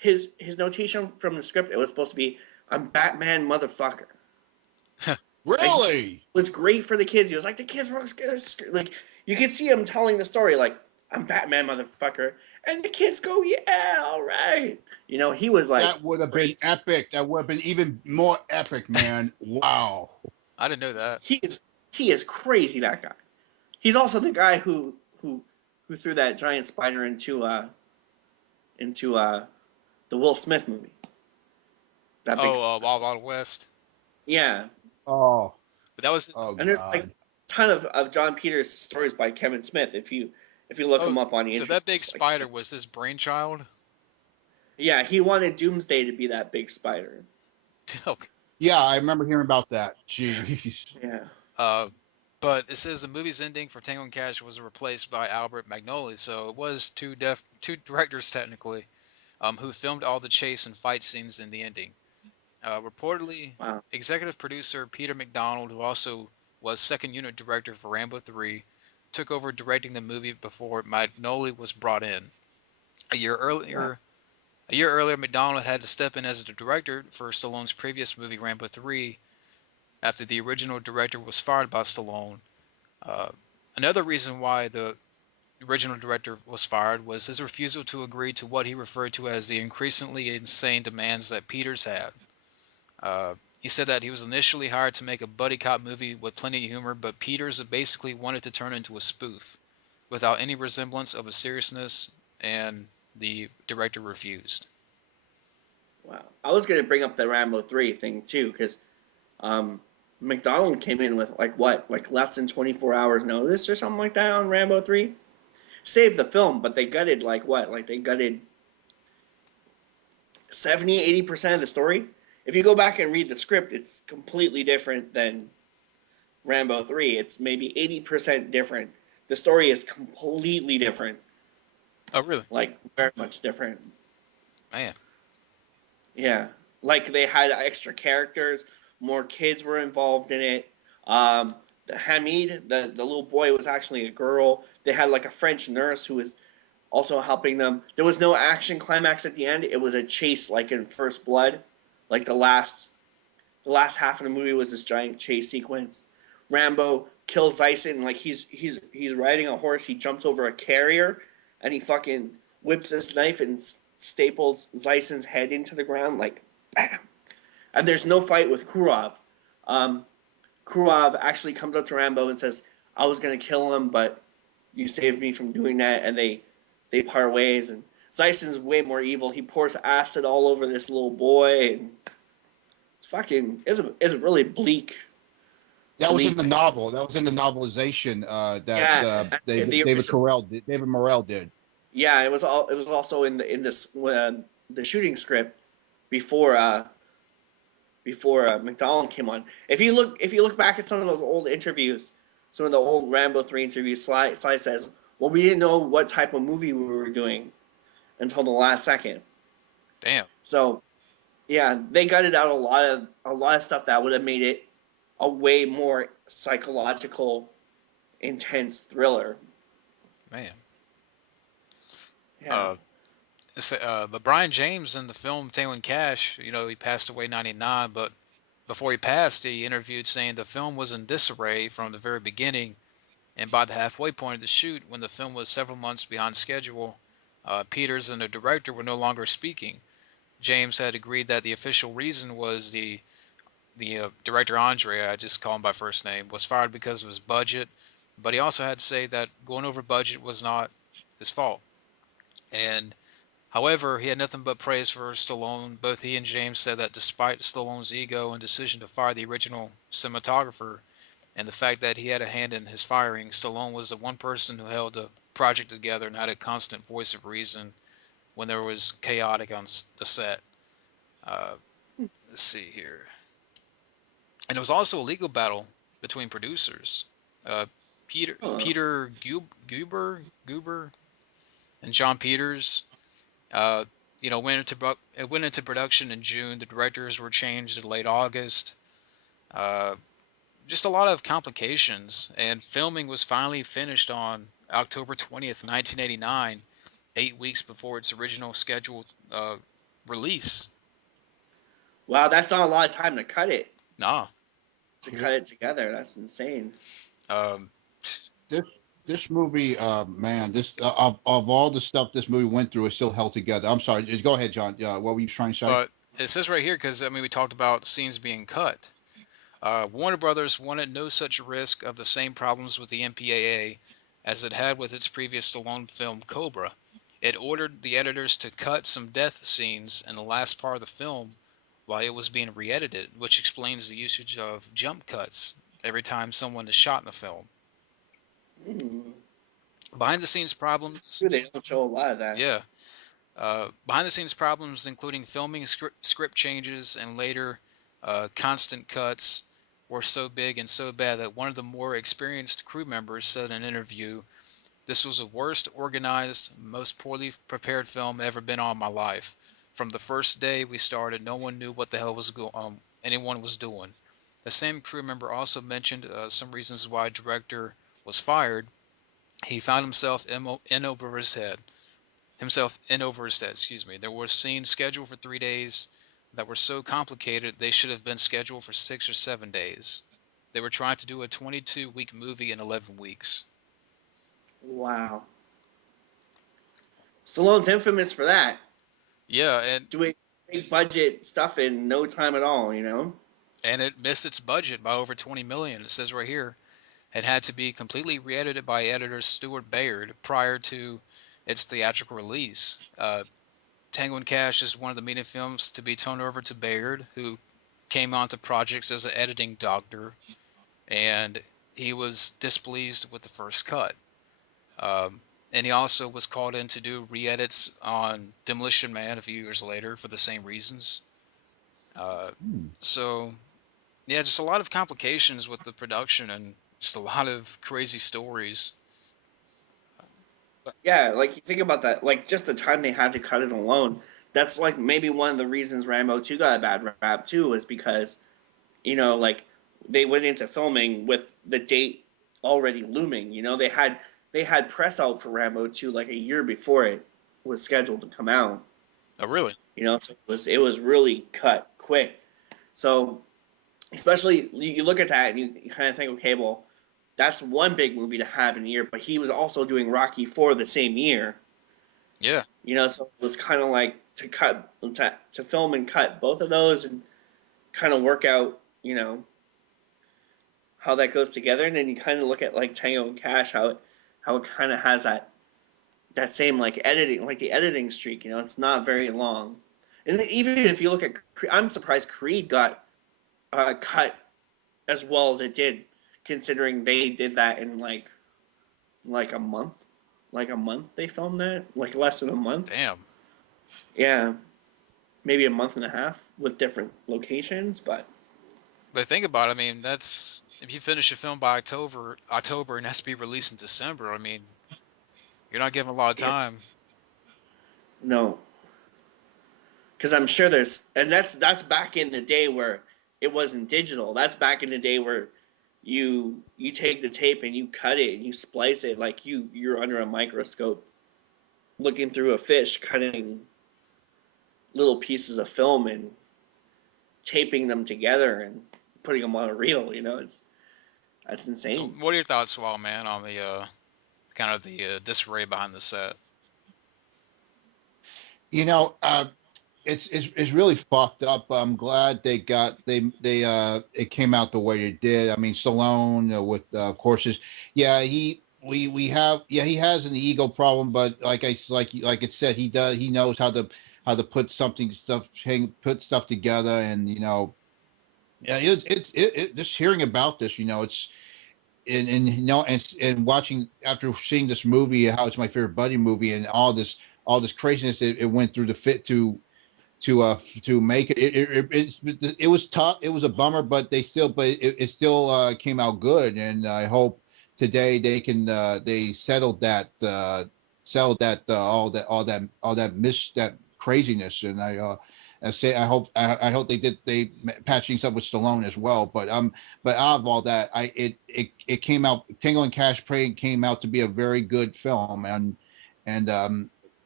his notation from the script, it was supposed to be, "I'm Batman, motherfucker." Like, it Really? was great for the kids. He was like, the kids were like, you could see him telling the story, like, "I'm Batman, motherfucker," and the kids go, "Yeah, all right." You know, he was like That would have been crazy. epic. That would have been even more epic, man. Wow. I didn't know that. He is crazy. That guy. He's also the guy who threw that giant spider into the Will Smith movie. That big Oh, spider. Wild Wild West. Yeah, Oh, But that was oh and there's like God. a ton of John Peters stories by Kevin Smith. If you look oh, him up on the so internet, that big like, spider was his brainchild. yeah, he wanted Doomsday to be that big spider. Okay. Yeah, I remember hearing about that. Jeez. Yeah. Uh, but it says the movie's ending for Tango and Cash was replaced by Albert Magnoli, so it was two directors technically, who filmed all the chase and fight scenes in the ending. Reportedly, Wow. executive producer Peter McDonald, who also was second unit director for Rambo 3, took over directing the movie before Magnoli was brought in. A year Wow. earlier, a year earlier, McDonald had to step in as the director for Stallone's previous movie Rambo 3 after the original director was fired by Stallone. Uh, Another reason why the original director was fired was his refusal to agree to what he referred to as the increasingly insane demands that Peters had. He said that he was initially hired to make a buddy cop movie with plenty of humor, but Peters basically wanted to turn it into a spoof without any resemblance of a seriousness, and the director refused. Wow. I was gonna bring up the Rambo 3 thing too, because um, McDonald came in with like what, like less than 24 hours notice or something like that on Rambo 3. Saved the film, but they gutted like what? Like they gutted 70-80% of the story. If you go back and read the script, it's completely different than Rambo 3. It's maybe 80% different. The story is completely different, Oh, really? like very much different. Man. Yeah, like they had extra characters, more kids were involved in it. The Hamid, the little boy, was actually a girl. They had like a French nurse who was also helping them. There was no action climax at the end. It was a chase like in First Blood. Like the last half of the movie was this giant chase sequence. Rambo kills Zyson, and like he's riding a horse. He jumps over a carrier, and he fucking whips his knife and staples Zyson's head into the ground, like bam. And there's no fight with Kurov. Um, Kurov actually comes up to Rambo and says, "I was gonna kill him, but you saved me from doing that." And they part ways. And Zyson's way more evil. He pours acid all over this little boy, and it's a really bleak That was in the bleak. novel. That was in the novelization that Yeah, David the David original. Carell David Morrell did. Yeah, it was also in this the shooting script before McDonald came on. If you look back at some of those old interviews, some of the old Rambo 3 interviews, Sly says, "Well, we didn't know what type of movie we were doing until the last second." Damn. So yeah, they gutted out a lot of stuff that would have made it a way more psychological, intense thriller. Man. Yeah. Uh, but Brian James in the film Tango and Cash, he passed away in '99, but before he passed, he interviewed saying the film was in disarray from the very beginning, and by the halfway point of the shoot, when the film was several months behind schedule, Peters and the director were no longer speaking. James had agreed that the official reason was the director Andrei, I just call him by first name, was fired because of his budget, but he also had to say that going over budget was not his fault. And however, he had nothing but praise for Stallone. Both he and James said that despite Stallone's ego and decision to fire the original cinematographer and the fact that he had a hand in his firing, Stallone was the one person who held the project together and had a constant voice of reason when there was chaotic on the set. Uh, let's see here. And it was also a legal battle between producers. Uh, Huh. Peter Guber and John Peters. Uh, it went into production in June. The directors were changed in late August. Uh, just a lot of complications, and filming was finally finished on October 20th, 1989, 8 weeks before its original scheduled release. Wow, that's not a lot of time to cut it. Nah. To cut it together, that's insane. Um, This this movie, man, this of all the stuff this movie went through, it still held together. I'm sorry, just go ahead, John. What were you trying to say? but it says right here, because I mean, we talked about scenes being cut. Warner Brothers wanted no such risk of the same problems with the MPAA as it had with its previous Stallone film Cobra. It ordered the editors to cut some death scenes in the last part of the film while it was being re-edited, which explains the usage of jump cuts every time someone is shot in the film. Mm. Behind the scenes problems, They don't show a lot of that. yeah. Behind the scenes problems, including filming script changes and later constant cuts, were so big and so bad that one of the more experienced crew members said in an interview, "This was the worst organized, most poorly prepared film ever been on in my life. From the first day we started, no one knew what the hell was anyone was doing." The same crew member also mentioned some reasons why director was fired. He found himself in over his head. Excuse me. There were scenes scheduled for 3 days that were so complicated they should have been scheduled for 6 or 7 days. They were trying to do a 22-week movie in 11 weeks. Wow. Stallone's infamous for that. Yeah, and Doing big budget stuff in no time at all, you know? it missed its budget by over 20 million. It says right here it had to be completely re-edited by editor Stuart Bayard prior to its theatrical release. Tango Cash is one of the many films to be turned over to Bayard, who came onto projects as an editing doctor, and he was displeased with the first cut. And he also was called in to do re-edits on Demolition Man a few years later for the same reasons. So, yeah, just a lot of complications with the production and just a lot of crazy stories. Yeah, like you think about that, like just the time they had to cut it alone. That's like maybe one of the reasons Rambo 2 got a bad rap too, was because, like they went into filming with the date already looming. They had press out for Rambo 2 like a year before it was scheduled to come out. Oh, really? So it was really cut quick. So especially you look at that and you kind of think, okay, well, that's one big movie to have in a year, but he was also doing Rocky 4 the same year. Yeah. So it was kind of like to film and cut both of those and kind of work out, how that goes together. And then you kind of look at like Tango and Cash, how it kind of has that same like editing, like the editing streak. It's not very long. And even if you look at, I'm surprised Creed got cut as well as it did, considering they did that in like a month. Like a month they filmed that, like less than a month. Damn. Yeah, maybe a month and a half with different locations, but think about it. I mean, that's if you finish a film by October and has to be released in December. I mean, you're not given a lot of time. No, because I'm sure and that's back in the day where it wasn't digital. That's back in the day where you take the tape and you cut it and you splice it like you're under a microscope looking through a fish, cutting little pieces of film and taping them together and putting them on a reel. That's insane. What are your thoughts, man, on the kind of the disarray behind the set? It's really fucked up. I'm glad they it came out the way it did. I mean, Stallone with of course we have he has an ego problem, but like it said, he knows how to put put stuff together, and it's just hearing about this, it's and watching after seeing this movie, how it's my favorite buddy movie, and all this craziness it went through to make it. It was tough. It was a bummer, but it still came out good. And I hope today they settled that that craziness. And I hope they patched things up with Stallone as well. But out of all that, it came out. Tango and Cash came out to be a very good film, and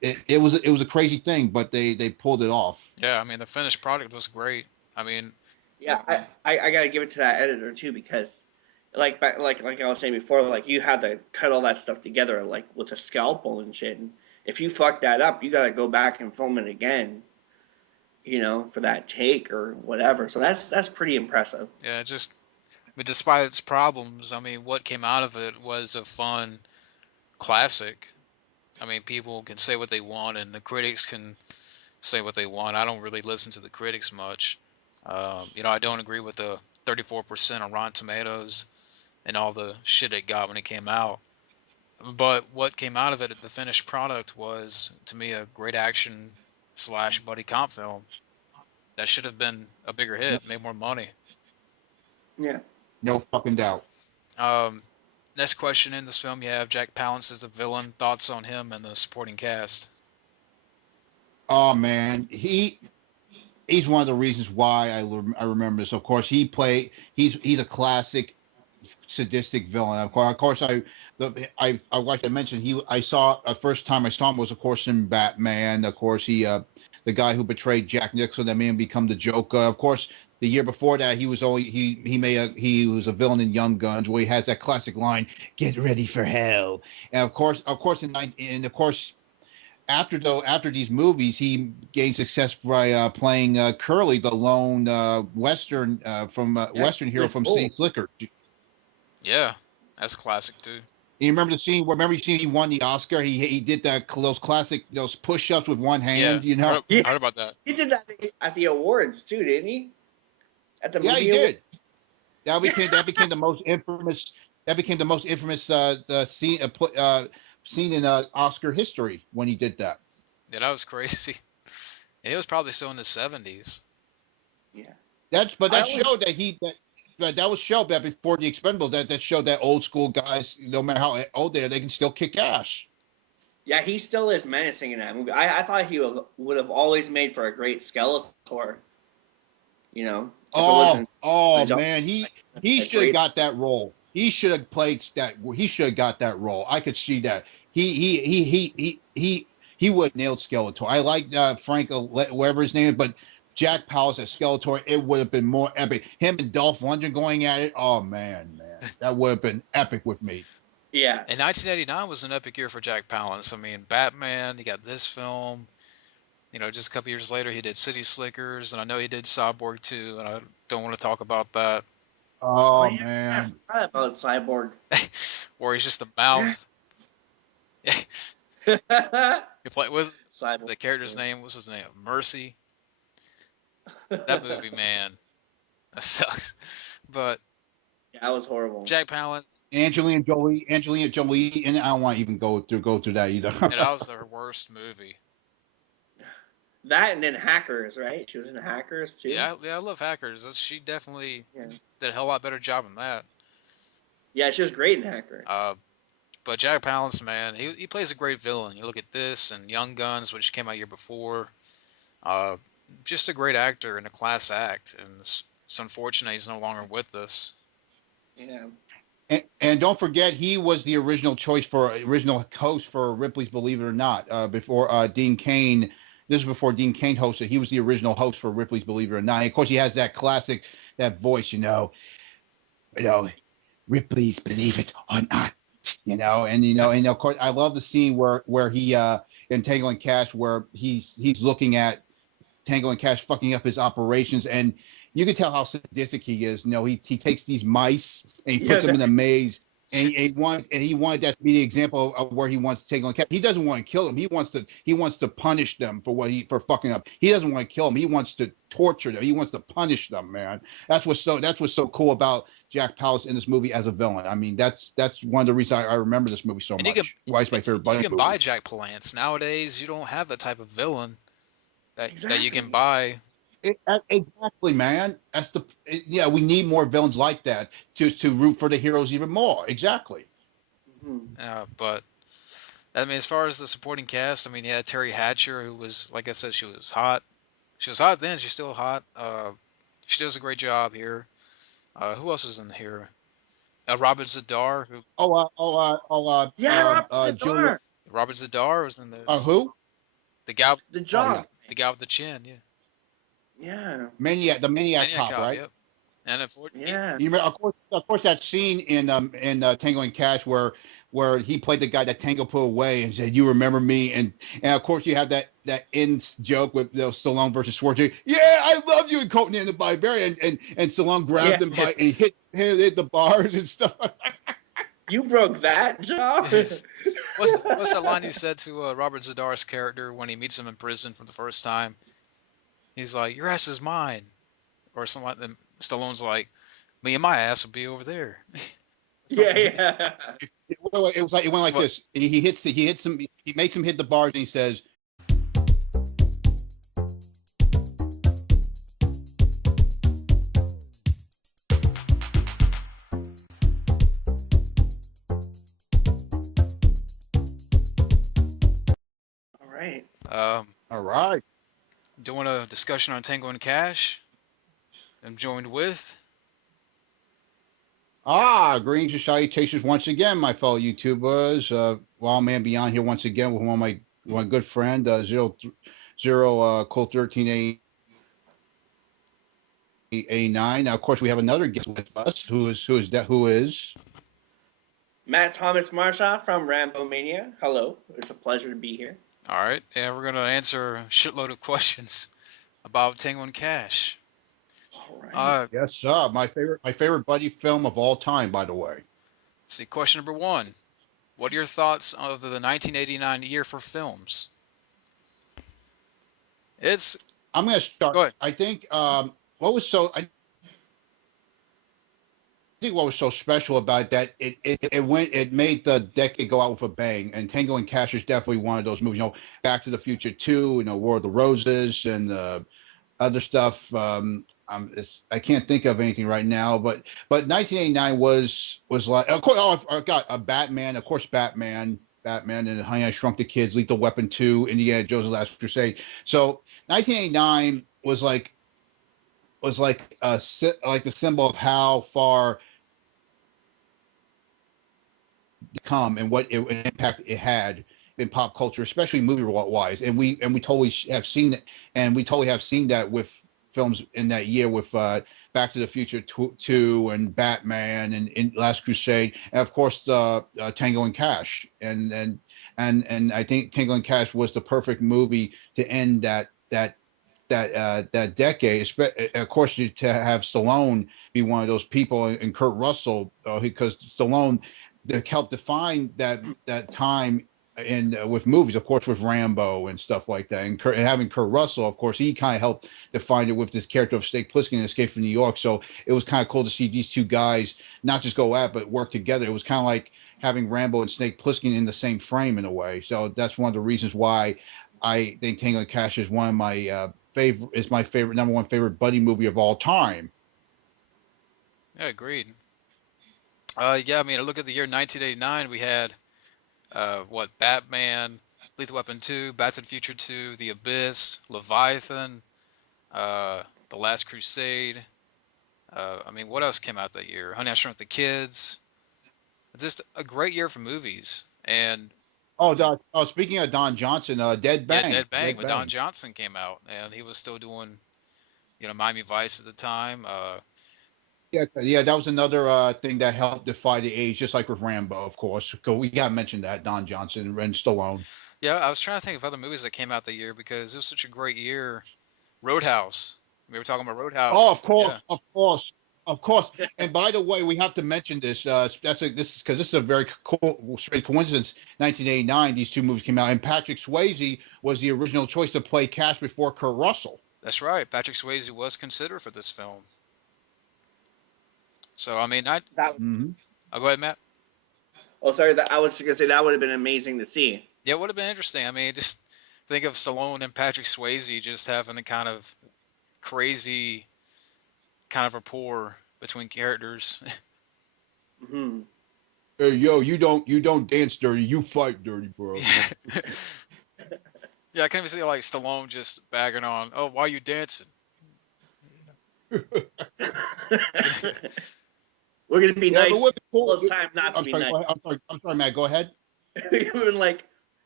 it was a crazy thing, but they pulled it off. Yeah, I mean the finished product was great. I mean, Yeah, I gotta give it to that editor too, because like I was saying before, like you had to cut all that stuff together like with a scalpel and shit. And if you fuck that up, you gotta go back and film it again, for that take or whatever. So that's pretty impressive. yeah, just but despite its problems, I mean, what came out of it was a fun classic. I mean, people can say what they want, and the critics can say what they want. I don't really listen to the critics much. I don't agree with the 34% on Rotten Tomatoes and all the shit it got when it came out. But what came out of it, the finished product, was to me a great action slash buddy cop film that should have been a bigger No, hit, made more money. Yeah. no fucking doubt. Um, Next question in this film, you have Jack Palance as a villain. Thoughts on him and the supporting cast? Oh man, he's one of the reasons why I remember this. Of course, he's a classic sadistic villain. Of course, I like I mentioned I saw first time I saw him was of course in Batman. Of course, the guy who betrayed Jack Nicholson that made him become the Joker. Of course, the year before that he was a villain in Young Guns where he has that classic line, "Get ready for hell." And of course after these movies, he gained success by playing Curly, the lone Western Yeah, Western he hero was from City cool. Slicker. Yeah, that's classic too. You remember the scene? Remember the scene he won the Oscar? He did those classic those push-ups with one Yeah, hand. Yeah, I heard about that. he did that at the awards too, didn't he? At the Yeah, he movie award. did. That became the most infamous. That became the most infamous scene in Oscar history when he did that. Yeah, that was crazy. And it was probably still in the 70s. Yeah. I That always showed that was showed that before the Expendables that showed that old school guys, no matter how old they are, they can still kick ass. Yeah, he still is menacing in that movie. I thought he would have always made for a great Skeletor, if it wasn't Oh John, man, he a should have great. got that role. He should have played that. He should have got that role. I could see that. He would have nailed Skeletor. I like Frank, whatever his name is, but Jack Palance as Skeletor, it would have been more epic. Him and Dolph Lundgren going at it. Oh man, that would have been epic with me. Yeah, And 1989 was an epic year for Jack Palance. I mean, Batman, he got this film. Just a couple years later, he did City Slickers, and I know he did Cyborg too, and I don't want to talk about that. oh Oh yeah, I man, forgot about Cyborg. Where he's just a mouth. He played, Cyborg. the character's name? What's his name? Mercy. That movie, man, that sucks. But Yeah, that was horrible. Jack Palance, Angelina Jolie, and I don't want to even go through that either. and that was her worst movie. That and then Hackers, right? She was in Hackers too. Yeah, I love Hackers. She definitely Yeah, did a hell lot better job than that. yeah, she was great in Hackers. But Jack Palance, man, he plays a great villain. You look at this and Young Guns, which came out a year before. Uh, just a great actor and a class act. And it's unfortunate he's no longer with us. Yeah, And don't forget, he was the original host for Ripley's Believe It or Not. Before Dean Cain, this is before Dean Cain hosted. He was the original host for Ripley's Believe It or Not. And of course, he has that classic, that voice, you know, Ripley's Believe It or Not, and of course, I love the scene where he in Tango and Cash, where he's looking at Tango and Cash fucking up his operations, and you can tell how sadistic he is. He takes these mice and he yeah, puts them in a maze, and he wanted that to be the example of where he wants to take on Cash. He doesn't want to kill them. He wants to punish them for fucking up. He doesn't want to kill them. He wants to torture them. He wants to punish them, man. That's what's so cool about Jack Palance in this movie as a villain. I mean, that's one of the reasons I remember this movie so And much. Why it's my favorite you buddy can movie. buy Jack Palance nowadays. You don't have that type of villain that you can exactly. buy. Exactly, man. Yeah. We need more villains like that to root for the heroes even more. Exactly. Mhm. But I mean, as far as the supporting cast, I mean, you had Terry Hatcher, who was, like I said, she was hot. She was hot then. She's still hot. She does a great job here. Who else is in here? Robert Zadar, who Oh, Yeah, Robert Julia. Zadar. Robert Zadar was in this. Who? The guy, The Oh jaw. yeah, the guy with the chin, yeah. Yeah. the Maniac Maniac cop, Cop, right? yep. And unfortunately, Yeah. You remember, of course, that scene in Tango and Cash where he played the guy that Tango put away and said, "You remember me?" And of course you have that end joke with Stallone versus Schwarzenegger. Yeah, I love you, and Conan in the barbarian, and Stallone grabbed Yeah. him by and hit the bars and stuff. You broke that jaw. yes. What's that line he said to Robert Zdars's character when he meets him in prison for the first time? He's like, "Your ass is mine," or something like that. Stallone's like, "Me and my ass will be over there." Yeah, Something. yeah. It was like it went like What? this. He hits him. He makes him hit the bars and he says, All right. Um, "All right." doing a discussion on Tango and Cash. I'm joined with. Greetings and salutations once again, my fellow YouTubers. Wild Man Beyond here once again with my good friend, Colt 13A9. Now, of course, we have another guest with us who is. Matt Thomas Marshaw from Rambo Mania. Hello. It's a pleasure to be here. All right, yeah, we're gonna answer a shitload of questions about Tango and Cash. All right. Yes, sir. My favorite buddy film of all time, by the way. Let's see, question number one. What are your thoughts of the 1989 year for films? It's I'm going to start. Go ahead. I think what was so special about that it made the decade go out with a bang, and Tango and Cash is definitely one of those movies. Back to the Future 2, War of the Roses, and other stuff. I can't think of anything right now, but 1989 was like, of course. Oh, I got a Batman, of course, Batman, and Honey I Shrunk the Kids, Lethal Weapon 2, Indiana Jones and the Last Crusade. So 1989 was like the symbol of how far come and what impact it had in pop culture, especially movie wise. And we totally have seen it, and we totally have seen that with films in that year with Back to the Future 2 and Batman and Last Crusade, and of course Tango and Cash. And I think Tango and Cash was the perfect movie to end that decade. Of course, to have Stallone be one of those people, and Kurt Russell, because Stallone helped define that time in with movies, of course, with Rambo and stuff like that, and having Kurt Russell, of course, he kind of helped define it with this character of Snake Plissken in Escape from New York. So it was kind of cool to see these two guys not just go at but work together. It was kind of like having Rambo and Snake Plissken in the same frame in a way. So that's one of the reasons why I think Tango and Cash is one of my my favorite number one favorite buddy movie of all time. Yeah, agreed. Yeah, I mean, I look at the year 1989. We had Batman, Lethal Weapon 2, Back to the Future 2, The Abyss, Leviathan, The Last Crusade. I mean, what else came out that year? Honey, I Shrunk the Kids. It's just a great year for movies. And Speaking of Don Johnson, Dead yeah, Bang. Dead Bang with Don Johnson came out, and he was still doing, Miami Vice at the time. Yeah, that was another thing that helped defy the age, just like with Rambo, of course. We got to mention that Don Johnson and Stallone. Yeah, I was trying to think of other movies that came out that year because it was such a great year. Roadhouse. We were talking about Roadhouse. Oh, of course, Yeah. of course. And by the way, we have to mention this. This is a very cool straight coincidence. 1989, these two movies came out, and Patrick Swayze was the original choice to play Cash before Kurt Russell. That's right. Patrick Swayze was considered for this film. So I mean, I'll go ahead, Matt. Oh, sorry. I was gonna say that would have been amazing to see. Yeah, it would have been interesting. I mean, just think of Stallone and Patrick Swayze just having the kind of crazy kind of rapport between characters. Hmm. Hey, yo, you don't dance dirty, you fight dirty, bro. Yeah, I can even see like Stallone just bagging on, "Oh, why are you dancing?" We're gonna be nice. But Well, it's time not to be nice. I'm sorry, Matt. Go ahead. Even like,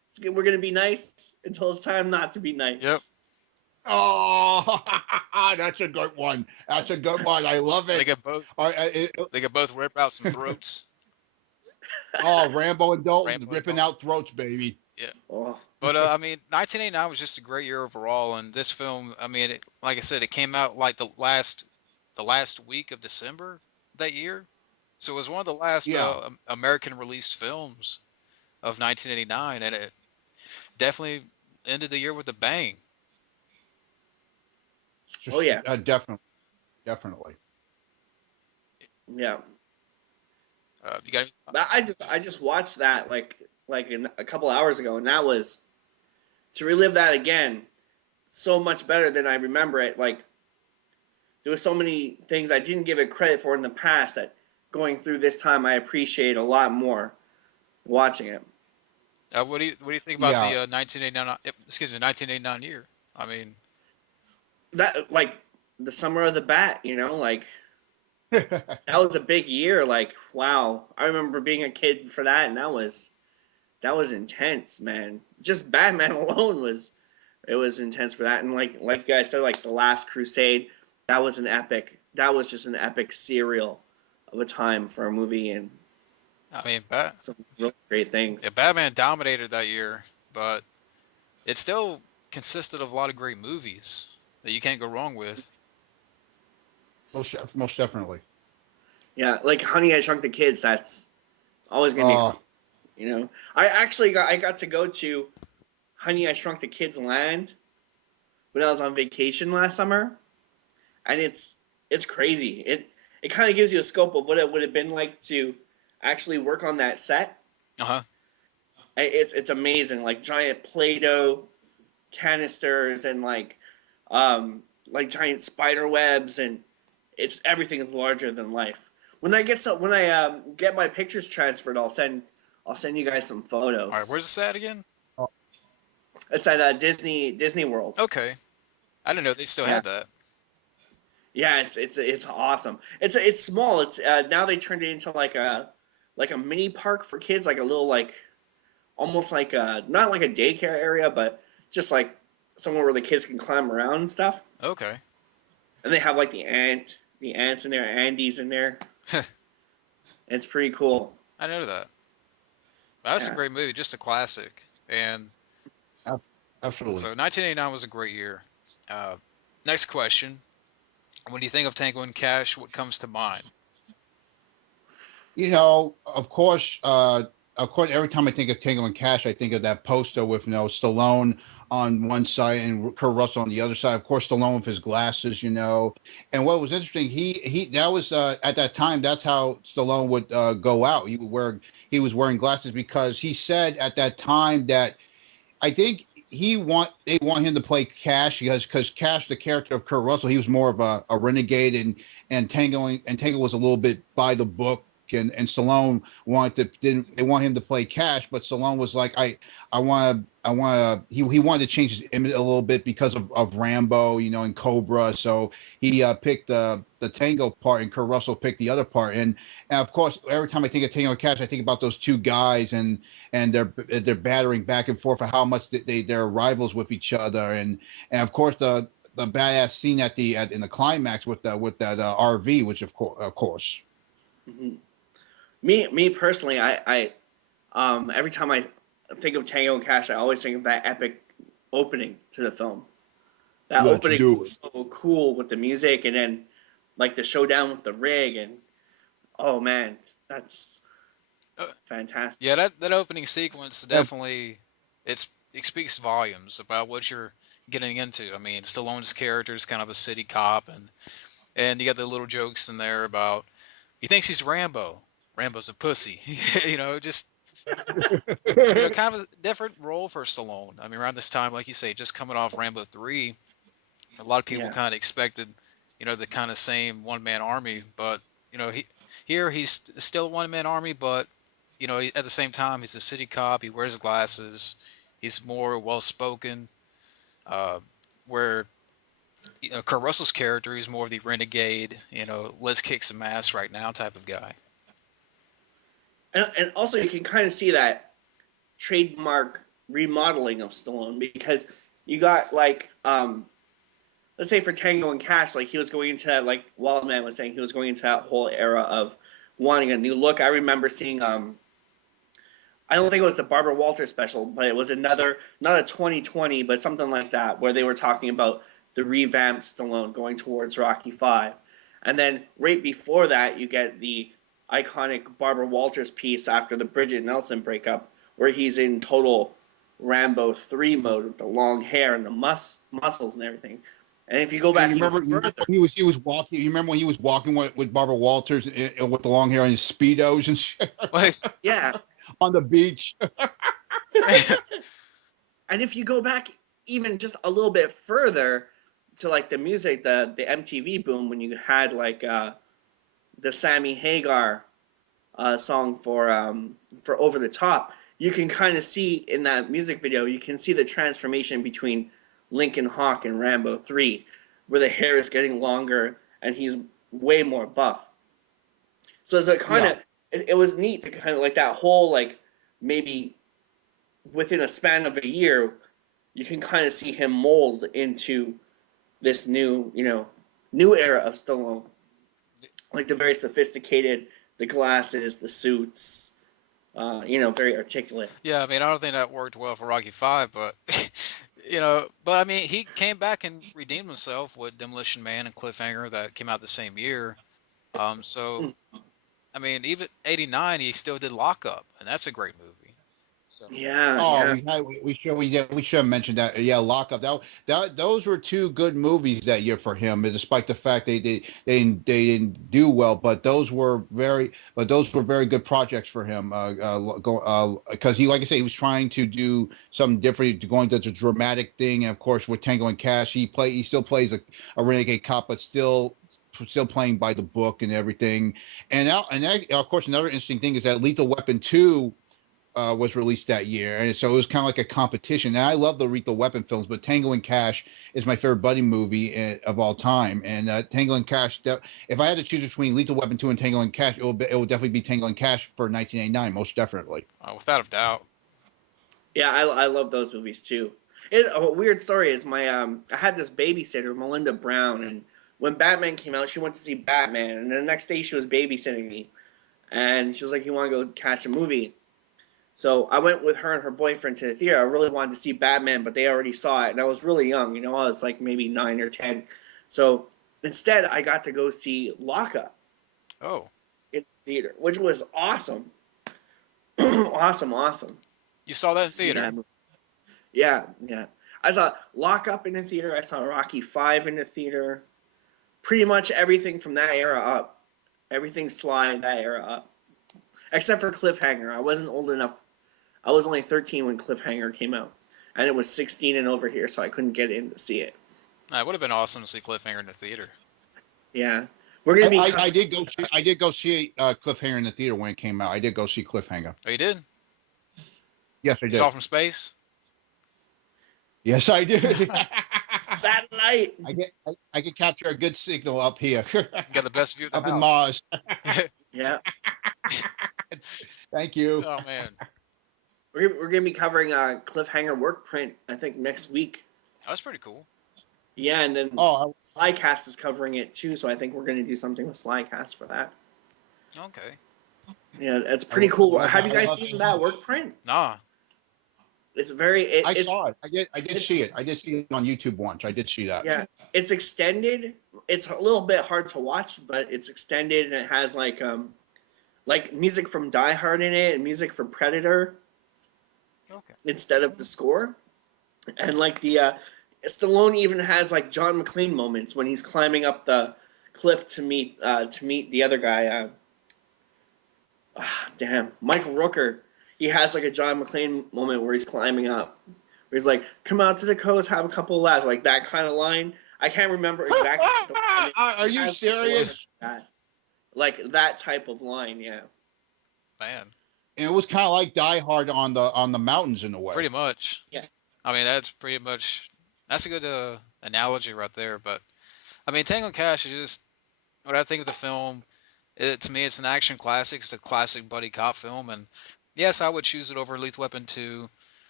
we're gonna be nice until it's time not to be Yep. nice. Oh, that's a good one. That's a good one. I love They it. could both All right, they could both rip out some throats. oh, Rambo and Dalton Rambo and ripping Dalton. out throats, baby. Yeah. Oh, But I mean, 1989 was just a great year overall, and this film, I mean, like I said, it came out like the last week of December that year, so it was one of the last Yeah, American released films of 1989, and it definitely ended the year with a bang. oh just yeah, definitely, definitely. yeah. You got But I just watched that a couple hours ago, and that was to relive that again. So much better than I remember it. Like there were so many things I didn't give it credit for in the past that going through this time I appreciate a lot more watching it. what do you think about Yeah, the 1989 excuse me 1989 year? I mean, That like the summer of the bat, like that was a big year. Like wow, I remember being a kid for that, and that was intense, man. Just Batman alone was intense for that, and like you guys said, like the Last Crusade, that was an epic. That was just an epic serial of a time for a movie, and I mean, some really great yeah, things. Batman dominated that year, but it still consisted of a lot of great movies that you can't go wrong with. most definitely. Yeah, like Honey, I Shrunk the Kids. That's it's always gonna be. Oh, I got to go to Honey, I Shrunk the Kids land when I was on vacation last summer, and it's crazy. It kind of gives you a scope of what it would have been like to actually work on that set. Uh-huh. It's amazing, like giant Play-Doh canisters and like giant spider webs, and it's everything is larger than life. When I get my pictures transferred, I'll send you guys some All right, photos. where's this at again? oh, It's at Disney World. Okay, I didn't know they still Yeah, had that. yeah, it's awesome. It's small. It's now they turned it into like a mini park for kids, like a little like almost like a not like a daycare area, but just like somewhere where the kids can climb around and stuff. Okay. And they have like the ants in there, Andes in there. It's pretty cool. I know that. That's a Yeah. great movie, just a classic. And absolutely. so 1989 was a great year. Uh, Next question. When you think of Tango and Cash, what comes to mind? Of course, every time I think of Tango and Cash, I think of that poster with Stallone on one side and Kurt Russell on the other side. Of course, Stallone with his glasses. And what was interesting, he that was at that time. That's how Stallone would go out. He was wearing glasses because he said at that time that I think they want him to play Cash because Cash, the character of Kurt Russell, he was more of a renegade, and Tango was a little bit by the book, and Stallone didn't they want him to play Cash, but Stallone was like he wanted to change his image a little bit because of Rambo, and Cobra, so he picked the Tango part, and Kurt Russell picked the other part, and of course every time I think of Tango and Cash, I think about those two guys, and they're battering back and forth for how much they're rivals with each other, and of course the badass scene in the climax with that RV, which of course. hmm Me personally, every time I think of Tango and Cash, I always think of that epic opening to the film. That Let's opening do it. is so cool with the music, and then like the showdown with the rig, and oh man, that's Uh, fantastic. yeah, that opening sequence Uh, definitely it speaks volumes about what you're getting into. I mean, Stallone's character is kind of a city cop, and you got the little jokes in there about he thinks he's Rambo. Rambo's a pussy. Just kind of a different role for Stallone. I mean, around this time, like you say, just coming off Rambo 3, a lot of people Yeah, kind of expected, the kind of same one man army, but here he's still a one man army, but at the same time he's a city cop. He wears glasses. He's more well spoken. Uh, where Kurt Russell's character is more of the renegade. Let's kick some ass right now type of guy. and also you can kind of see that trademark remodeling of Stallone, because you got like let's say for Tango and Cash, like he was going into that, like Wildman was saying, he was going into that whole era of wanting a new look. I remember seeing I don't think it was the Barbara Walters special, but it was another, not a 2020, but something like that, where they were talking about the revamped Stallone going towards Rocky 5. And then right before that, you get the iconic Barbara Walters piece after the Bridget Nelson breakup, where he's in total Rambo 3 mode with the long hair and the muscles and everything. And if you go back And even you remember further, he was walking. You remember when he was walking with Barbara Walters with the long hair and his speedos and shit Like, yeah. on the beach. And if you go back even just a little bit further to like the music, the MTV boom, when you had like the Sammy Hagar song for Over the Top, you can kind of see in that music video, you can see the transformation between Lincoln Hawk and Rambo 3, where the hair is getting longer and he's way more buff. So it's like kind of, it was neat to kind of like that whole, like, maybe within a span of a year, you can kind of see him mold into this new, new era of Stallone. Like the very sophisticated, the glasses, the suits, very articulate. yeah, I mean, I don't think that worked well for Rocky 5, but but I mean, he came back and redeemed himself with Demolition Man and Cliffhanger that came out the same year. So I mean, even '89, he still did Lock Up, and that's a great movie. So Yeah, Oh, yeah. we should have mentioned that. Yeah, Lockup. Those were two good movies that year for him, despite the fact they didn't do well. But those were very good projects for him. Because he, like I say, he was trying to do something different, going to the dramatic thing. And of course, with Tango and Cash, he still plays a renegade cop, but still playing by the book and everything. Of course, another interesting thing is that Lethal Weapon 2 was released that year, and so it was kind of like a competition. And I love the Lethal Weapon films, but Tango and Cash is my favorite buddy movie of all time. And Tango and Cash, if I had to choose between Lethal Weapon 2 and Tango and Cash, it would definitely be Tango and Cash for 1989, most definitely. without a doubt. Yeah, I love those movies too. A weird story is I had this babysitter, Melinda Brown, and when Batman came out, she went to see Batman, and the next day she was babysitting me, and she was like, "You want to go catch a movie?" So I went with her and her boyfriend to the theater. I really wanted to see Batman, but they already saw it, and I was really young. I was like maybe 9 or 10. So instead, I got to go see Lockup Oh, in the theater, which was awesome, awesome. you saw that in See theater? that movie. Yeah, yeah. I saw Lockup in the theater. I saw Rocky 5 in the theater. Pretty much everything from that era up. Everything Sly that era up. Except for Cliffhanger. I wasn't old enough. I was only 13 when Cliffhanger came out. And it was 16 and over here, so I couldn't get in to see it. It would have been awesome to see Cliffhanger in the theater. Yeah. We're going to be... I did go see Cliffhanger in the theater when it came out. I did go see Cliffhanger. Oh, you did? Yes, I You did. saw it from space? Yes, I did. Satellite! I can capture a good signal up here. You got the best view of the up in house. Mars. Yeah. Thank you. Oh, man. We're going to be covering Cliffhanger work print, I think, next week. That's pretty cool. Yeah, and then Slycast is covering it too, so I think we're going to do something with Slycast for that. Okay. Yeah, it's pretty cool. Have you guys seen that work print? Nah. It's very... I saw it. I did see it. I did see it on YouTube once. I did see that. Yeah, it's extended. It's a little bit hard to watch, but it's extended, and it has like music from Die Hard in it and music from Predator. Okay. Instead of the score. And like the Stallone even has like John McClane moments when he's climbing up the cliff to meet the other guy. Michael Rooker. He has like a John McClane moment where he's climbing up. Where he's like, "Come out to the coast, have a couple of laughs," like that kind of line. I can't remember exactly what the line is. Are you serious? Like that type of line, yeah. Man. And it was kind of like Die Hard on the mountains in a way. Pretty much. Yeah. I mean, that's a good analogy right there. But, I mean, Tango Cash is just what I think of the film. To me, it's an action classic. It's a classic buddy cop film. And, yes, I would choose it over Lethal Weapon 2.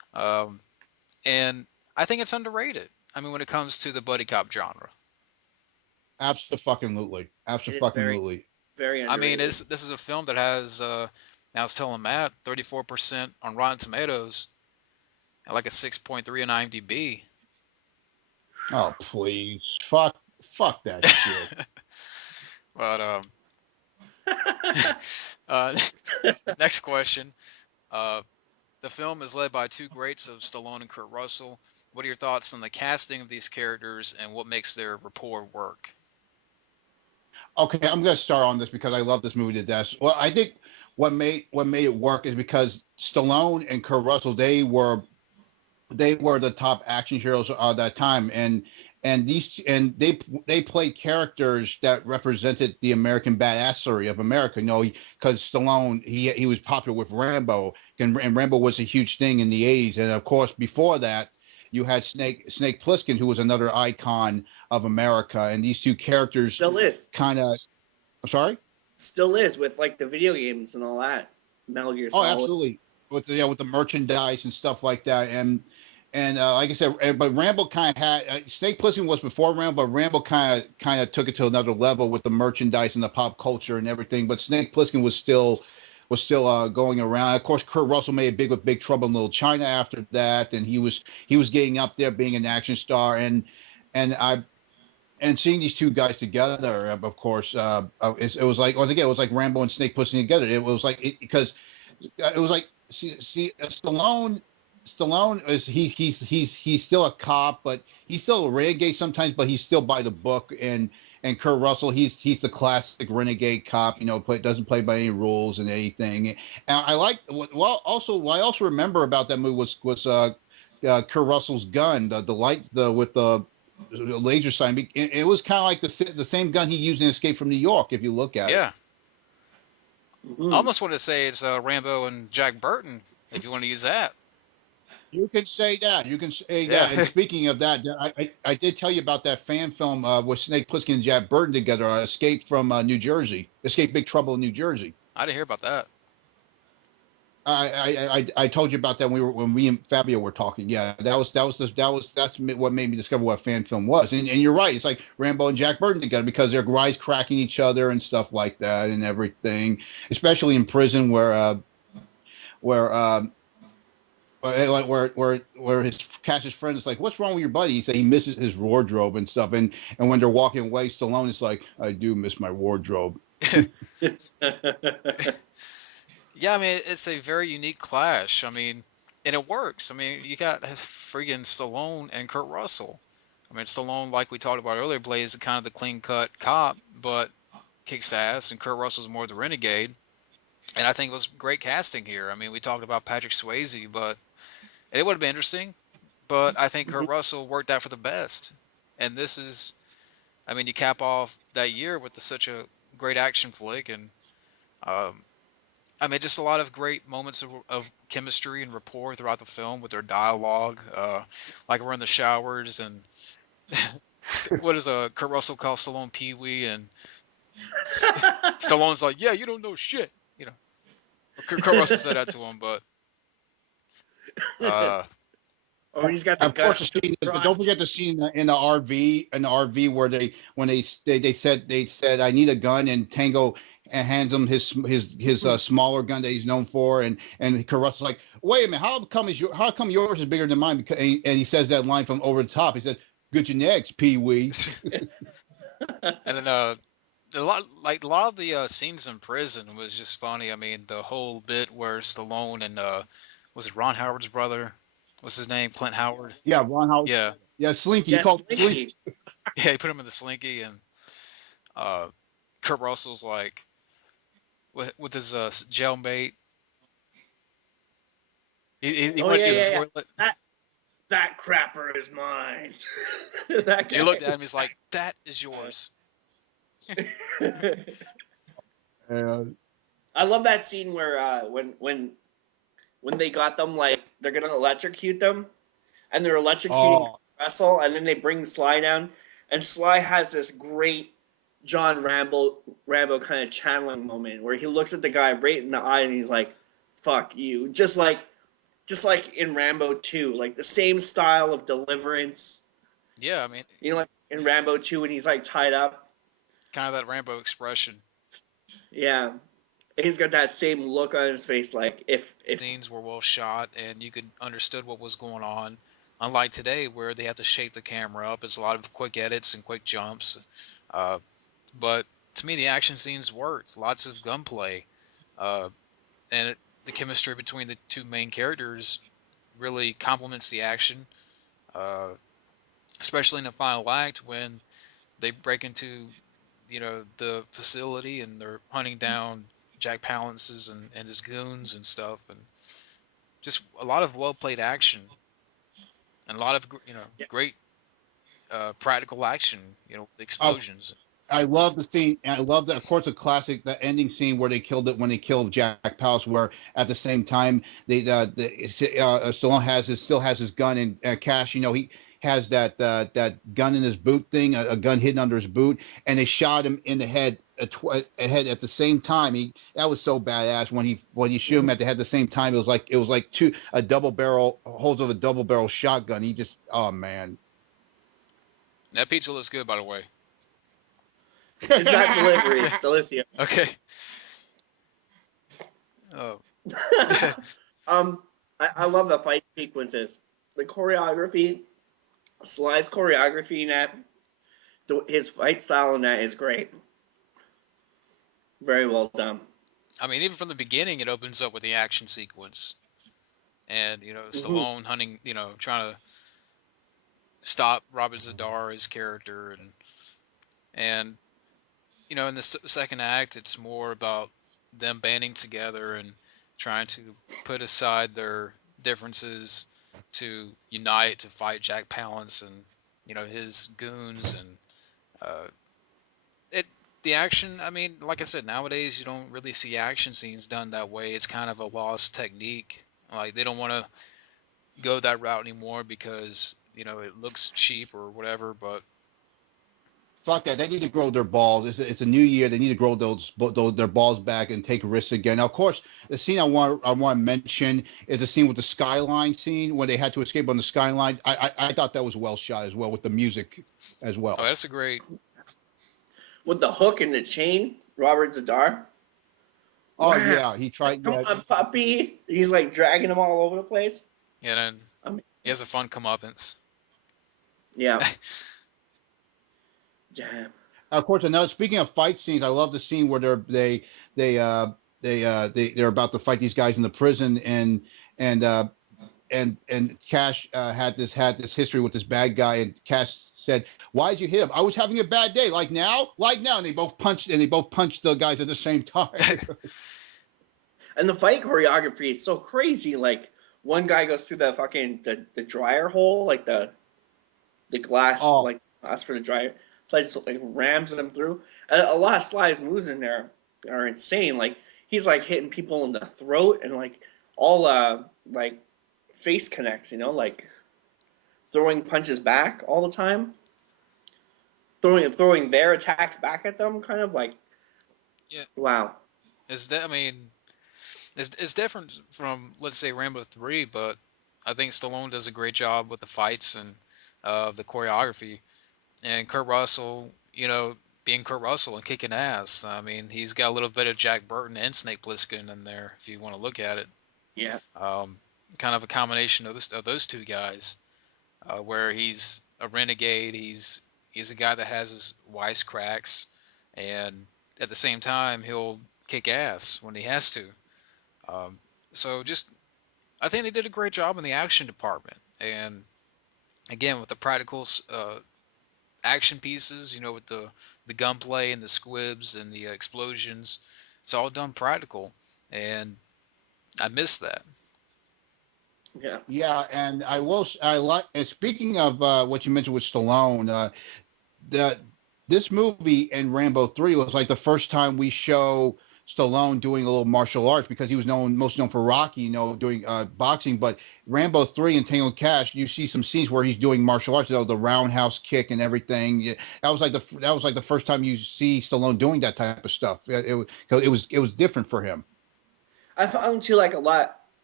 Um, and I think it's underrated. I mean, when it comes to the buddy cop genre. Absolutely, It is very, absolutely. very I mean, underrated. this is a film that has now I was telling Matt 34% on Rotten Tomatoes and like a 6.3 on IMDb. Oh please, fuck that shit. But uh, next question. Uh, the film is led by two greats of Stallone and Kurt Russell. What are your thoughts on the casting of these characters and what makes their rapport work? Okay, I'm gonna start on this because I love this movie to death. Well, I think what made it work is because Stallone and Kurt Russell they were the top action heroes of that time, and they played characters that represented the American badassery of America. Because Stallone he was popular with Rambo, and Rambo was a huge thing in the '80s, and of course before that you had Snake Plissken, who was another icon of America, and these two characters Still is. kind of. Sorry. Still is with like the video games and all that. Metal Gear Oh, Solid. absolutely. With the merchandise and stuff like that, and like I said, but Rambo kind of had Snake Plissken was before Rambo, but Rambo kind of took it to another level with the merchandise and the pop culture and everything. But Snake Plissken was still going around. Of course, Kurt Russell made it big with Big Trouble in Little China after that, and he was getting up there being an action star, and I and seeing these two guys together, of course, it was like once again, it was like Rambo and Snake Plissken together. It was like because it was like Stallone is he's still a cop, but he's still a renegade sometimes, but he's still by the book. And Kurt Russell, he's the classic renegade cop, doesn't play by any rules and anything. And I like what I also remember about that movie was Kurt Russell's gun, the light the with the laser sight. It was kind of like the same gun he used in Escape from New York, if you look at it. Yeah, I Mm-hmm. almost want to say it's Rambo and Jack Burton if you want to use that. You can say that. You can say that. And Yeah, speaking of that, I did tell you about that fan film with Snake Plissken and Jack Burton together, Escape from New Jersey, Escape Big Trouble in New Jersey. I didn't hear about that. I told you about that when we and Fabio were talking. Yeah, that's what made me discover what a fan film was. And you're right. It's like Rambo and Jack Burton together because they're wisecracking each other and stuff like that and everything, especially in prison where like where his Cash's friend is like, "What's wrong with your buddy?" He said he misses his wardrobe and stuff. And when they're walking away, Stallone is like, "I do miss my wardrobe." Yeah, I mean it's a very unique clash. I mean, and it works. I mean, you got friggin' Stallone and Kurt Russell. I mean, Stallone, like we talked about earlier, plays kind of the clean cut cop, but kicks ass, and Kurt Russell's more the renegade. And I think it was great casting here. I mean, we talked about Patrick Swayze, but it would have been interesting. But I think Kurt Russell worked out for the best. And this is, I mean, you cap off that year with such a great action flick, and um, I mean, just a lot of great moments of chemistry and rapport throughout the film with their dialogue, like we're in the showers, and what does Kurt Russell call Stallone Pee Wee, and Stallone's like, "Yeah, you don't know shit," you know. Kurt Russell said that to him, but uh, Or he's got the Of course, guts the to scene. the Don't shots. forget the scene in the RV where they said I need a gun, and Tango hands him his smaller gun that he's known for, and Carus's like, wait a minute, how come yours is bigger than mine? And he says that line from over the top. He said, "Good genetics, Pee Wee." and then a lot of the scenes in prison was just funny. I mean, the whole bit where Stallone and was it Ron Howard's brother? What's his name? Clint Howard. Yeah, Ron Howard. Yeah, Yeah, Slinky. He Yes, called him Slinky. Slinky. yeah. He put him in the slinky, and uh, Kurt Russell's like with his jailmate. He Oh went yeah, to use the yeah, yeah. toilet. That crapper is mine. That He looked at guy. him. He's like, "That is yours." Uh, I love that scene where when they got them, like they're gonna electrocute them, and they're electrocuting oh, Russell, and then they bring Sly down, and Sly has this great John Rambo kind of channeling moment where he looks at the guy right in the eye and he's like, "Fuck you," just like just like in Rambo 2, like the same style of deliverance. Yeah, I mean, You know, like in Rambo 2 when he's like tied up. kind of that Rambo expression. Yeah, he's got that same look on his face, like if Scenes were well shot, and you could understood what was going on. Unlike today, where they have to shape the camera up, it's a lot of quick edits and quick jumps. Uh, but to me, the action scenes worked. Lots of gunplay, uh, and the chemistry between the two main characters really complements the action, uh, especially in the final act when they break into, the facility and they're hunting down Jack Palance's and his goons and stuff, and just a lot of well played action and a lot of yeah. great practical action, explosions. I love the scene. And I love that, of course, the classic, the ending scene where they killed it when they killed Jack Palance, where at the same time Stallone still has his gun, and Cash, he has that gun in his boot thing, a gun hidden under his boot, and they shot him in the head at the same time. That was so badass when he shoot him at the head at the same time. It was like a double barrel holds of a double barrel shotgun. He just, oh man. That pizza looks good, by the way. It's not delivery, it's delicious. Okay. Oh. I love the fight sequences. The choreography, Sly's choreography in that, his fight style in that is great. Very well done. I mean, even from the beginning, it opens up with the action sequence, and Stallone hunting, trying to stop Robert Zadar, his character, and in the second act, it's more about them banding together and trying to put aside their differences to unite to fight Jack Palance and his goons, and the action. I mean, like I said, nowadays you don't really see action scenes done that way. It's kind of a lost technique. Like they don't want to go that route anymore because it looks cheap or whatever. But fuck that. They need to grow their balls. It's a new year. They need to grow their balls back and take risks again. Now, of course, the scene I want to mention is the scene with the skyline scene when they had to escape on the skyline. I thought that was well shot as well with the music as well. Oh, that's a great. With the hook and the chain, Robert Zadar. Oh yeah, he tried. Come on, puppy. He's like dragging him all over the place. Yeah, and he has a fun comeuppance. Yeah. Damn. Of course, speaking of fight scenes, I love the scene where they're about to fight these guys in the prison, and Cash had this history with this bad guy, and Cash said, "Why'd you hit him?" "I was having a bad day." Like now, and they both punched the guys at the same time. And the fight choreography is so crazy. Like one guy goes through the fucking the dryer hole, like the glass, like glass for the dryer. Sly just like rams them through. And a lot of Sly's moves in there are insane. Like he's like hitting people in the throat and like all like face connects, like throwing punches back all the time. Throwing their attacks back at them, kind of like. Yeah. Wow. It's different from, let's say, Rambo 3, but I think Stallone does a great job with the fights and the choreography. And Kurt Russell, being Kurt Russell and kicking ass. I mean, he's got a little bit of Jack Burton and Snake Plissken in there, if you want to look at it. Yeah. Kind of a combination of those two guys, where he's a renegade, he's a guy that has his wisecracks, and at the same time he'll kick ass when he has to. So I think they did a great job in the action department, and again with the practical action pieces, with the gunplay and the squibs and the explosions, it's all done practical, and I miss that. Yeah. Yeah, and I like. And speaking of what you mentioned with Stallone, this movie and Rambo 3 was like the first time we show Stallone doing a little martial arts, because he was most known for Rocky, doing boxing. But Rambo 3 and Tango Cash, you see some scenes where he's doing martial arts, the roundhouse kick and everything. That was like the first time you see Stallone doing that type of stuff. It was different for him. I found too, like a lot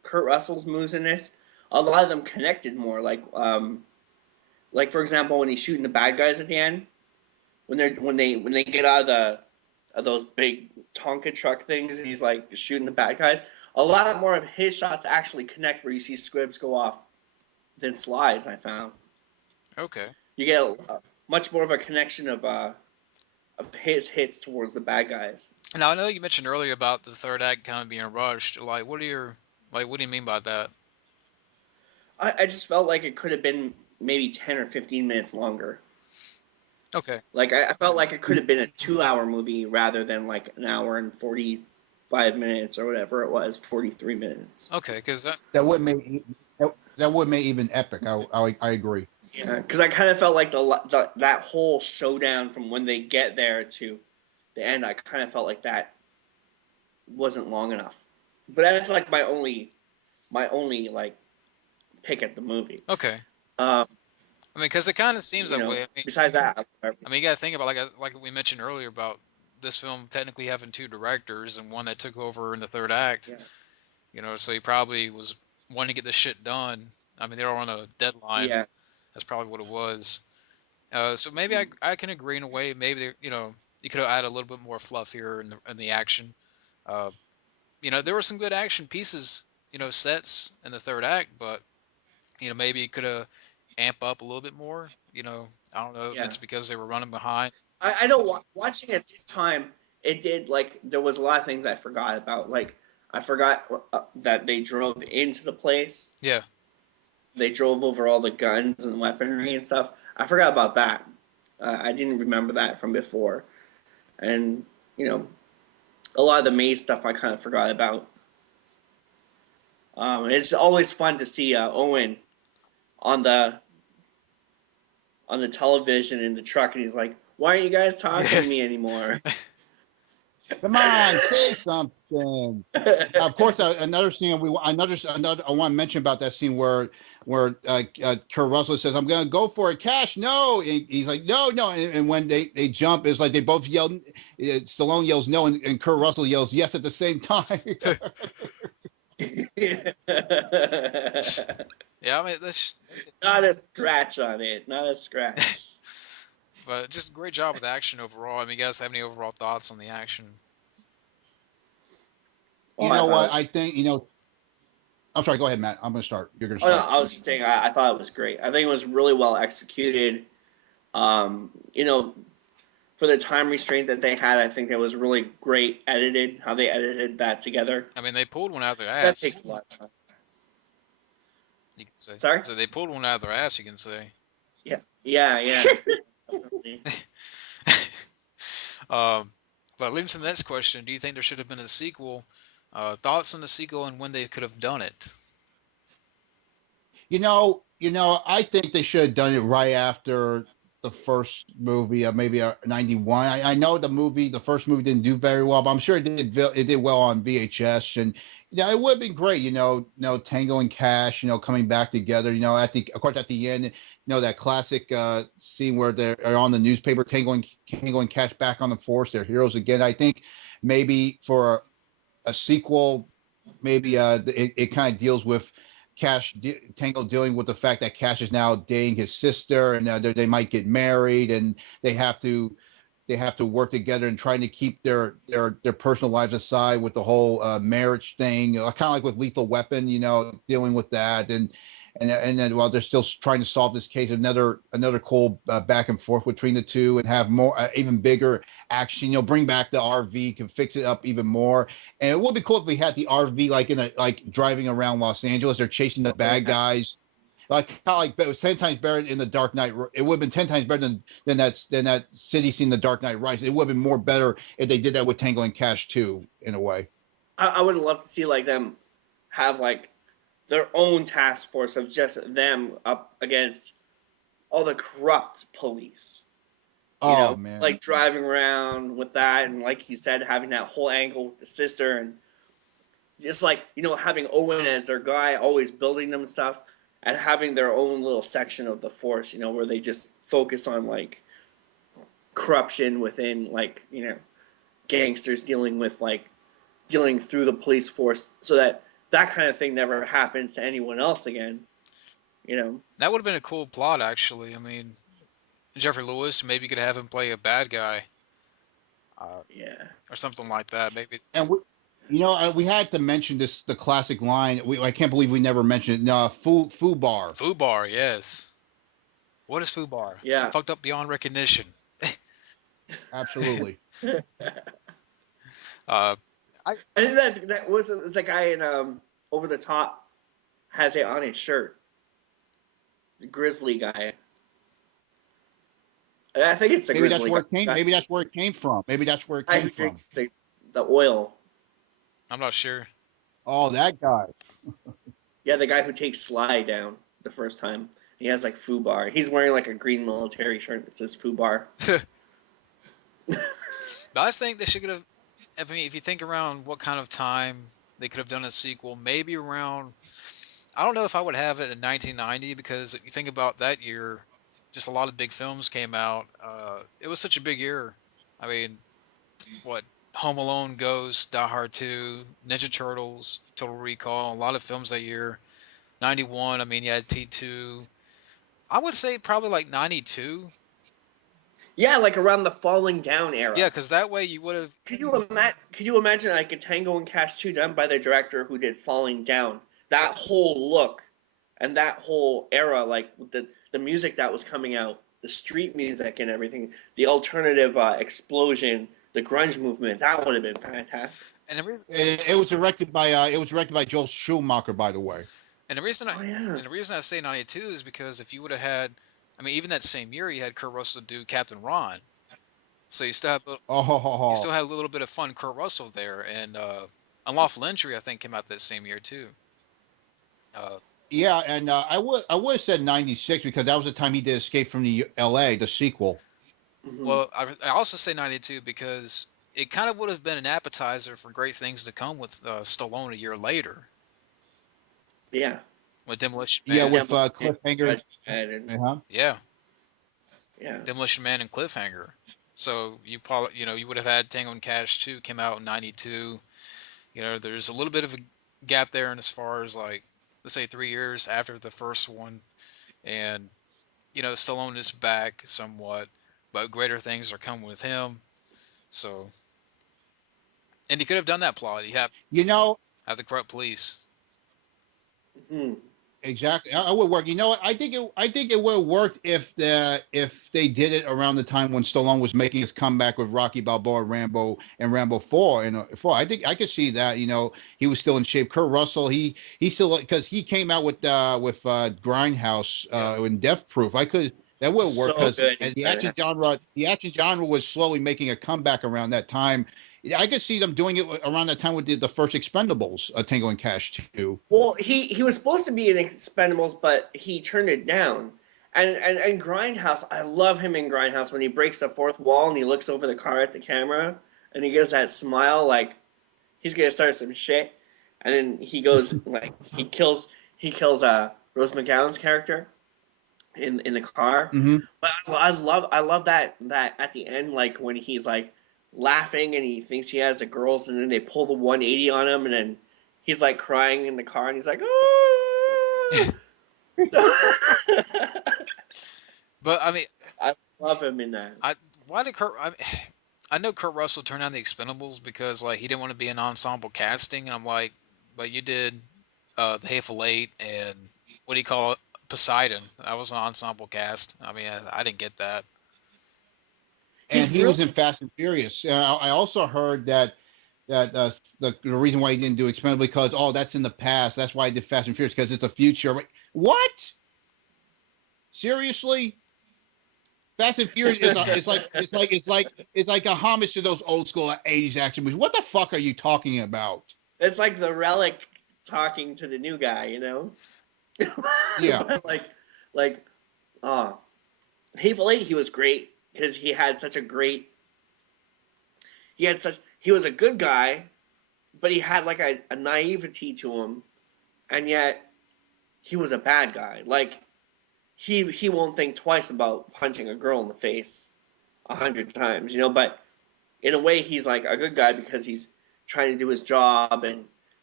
Kurt Russell's moves in this, a lot of them connected more. Like for example, when he's shooting the bad guys at the end, when they get out of those big Tonka truck things, and he's like shooting the bad guys. A lot more of his shots actually connect where you see squibs go off than Sly's. I found Okay. you get much more of a connection of his hits towards the bad guys. Now I know you mentioned earlier about the third act kind of being rushed. Like, what do you mean by that? I just felt like it could have been maybe 10 or 15 minutes longer. Okay. Like I felt like it could have been a 2-hour movie rather than like an hour and 45 minutes or whatever it was, 43 minutes. Okay, because That would make even epic. I agree. Yeah, because I kind of felt like that whole showdown from when they get there to the end, I kind of felt like that wasn't long enough. But that's like my only like pick at the movie. okay. Um, I mean, because it kind of seems that way. I mean, besides that, you got to think about like we mentioned earlier about this film technically having two directors and one that took over in the third act. Yeah. You know, so he probably was wanting to get this shit done. I mean, they were on a deadline. Yeah. That's probably what it was. So maybe I can agree in a way. Maybe you could have added a little bit more fluff here in the action. There were some good action pieces, sets in the third act, but maybe it could have amp up a little bit more. I don't know if Yeah. it's because they were running behind. I know watching it this time, it did like there was a lot of things I forgot about. Like I forgot that they drove into the place. Yeah. They drove over all the guns and weaponry and stuff. I forgot about that. I didn't remember that from before, and a lot of the maze stuff I kind of forgot about. It's always fun to see Owen on the television in the truck, and he's like, "Why aren't you guys talking to me anymore?" Come on, say something. Of course, another scene I want to mention about that scene where Kurt Russell says, "I'm going to go for it, Cash." No, and he's like, "No, no," and when they jump, it's like they both yell. Stallone yells no, and Kurt Russell yells yes at the same time. Yeah, I mean that's not a scratch on it. Not a scratch. But just great job with the action overall. I mean, you guys have any overall thoughts on the action? You know what? I think, I'm sorry, go ahead, Matt. I'm going to start. You're going to start. No, I was just saying, I thought it was great. I think it was really well executed. For the time restraint that they had, I think it was really great edited, how they edited that together. I mean, they pulled one out of their ass. That takes a lot of time. You can say. Sorry? So they pulled one out of their ass, you can say. Yes. Yeah. But leading to the next question, do you think there should have been a sequel? Thoughts on the sequel and when they could have done it? I think they should have done it right after the first movie, maybe 91. I know the first movie didn't do very well, but I'm sure it did well on VHS, and it would have been great, Tango and Cash, coming back together, of course at the end, that classic scene where they're on the newspaper, Tango and Cash back on the force, they're heroes again. I think maybe for a sequel, maybe it kind of deals with Tango dealing with the fact that Cash is now dating his sister, and they might get married, and they have to work together and trying to keep their personal lives aside with the whole marriage thing, kind of like with Lethal Weapon, dealing with that, and then while they're still trying to solve this case, another cool back and forth between the two, and have more even bigger action. Bring back the RV, can fix it up even more, and it would be cool if we had the RV like driving around Los Angeles. They're chasing the bad guys. Like it was 10 times better in the Dark Knight. It would have been 10 times better than that city scene, the Dark Knight Rises. It would have been more better if they did that with Tango and Cash too, in a way. I would love to see them have their own task force of just them up against all the corrupt police. Man. Like driving around with that, and like you said, having that whole angle with the sister, and just having Owen as their guy, always building them stuff. And having their own little section of the force, where they just focus on corruption within gangsters dealing through the police force, so that that kind of thing never happens to anyone else again. You know. That would have been a cool plot, actually. I mean, Jeffrey Lewis, maybe you could have him play a bad guy, Yeah. or something like that. Maybe. And we had to mention the classic line. I can't believe we never mentioned it. No, Fubar. Fubar, yes. What is Fubar? Yeah. Fucked up beyond recognition. Absolutely. Uh, I think that was the guy in Over the Top has it on his shirt. The grizzly guy. I think it's the Maybe grizzly that's where it came. guy. Maybe that's where it came from. Maybe that's where it Guy came who from. drinks the oil. I'm not sure. Oh, that guy. Yeah, the guy who takes Sly down the first time. He has like Fubar. He's wearing like a green military shirt that says Fubar. But I think they should have. I mean, if you think around what kind of time they could have done a sequel, maybe around. I don't know if I would have it in 1990, because if you think about that year, just a lot of big films came out. It was such a big year. I mean, what? Home Alone, Ghost, Die Hard 2, Ninja Turtles, Total Recall, a lot of films that year. 91, I mean, you had T2. I would say probably like 92. Yeah, like around the Falling Down era. Yeah, because that way you would have. Could you imagine like a Tango and Cash 2 done by the director who did Falling Down? That whole look and that whole era, like the music that was coming out, the street music and everything, the alternative explosion, the grunge movement, that would have been fantastic. And the reason, It was directed by Joel Schumacher, by the way. and the reason I, Oh, yeah. and the reason I say 92 is because if you would have had, I mean, even that same year, you had Kurt Russell do Captain Ron, so you still have you still had a little bit of fun Kurt Russell there, and Unlawful Entry I think came out that same year too. Yeah, and I would have said 96 because that was the time he did Escape from the L.A., the sequel. Mhm. Well, I also say 92 because it kind of would have been an appetizer for great things to come with Stallone a year later Yeah. with Demolition Man. Yeah, with Demolition Cliffhanger. Man. Uh-huh. Yeah, Yeah. Demolition Man and Cliffhanger. So you probably, you would have had Tango and Cash 2 came out in 92. There's a little bit of a gap there, and as far as like, let's say 3 years after the first one, and Stallone is back somewhat, but greater things are coming with him. So, and he could have done that plot. You have the corrupt police. Mhm. Exactly. I would work. You know what? I think it would have worked if they did it around the time when Stallone was making his comeback with Rocky Balboa, Rambo 4 and 4. I think I could see that. He was still in shape. Kurt Russell, he still, because he came out with Grindhouse and Death Proof. That would have worked So because good. the action genre was slowly making a comeback around that time. I could see them doing it around that time with the first Expendables, Tango and Cash 2. Well, he was supposed to be in Expendables, but he turned it down. And Grindhouse, I love him in Grindhouse when he breaks the fourth wall and he looks over the car at the camera and he gives that smile like he's gonna start some shit. And then he goes like he kills Rose McGowan's character in the car. Mm-hmm. But I love that at the end, like when he's like laughing and he thinks he has the girls and then they pull the 180 on him and then he's like crying in the car and he's like, oh. But I mean, I love him in that. why did I know Kurt Russell turned down the Expendables because like he didn't want to be an ensemble casting, and I'm like, but you did the Hateful Eight and what do you call it, Poseidon? That was an ensemble cast. I mean, I didn't get that. And he was in Fast and Furious. I also heard that the reason why he didn't do Expendables because that's in the past. That's why he did Fast and Furious because it's a future. I'm like, what? Seriously? Fast and Furious it's like a homage to those old school 80s action movies. What the fuck are you talking about? It's like the Relic talking to the new guy, Yeah. Hateful Eight, he was great because he was a good guy, but he had like a naivety to him, and yet he was a bad guy. Like he won't think twice about punching a girl in the face 100 times, but in a way he's like a good guy because he's trying to do his job and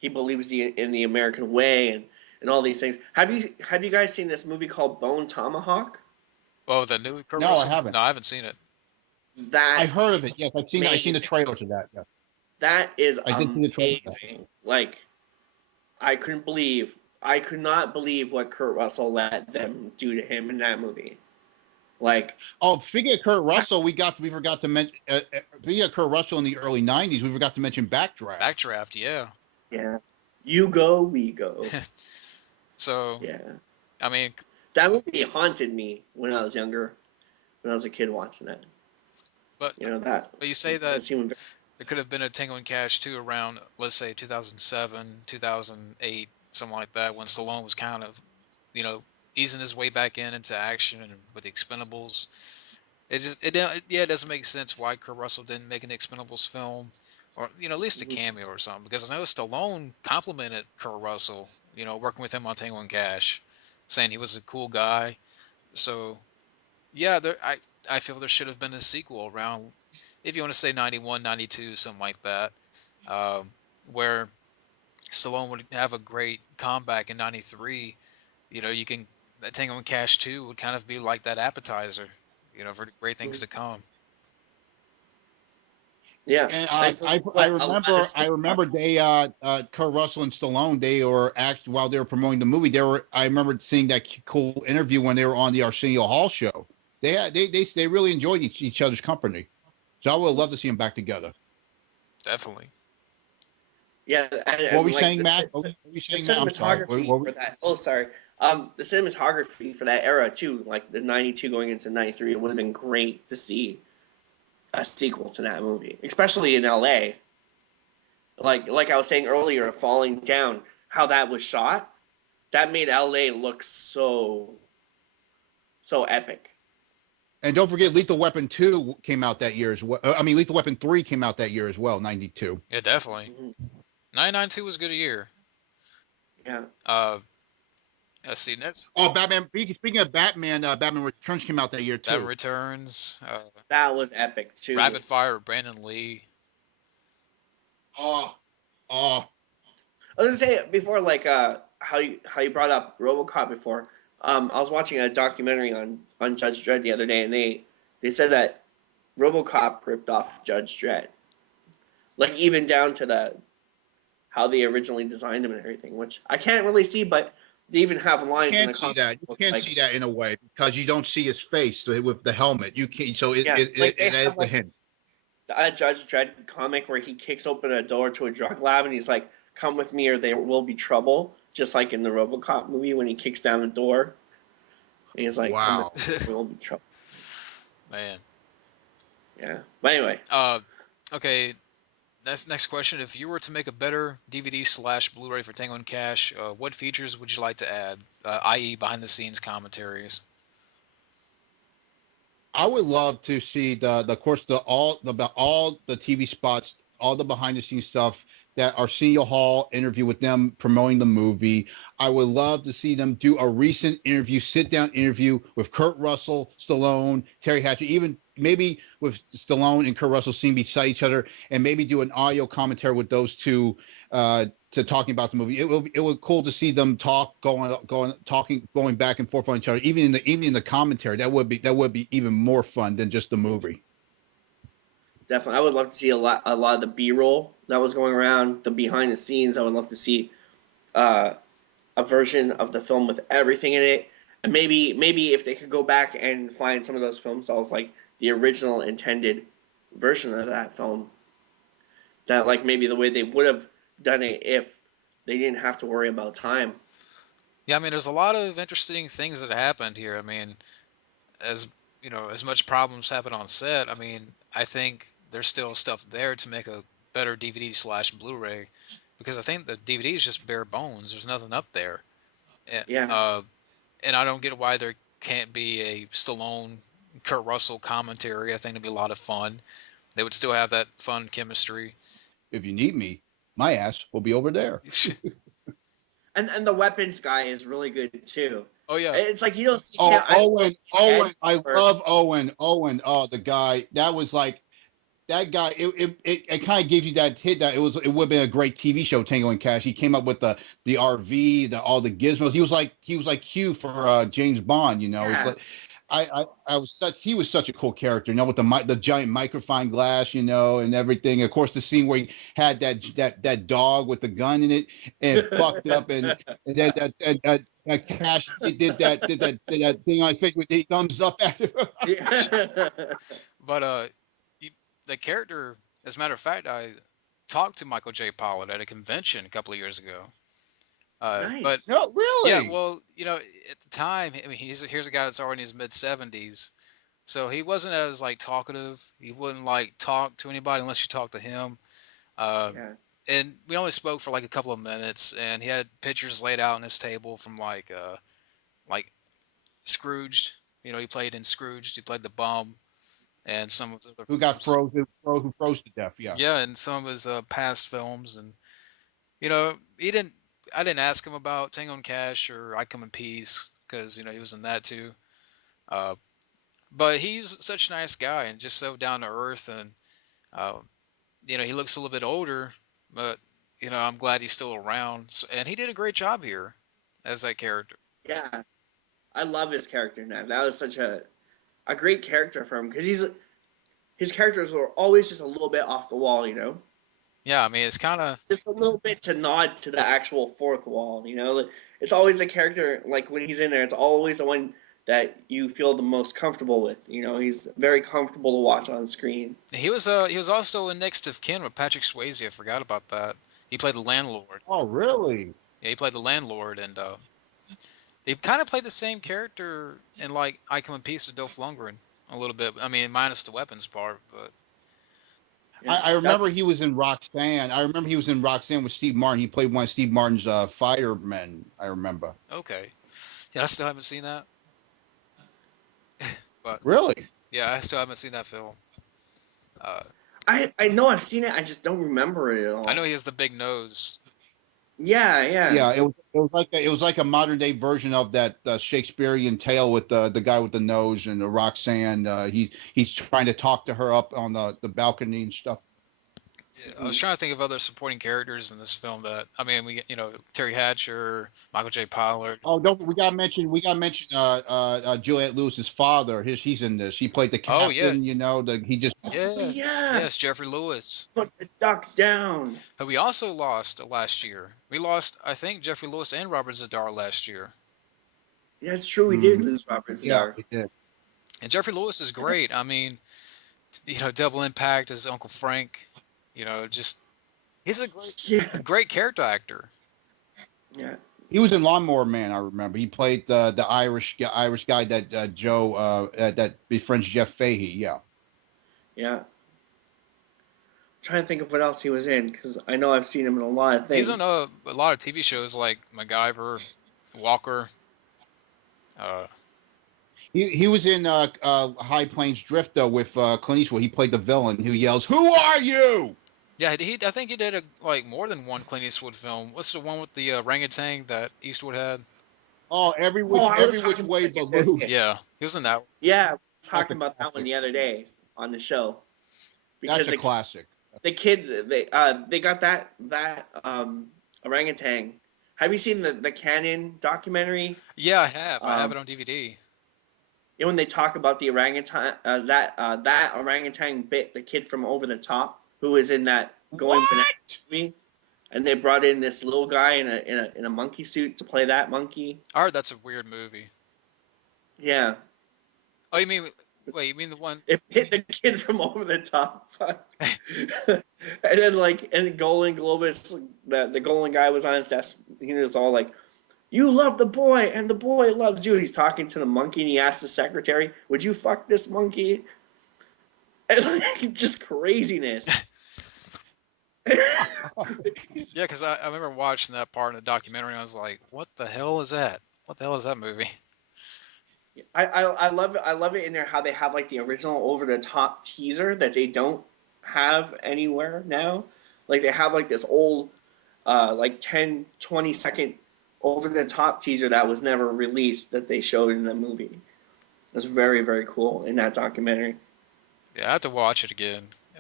he believes in the American way and all these things. Have you guys seen this movie called Bone Tomahawk? Oh, the new Kurt No, I Russell? haven't. No, I haven't seen it. I That heard of is it. Yes, I've seen the amazing. trailer to that. Yes, That is I did see the trailer. amazing. Like I could not believe what Kurt Russell let them do to him in that movie. Like, Oh, speaking of Kurt Russell, we forgot to mention. Speaking of Kurt Russell in the early '90s, we forgot to mention Backdraft. Backdraft, yeah. yeah, you go, we go. So, Yeah, I mean, that movie haunted me when I was younger, when I was a kid watching it. but You know that. but you say that Seemed there could have been a Tango and Cash 2 around, let's say, 2007, 2008, something like that, when Stallone was kind of, easing his way back into action and with the Expendables. It doesn't make sense why Kurt Russell didn't make an Expendables film, or at least a cameo or something. Because I know Stallone complimented Kurt Russell, working with him on Tango and Cash, saying he was a cool guy. So yeah, I feel there should have been a sequel around, if you want to say 91, 92, something like that, um, where Stallone would have a great comeback in 93. You can, that Tango and Cash 2 would kind of be like that appetizer, for the great things to come. yeah. And A lot of I remember they Kurt Russell and Stallone, they were actually, while they were promoting the movie, I remember seeing that cool interview when they were on the Arsenio Hall show. They really enjoyed each other's company. So I would love to see them back together. Definitely. Yeah, What were we like saying, Matt? the I'm sorry. cinematography for that. Oh, sorry. The cinematography for that era too, like the '92 going into '93, it would have been great to see a sequel to that movie, especially in LA. Like I was saying earlier, Falling Down, how that was shot, that made LA look so epic. And don't forget, Lethal Weapon 2 came out that year as well. I mean, Lethal Weapon 3 came out that year as well, '92. Yeah, definitely. 992 was a good year. Yeah. Let's see, next. Oh, Batman. Speaking of Batman, Batman Returns came out that year too. Batman Returns. That was epic too. Rapid Fire with Brandon Lee. Oh. I was gonna say before, like how you brought up RoboCop before. I was watching a documentary on Judge Dredd the other day, and they said that RoboCop ripped off Judge Dredd, like even down to how they originally designed him and everything, which I can't really see, but they even have lines in the comic. You can't like, see that in a way because you don't see his face with the helmet. You can't. So it is a hint. A Judge Dredd comic where he kicks open a door to a drug lab and he's like, "Come with me, or there will be trouble." Just like in the RoboCop movie when he kicks down the door, and he's like, "Wow, "Come with me, there will be trouble." Man. Yeah. But anyway. Okay. That's next question. If you were to make a better DVD/Blu-ray for Tango and Cash, what features would you like to add, i.e., behind-the-scenes commentaries? I would love to see all the TV spots, all the behind-the-scenes stuff, that Arsenio Hall interview with them promoting the movie. I would love to see them do a recent interview, sit-down interview with Kurt Russell, Stallone, Terry Hatcher, even maybe with Stallone and Kurt Russell seen beside each other, and maybe do an audio commentary with those two to talking about the movie. It was cool to see them going back and forth on each other, even in the commentary. That would be even more fun than just the movie. Definitely, I would love to see a lot of the B-roll that was going around, the behind the scenes. I would love to see a version of the film with everything in it, and maybe if they could go back and find some of those film stills, like the original intended version of that film, that like maybe the way they would have done it if they didn't have to worry about time. Yeah, I mean, there's a lot of interesting things that happened here. I mean, as much problems happen on set, I mean, I think there's still stuff there to make a better DVD/Blu-ray, because I think the DVD is just bare bones. There's nothing up there. Yeah. And I don't get why there can't be a Stallone, Kurt Russell commentary. I think it'd be a lot of fun. They would still have that fun chemistry. If you need me, my ass will be over there. And the weapons guy is really good too. Oh yeah. It's like you don't see Owen. I love Owen. Oh, the guy that was like, that guy, it kind of gives you that hit that it would have been a great TV show, Tango and Cash. He came up with the RV, all the gizmos. He was like Q for James Bond. It's Yeah. like I was such he was such a cool character. With the giant microphone glass, and everything. Of course, the scene where he had that dog with the gun in it and fucked up, and then that Cash did that thing on his face with the thumbs up at him. Yeah. But you, the character, as a matter of fact, I talked to Michael J. Pollard at a convention a couple of years ago. But Nice. No, yeah, really. well, at the time, I mean, here's a guy that's already in his mid 70s, so he wasn't as like talkative. He wouldn't like talk to anybody unless you talk to him. Uh, Yeah. and we only spoke for like a couple of minutes, and he had pictures laid out on his table from like Scrooged. He played in Scrooged. He played the bum, and some of the other Who got films. froze to death? Yeah. Yeah, and some of his past films, and he didn't. I didn't ask him about Tango and Cash or I Come in Peace because he was in that too. Uh, but he's such a nice guy and just so down to earth, and uh, he looks a little bit older, but I'm glad he's still around, and he did a great job here as that character. Yeah. I love his character in that. That was such a great character for him because his characters were always just a little bit off the wall. Yeah, I mean it's kind of Just a little bit to nod to the actual fourth wall. Like, it's always a character like when he's in there. It's always the one that you feel the most comfortable with. He's very comfortable to watch on screen. he was also in Next of Kin with Patrick Swayze. I forgot about that. He played the landlord. Oh, really? Yeah, he played the landlord, and he kind of played the same character in like I Come in Peace with Dolph Lundgren a little bit. I mean, minus the weapons part, but Yeah, I remember he was in Roxanne. I remember he was in Roxanne with Steve Martin. He played one of Steve Martin's firemen. I remember. okay. Yeah, I still haven't seen that. But Really? yeah, I still haven't seen that film. Uh, I know I've seen it. I just don't remember it at I all. know he has the big nose. Yeah, yeah, Yeah. It was like a modern day version of that Shakespearean tale with the guy with the nose and the Roxanne. He's trying to talk to her up on the balcony and stuff. Yeah, I was trying to think of other supporting characters in this film that Terry Hatcher, Michael J. Pollard. Oh, don't we gotta mention Juliette Lewis's father. He's in this. He played the Oh yeah, captain. He just Oh yes, yeah, yes, Jeffrey Lewis. put the duck down. But we also lost last year. We lost, I think, Jeffrey Lewis and Robert Zadar last year. Yeah, it's true. We did lose Robert yeah, Zadar. he did. And Jeffrey Lewis is great. I mean, Double Impact as Uncle Frank. Just he's a Yeah, great character actor. yeah, He was in Lawnmower Man. I remember he played the Irish guy that Joe that befriends Jeff Fahey. Yeah. yeah. Trying to think of what else he was in because I know I've seen him in a lot of He's things. on a lot of TV shows like MacGyver, Walker. Uh, He was in High Plains Drift though with Clint Eastwood. He played the villain who yells, "Who are you?" yeah, I think he did like more than one Clint Eastwood film. What's the one with the orangutan that Eastwood had? Oh, every Oh, I was which talking way about but loose. that. Yeah, he was in that one. Yeah, we were That's talking a about that one classic. the other day on the show That's because a classic. the kid they got that orangutan. Have you seen the Canon documentary? Yeah, I have. I have Um, it on DVD. when they talk about the orangutan, that orangutan bit the kid from Over the Top who was in that Going What? Bananas movie, and they brought in this little guy in a monkey suit to play that monkey. I heard that's a weird movie. Yeah, Oh, you mean wait? You mean the one? it hit the kid from Over the Top. And then and Golan Globus, the Golan guy was on his desk. He was all like, "You love the boy, and the boy loves you." He's talking to the monkey, and he asks the secretary, "Would you fuck this monkey?" And just craziness. Yeah, because I remember watching that part in the documentary, and I was like, "What the hell is that? What the hell is that movie?" I love it. I love it in there how they have the original over the top teaser that they don't have anywhere now. Like they have this old 10, 20-second over the top teaser that was never released that they showed in the movie. It was very, very cool in that documentary. Yeah, I have to watch it again.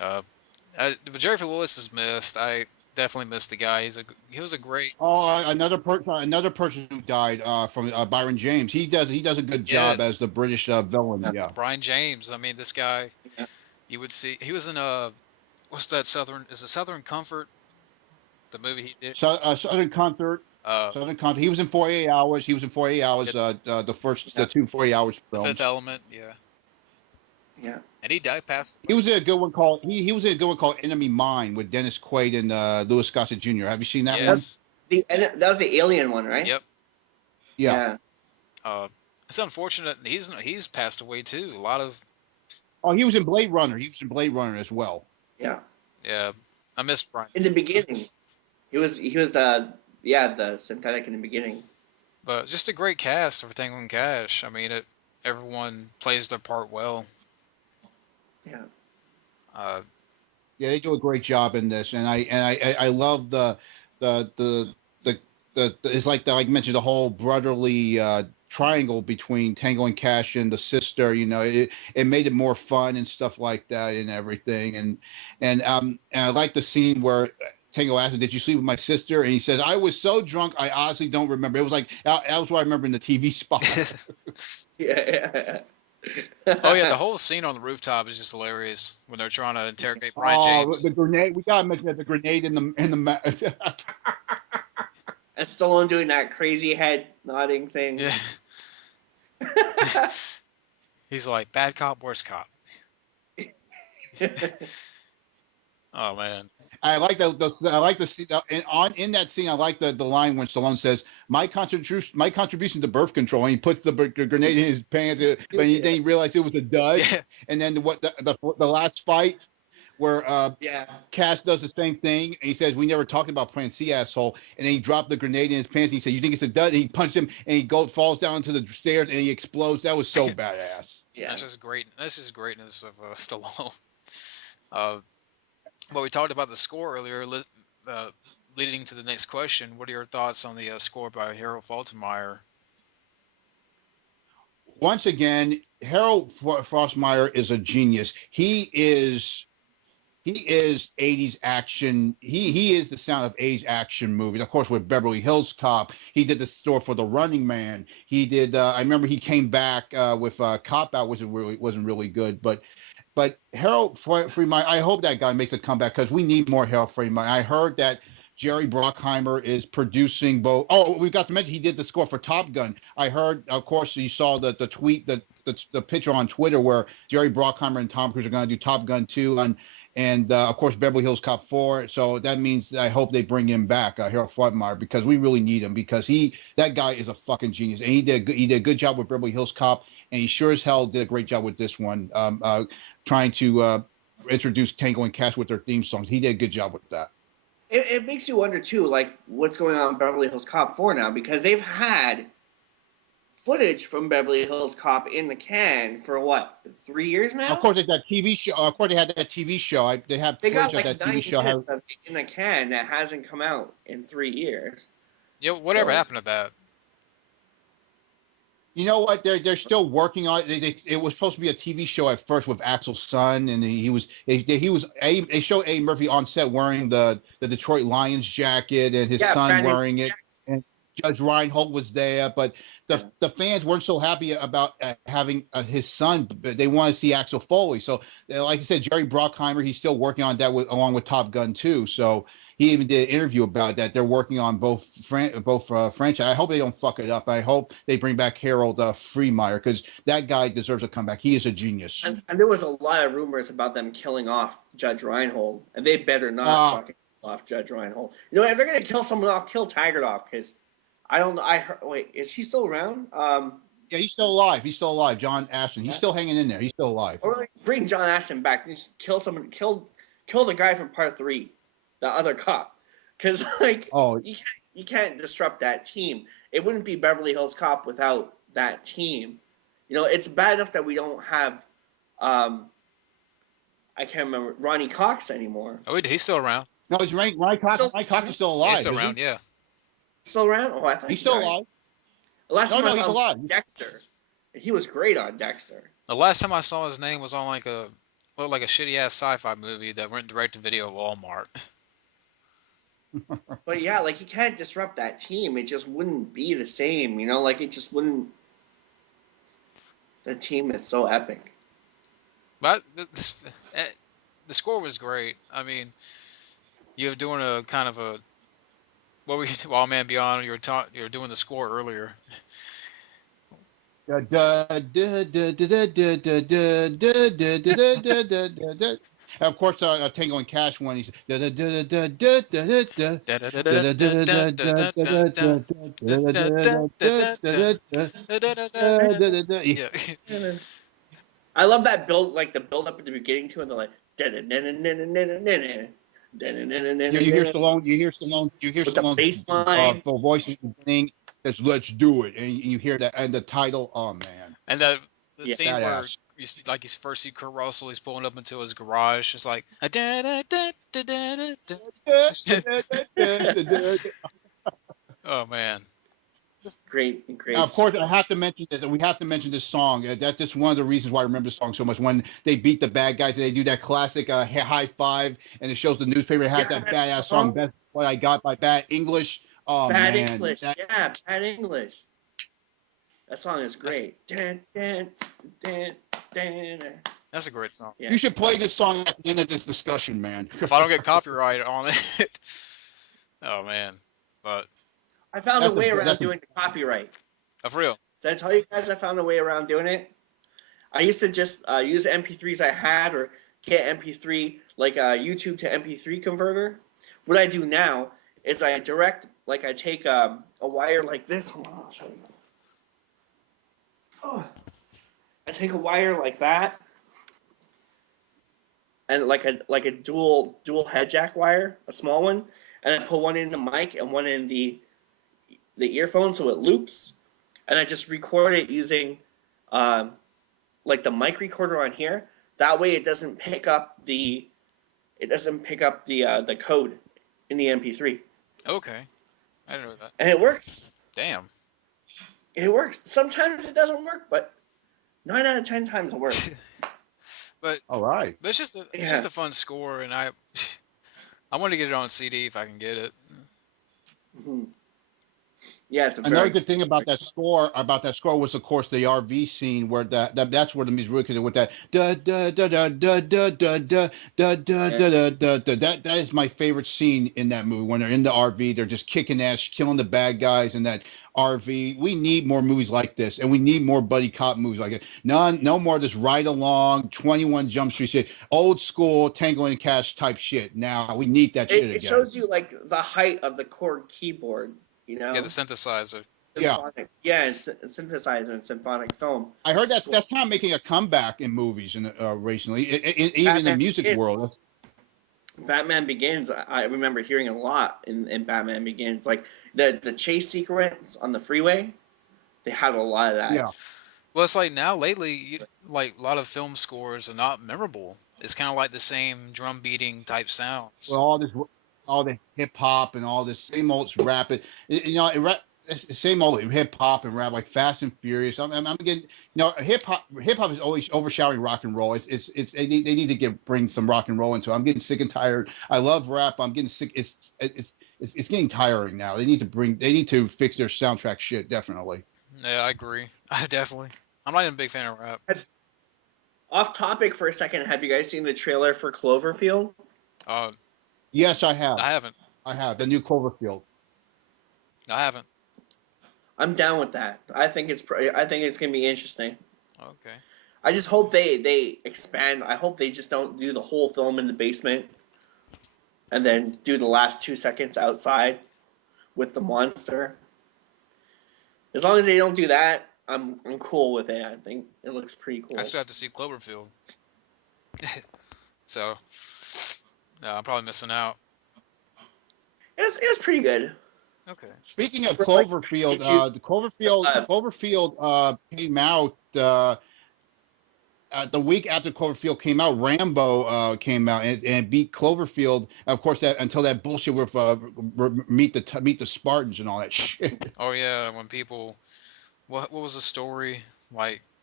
Uh, but Jerry Lewis is missed. I definitely missed the guy. He was a great. Oh, another person who died from Byron James. He does a good job as Yes, the British villain. Yeah. Yeah. Brian James. I mean, this guy. Yeah. You would see. He was in what's that Southern? Is it Southern Comfort? The movie he did. So Southern Comfort. Uh, Southern Comfort. He was in 48 Hours. He was in 48 Hours. yeah, The two 48 Hours The Fifth films. Element. Yeah, Yeah. and he died. Passed He away. was in a good one called he was in a good one called Enemy Mine with Dennis Quaid and Louis Gossett Jr. Have you seen that one? Yes. That was the Alien one, right? Yep. Yeah. Yeah. It's unfortunate he's passed away too. A lot of Oh, he was in Blade Runner. He was in Blade Runner as well. Yeah. yeah. I missed Brian. In the beginning, he was the synthetic in the beginning. But just a great cast for Tango Cash. I mean, everyone plays their part well. Yeah. Yeah, they do a great job in this, and I love the it's like I mentioned the whole brotherly triangle between Tango and Cash and the sister. You know, it made it more fun and stuff like that and everything. And I like the scene where Tango asks him, "Did you sleep with my sister?" And he says, "I was so drunk, I honestly don't remember." It was like that was what I remember in the TV spot. Yeah. Oh yeah, the whole scene on the rooftop is just hilarious when they're trying to interrogate Brian Oh, James. the grenade! We gotta mention that the grenade in the And Stallone doing that crazy head nodding thing. Yeah. He's like bad cop, worst cop. Oh man. I like I like the scene in that scene. I like the line when Stallone says, "My contribution to birth control," and he puts the grenade in his pants, but then he realized it was a dud. Yeah. And then the last fight where Yeah. Cass does the same thing, and he says, "We never talked about Plan C, asshole." And then he dropped the grenade in his pants. And he said, "You think it's a dud?" And he punched him, and he falls down into the stairs, and he explodes. That was so badass. Yeah. That's just great. That's just greatness of Stallone. Well, we talked about the score earlier, leading to the next question. What are your thoughts on the score by Harold Faltermeyer? Once again, Harold Frostmeyer is a genius. He is 80s action. He is the sound of 80s action movies. Of course, with Beverly Hills Cop, he did the score for The Running Man. He did. I remember he came back with Cop Out, wasn't really good, but Harold Freemeyer, I hope that guy makes a comeback because we need more Harold Freemeyer. I heard that Jerry Bruckheimer is producing both. Oh, we got to mention he did the score for Top Gun. I heard, of course, you saw the tweet, the picture on Twitter where Jerry Bruckheimer and Tom Cruise are going to do Top Gun 2 and of course Beverly Hills Cop 4. So that means I hope they bring him back, Harold Freemeyer, because we really need him because that guy is a fucking genius and he did a good job with Beverly Hills Cop and he sure as hell did a great job with this one. Trying to introduce Tango and Cash with their theme songs. He did a good job with that. It makes you wonder too, like what's going on in Beverly Hills Cop 4 now, because they've had footage from Beverly Hills Cop in the can for what, 3 years now? Of course, they had that TV show. Of course, they had that TV show. They have They got footage like of that 9 TV show. minutes of it in the can that hasn't come out in 3 years. Yeah, whatever So- happened to that? You know what? They're still working on it. It was supposed to be a TV show at first with Axel's son, and they showed Eddie Murphy on set wearing the Detroit Lions jacket, and his son Brandon wearing it. Jackson. And Judge Reinhold was there, but the fans weren't so happy about having his son. They want to see Axel Foley. So, like I said, Jerry Bruckheimer, he's still working on that along with Top Gun 2. So he even did an interview about that. They're working on both franchise. I hope they don't fuck it up. I hope they bring back Harold Freemeyer because that guy deserves a comeback. He is a genius. And there was a lot of rumors about them killing off Judge Reinhold, and they better not fucking kill off Judge Reinhold. You know, if they're gonna kill someone off, kill Taggart off, because I don't know. Wait, is he still around? Yeah, he's still alive. He's still alive. John Ashton. He's still hanging in there. He's still alive. Or like, bring John Ashton back. Just kill someone. Kill the guy from Part 3, the other cop. Because like, you can't disrupt that team. It wouldn't be Beverly Hills Cop without that team. You know, it's bad enough that we don't have I can't remember Ronnie Cox anymore. Oh, he's still around. No, it's Ronnie Cox. Ronnie Cox is still alive. He's still around. Yeah. Still around? Oh, I thought He's still alive. The last time I he's saw him alive. Dexter. He was great on Dexter. The last time I saw his name was on like looked like a shitty ass sci-fi movie that went direct to video at Walmart. But yeah, like you can't disrupt that team. It just wouldn't be the same, you know. Like it just wouldn't. The team is so epic. But the score was great. I mean, you're doing a kind of a what were you Wild Man Beyond? You were doing the score earlier. Of course, Tango and Cash one. He's Yeah. I love that build, like the build up at the beginning too, and they're like, you hear Stallone. You hear Stallone. You hear with the Stallone's bass line. voice in the beginning. Says, "Let's do it," and you hear that, and the title. Oh man, And the Yeah. scene where badass. like he's first see Kurt Russell, he's pulling up into his garage. It's like oh man. Great. Now, of course, I have to mention that we have to mention this song. That's just one of the reasons why I remember the song so much. When they beat the bad guys and they do that classic high five, and it shows the newspaper. It has Yeah, that that badass song. song. That's what I got by Bad English. Oh Bad man, English. Yeah, Bad English. That song is great. That's a great song. Yeah. you should play this song at the end of this discussion, man. If I don't get copyright on it. Oh man. But I found a That's way a- around that's a- doing the copyright. for real. Did I tell you guys I found a way around doing it? I used to just use MP3s I had or get MP3, like a YouTube to MP3 converter. What I do now is I take a wire like this. Hold on, I'll show you. Oh. I take a wire like that and like a dual head jack wire, a small one, and I put one in the mic and one in the earphone so it loops, and I just record it using like the mic recorder on here. That way it doesn't pick up the code in the MP3, Okay. I didn't know that. and it works. Damn. It works. Sometimes it doesn't work, but 9 out of 10 times it works. But All right. it's just a fun score, and I want to get it on CD if I can get it. Mhm. Yeah, it's a Another very good thing about that score was, of course, the RV scene where that's where the music really with that da da da da da da da da da da da da da. That is my favorite scene in that movie when they're in the RV, they're just kicking ass, killing the bad guys in that RV. We need more movies like this, and we need more buddy cop movies like it. No more of this ride along 21 Jump Street shit, old school Tango and Cash type shit. Now we need that shit again. it shows you like the height of the chord keyboard, you know? Yeah, the synthesizer. Yeah. Yeah, and synthesizer and symphonic film. I heard that's kind of making a comeback in movies recently, even in the music world. Batman Begins, I remember hearing a lot in Batman Begins. Like the chase sequence on the freeway, they had a lot of that. Yeah. Well, it's like now lately, like a lot of film scores are not memorable. It's kind of like the same drum beating type sounds. Well, all the hip hop and all this same old rap. It's the same old hip hop and rap like Fast and Furious. I'm getting, hip hop is always overshadowing rock and roll. They need to bring some rock and roll into it. I'm getting sick and tired. I love rap. I'm getting sick. It's getting tiring now. They need to fix their soundtrack shit, definitely. Yeah, I agree. I definitely. I'm not even a big fan of rap. Off topic for a second, have you guys seen the trailer for Cloverfield? Yes, I have. I haven't. I have the new Cloverfield. I haven't. I'm down with that. I think it's gonna be interesting. Okay. I just hope they expand. I hope they just don't do the whole film in the basement, and then do the last 2 seconds outside with the monster. As long as they don't do that, I'm cool with it. I think it looks pretty cool. I still have to see Cloverfield. So, I'm probably missing out. It was pretty good. Okay. Speaking of For, like, Cloverfield, YouTube, the Cloverfield came out the week after Cloverfield came out. Rambo came out and beat Cloverfield. Of course, until that bullshit with meet the Spartans and all that shit. Oh yeah, when people, what was the story? Like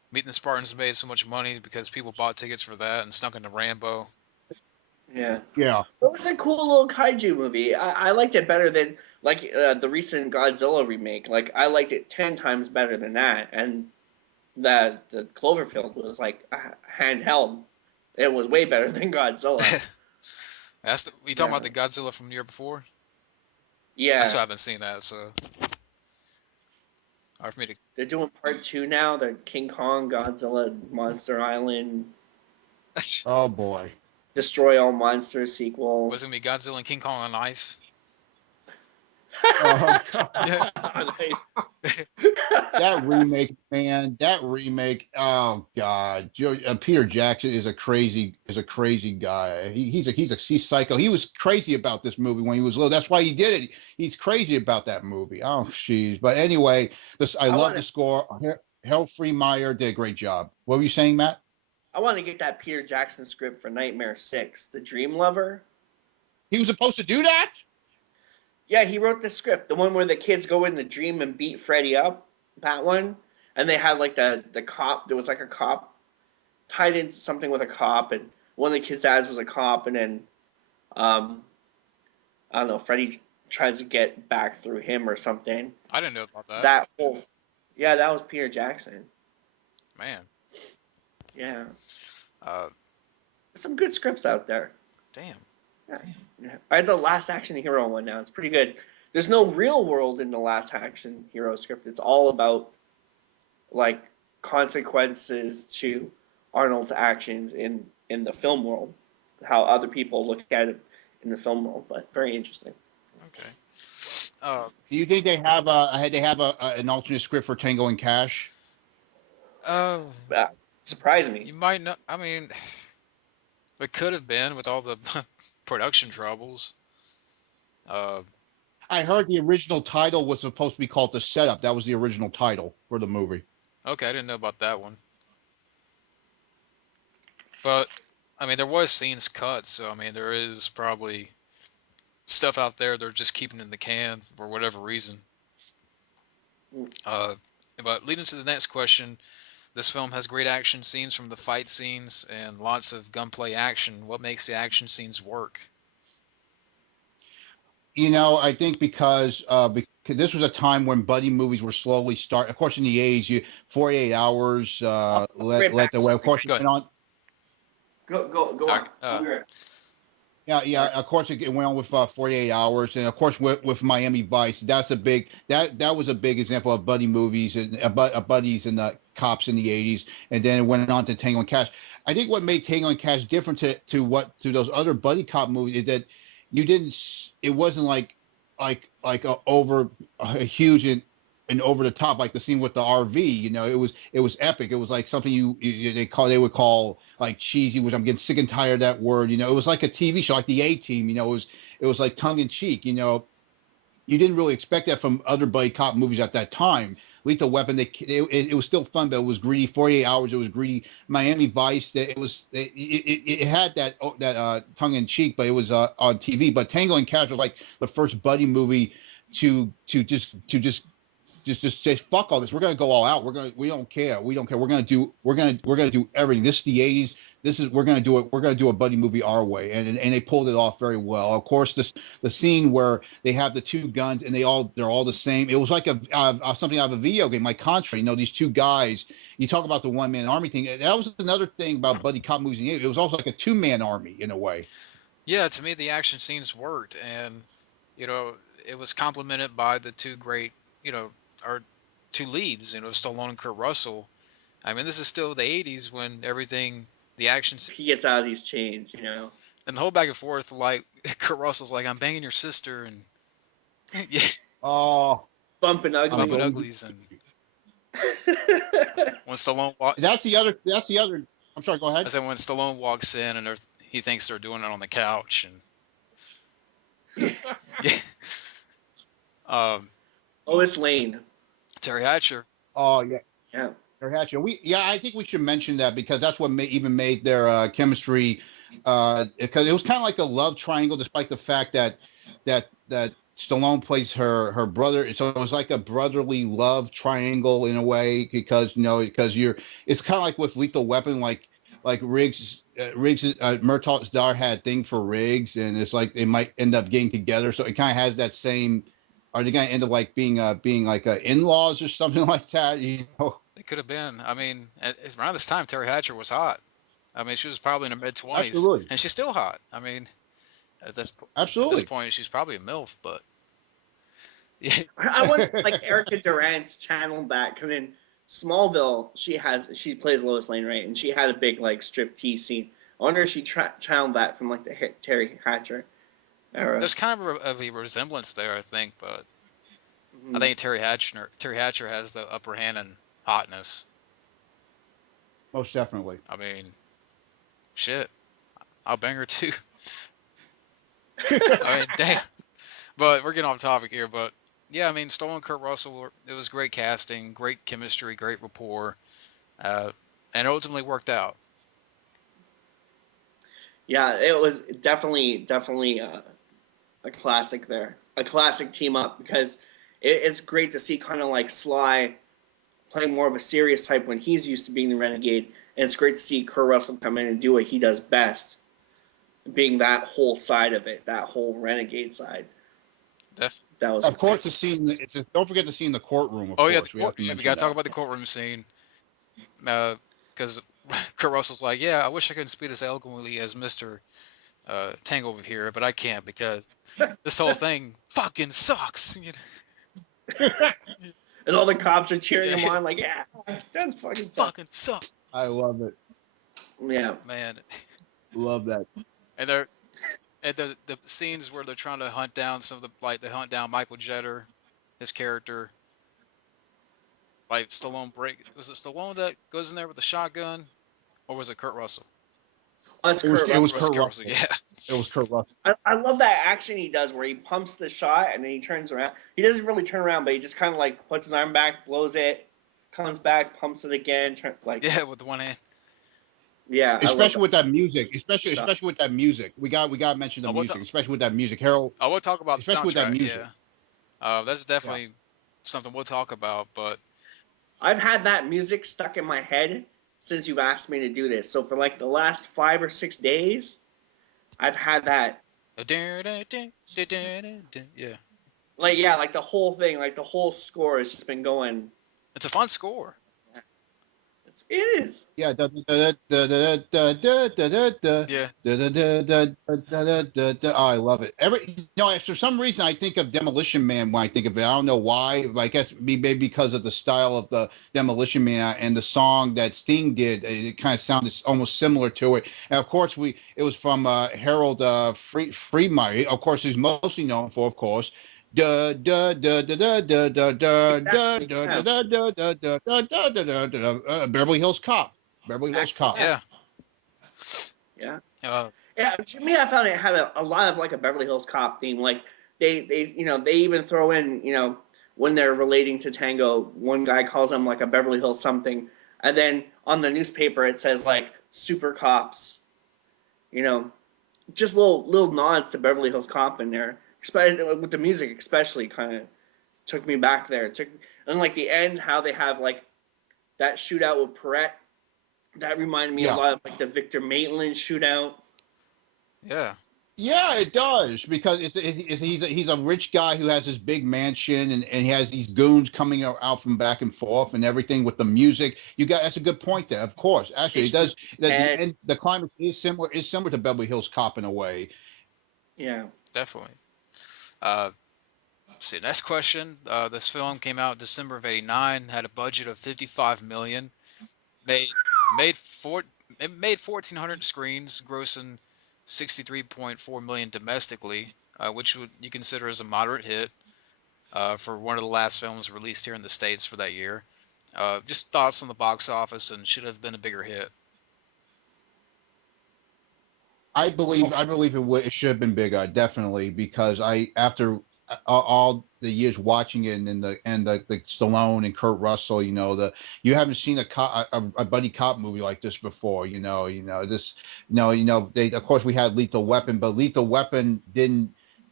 Meeting the Spartans made so much money because people bought tickets for that and snuck into Rambo. Yeah. Yeah. It was a cool little kaiju movie. I liked it better than like the recent Godzilla remake. Like I liked it 10 times better than that. And that the Cloverfield was like handheld. It was way better than Godzilla. You talking Yeah. about the Godzilla from the year before? I Yeah. still haven't seen that, so hard for me to. They're doing part 2 now. They're King Kong, Godzilla, Monster Island, Oh boy. Destroy All Monsters sequel. Was it gonna be Godzilla and King Kong on ice? Oh, Yeah. that remake, man. That remake. Oh God. Peter Jackson is a crazy guy. He's psycho. He was crazy about this movie when he was little. That's why he did it. He's crazy about that movie. Oh jeez. But anyway, I love the score. Harold Freemeyer did a great job. What were you saying, Matt? I want to get that Peter Jackson script for Nightmare 6, The Dream Lover. He was supposed to do that? Yeah, he wrote the script, the one where the kids go in the dream and beat Freddy up, that one. And they had like the cop, there was like a cop tied into something with a cop, and one of the kids' dads was a cop, and then I don't know, Freddy tries to get back through him or something. I didn't know about that. That was Peter Jackson. Man. Yeah. Uh, Some good scripts out there. damn. Yeah. I had the Last Action Hero one now. It's pretty good. There's no real world in the Last Action Hero script. It's all about like consequences to Arnold's actions in the film world, how other people look at it in the film world. But very interesting. Okay. Do you think they have an alternate script for Tango and Cash? Surprised me. You might not. I mean, it could have been with all the production troubles. I heard the original title was supposed to be called The Setup. That was the original title for the movie. Okay, I didn't know about that one. But I mean, there was scenes cut, so I mean, there is probably stuff out there they're just keeping in the can for whatever reason. But leading to the next question, this film has great action scenes from the fight scenes and lots of gunplay action. What makes the action scenes work? I think because this was a time when buddy movies were slowly start. Of course, in the '80s, 48 Hours let the way. Of course, it went on. Go on. Yeah. Of course, it went on with 48 Hours, and of course with Miami Vice. That was a big example of buddy movies and buddies and cops in the '80s, and then it went on to Tango and Cash. I think what made Tango and Cash different to those other buddy cop movies is that it wasn't like a huge and over the top like the scene with the RV. It was epic. It was like something they would call like cheesy, which I'm getting sick and tired of that word. It was like a TV show, like the A Team. It was like tongue in cheek. You didn't really expect that from other buddy cop movies at that time. Lethal Weapon, it was still fun, but it was greedy. 48 Hours, it was greedy. Miami Vice, it had that tongue in cheek, but it was on TV. But Tango and Cash was like the first buddy movie to just say fuck all this. We're gonna go all out. We don't care. We're gonna do everything. This is the '80s. We're gonna do it. We're gonna do a buddy movie our way, and they pulled it off very well. Of course, the scene where they have the two guns and they're all the same. It was like something out of a video game, like Contra. These two guys. You talk about the one man army thing. That was another thing about buddy cop movies. It was also like a 2-man army in a way. Yeah, to me the action scenes worked, and it was complemented by the two great, our two leads, Stallone and Kurt Russell. I mean, this is still the '80s when the action. He gets out of these chains, And the whole back and forth, like Kurt Russell's like, "I'm banging your sister," and yeah, Oh, bumping bumping ugly. uglies, and when Stallone that's the other. I'm sorry. Go ahead. I said when Stallone walks in and he thinks they're doing it on the couch, and yeah, Lois Lane. Terry Hatcher. Oh yeah. Yeah. Hatcher. I think we should mention that because that's what even made their chemistry. Because it was kind of like a love triangle, despite the fact that Stallone plays her brother, so it was like a brotherly love triangle in a way, because because it's kind of like with Lethal Weapon, like Riggs Murtaugh's daughter had a thing for Riggs, and it's like they might end up getting together, so it kind of has that same. Are they gonna end up like being like in-laws or something like that? It could have been. I mean, around this time, Terry Hatcher was hot. I mean, she was probably in her mid-20s, Absolutely, and she's still hot. I mean, at this at this absolutely. point, she's probably a MILF, but yeah, I want like Erica Durant's channeled that because in Smallville she plays Lois Lane, right, and she had a big like strip tease scene. I wonder if she channeled that from like the Terry Hatcher era. there's kind of a resemblance there, I think. But I Mhm. think Terry Hatcher has the upper hand in hotness. Most definitely. I mean, shit, I'll bang her too. I mean, damn. But we're getting off topic here. But yeah, I mean, Stallone and Kurt Russell, it was great casting, great chemistry, great rapport, uh, and it ultimately worked out. Yeah, it was definitely a classic there, a classic team up because it's great to see kind of like Sly play more of a serious type when he's used to being the renegade, and it's great to see Kurt Russell come in and do what he does best, being that whole side of it, that whole renegade side. Def- That was Of course, the scene. Don't forget the scene in the courtroom. Of oh yeah, the course, we have court. to Yeah, we mention gotta talk that. about the courtroom scene. Because Kurt Russell's like, yeah, I wish I could speak as eloquently as Mister Tango over here, but I can't because this whole thing fucking sucks. You and all the cops are cheering know? him on, like, yeah, that's fucking sucks. Fucking sucks, I love it. Yeah, man. Love that. And they're and the scenes where they're trying to hunt down some of the like they hunt down Michael Jeter, his character. Like Stallone was it Stallone that goes in there with the shotgun, or was it Kurt Russell? that's It was Kurt it was Russell. Kurt Kurt Russell, Russell. yeah. It was Kurt Russell. I love that action he does where he pumps the shot and then he turns around. He doesn't really turn around, but he just kind of like puts his arm back, blows it, comes back, pumps it again. Yeah, with the one hand. Yeah, I love Especially with that music. stuff. Especially with that music. We got to mention the I will music. talk. Especially with that music. Harold. I will talk about the Especially with that soundtrack. music. Yeah, that's Yeah. definitely something we'll talk about. But I've had that music stuck in my head since you've asked me to do this. So for like the last 5 or 6 days, I've had that. yeah, Like the whole thing, like the whole score has just been going. it's a fun score. It is. Yeah. Oh, Yeah, I love it. For some reason I think of Demolition Man when I think of it. I don't know why. But I guess maybe because of the style of the Demolition Man and the song that Sting did. It kind of sounded almost similar to it. And of course it was from Harold Friedmeier. Of course, he's mostly known for, of course. Da da da da da da da da da Exactly. da Yeah. da da da da da da da da Beverly Hills Cop. Beverly Hills Excellent. Cop. yeah. Yeah. Uh, Yeah. To me, I found it had a lot of like a Beverly Hills Cop theme. Like they even throw in when they're relating to Tango, one guy calls him like a Beverly Hills something, and then on the newspaper it says like Super Cops. You know, just little nods to Beverly Hills Cop in there. Especially with the music, especially kind of took me back there. And like the end, how they have like that shootout with Perret. That reminded me a Yeah. lot of like the Victor Maitland shootout. yeah. Yeah, it does, because he's a rich guy who has this big mansion, and he has these goons coming out from back and forth and everything with the music. That's a good point there. Of course, actually, it does. The climate is similar to Beverly Hills Cop in a way. Yeah. Definitely. See, next question. This film came out December of '89. Had a budget of 55 million. Made made four it made 1,400 screens, grossing 63.4 million domestically, which you consider as a moderate hit for one of the last films released here in the States for that year. Just thoughts on the box office, and should have been a bigger hit. I believe it should have been bigger, definitely, because after all the years watching it, and the Stallone and Kurt Russell, you haven't seen a buddy cop movie like this before. They, of course, we had Lethal Weapon, but Lethal Weapon didn't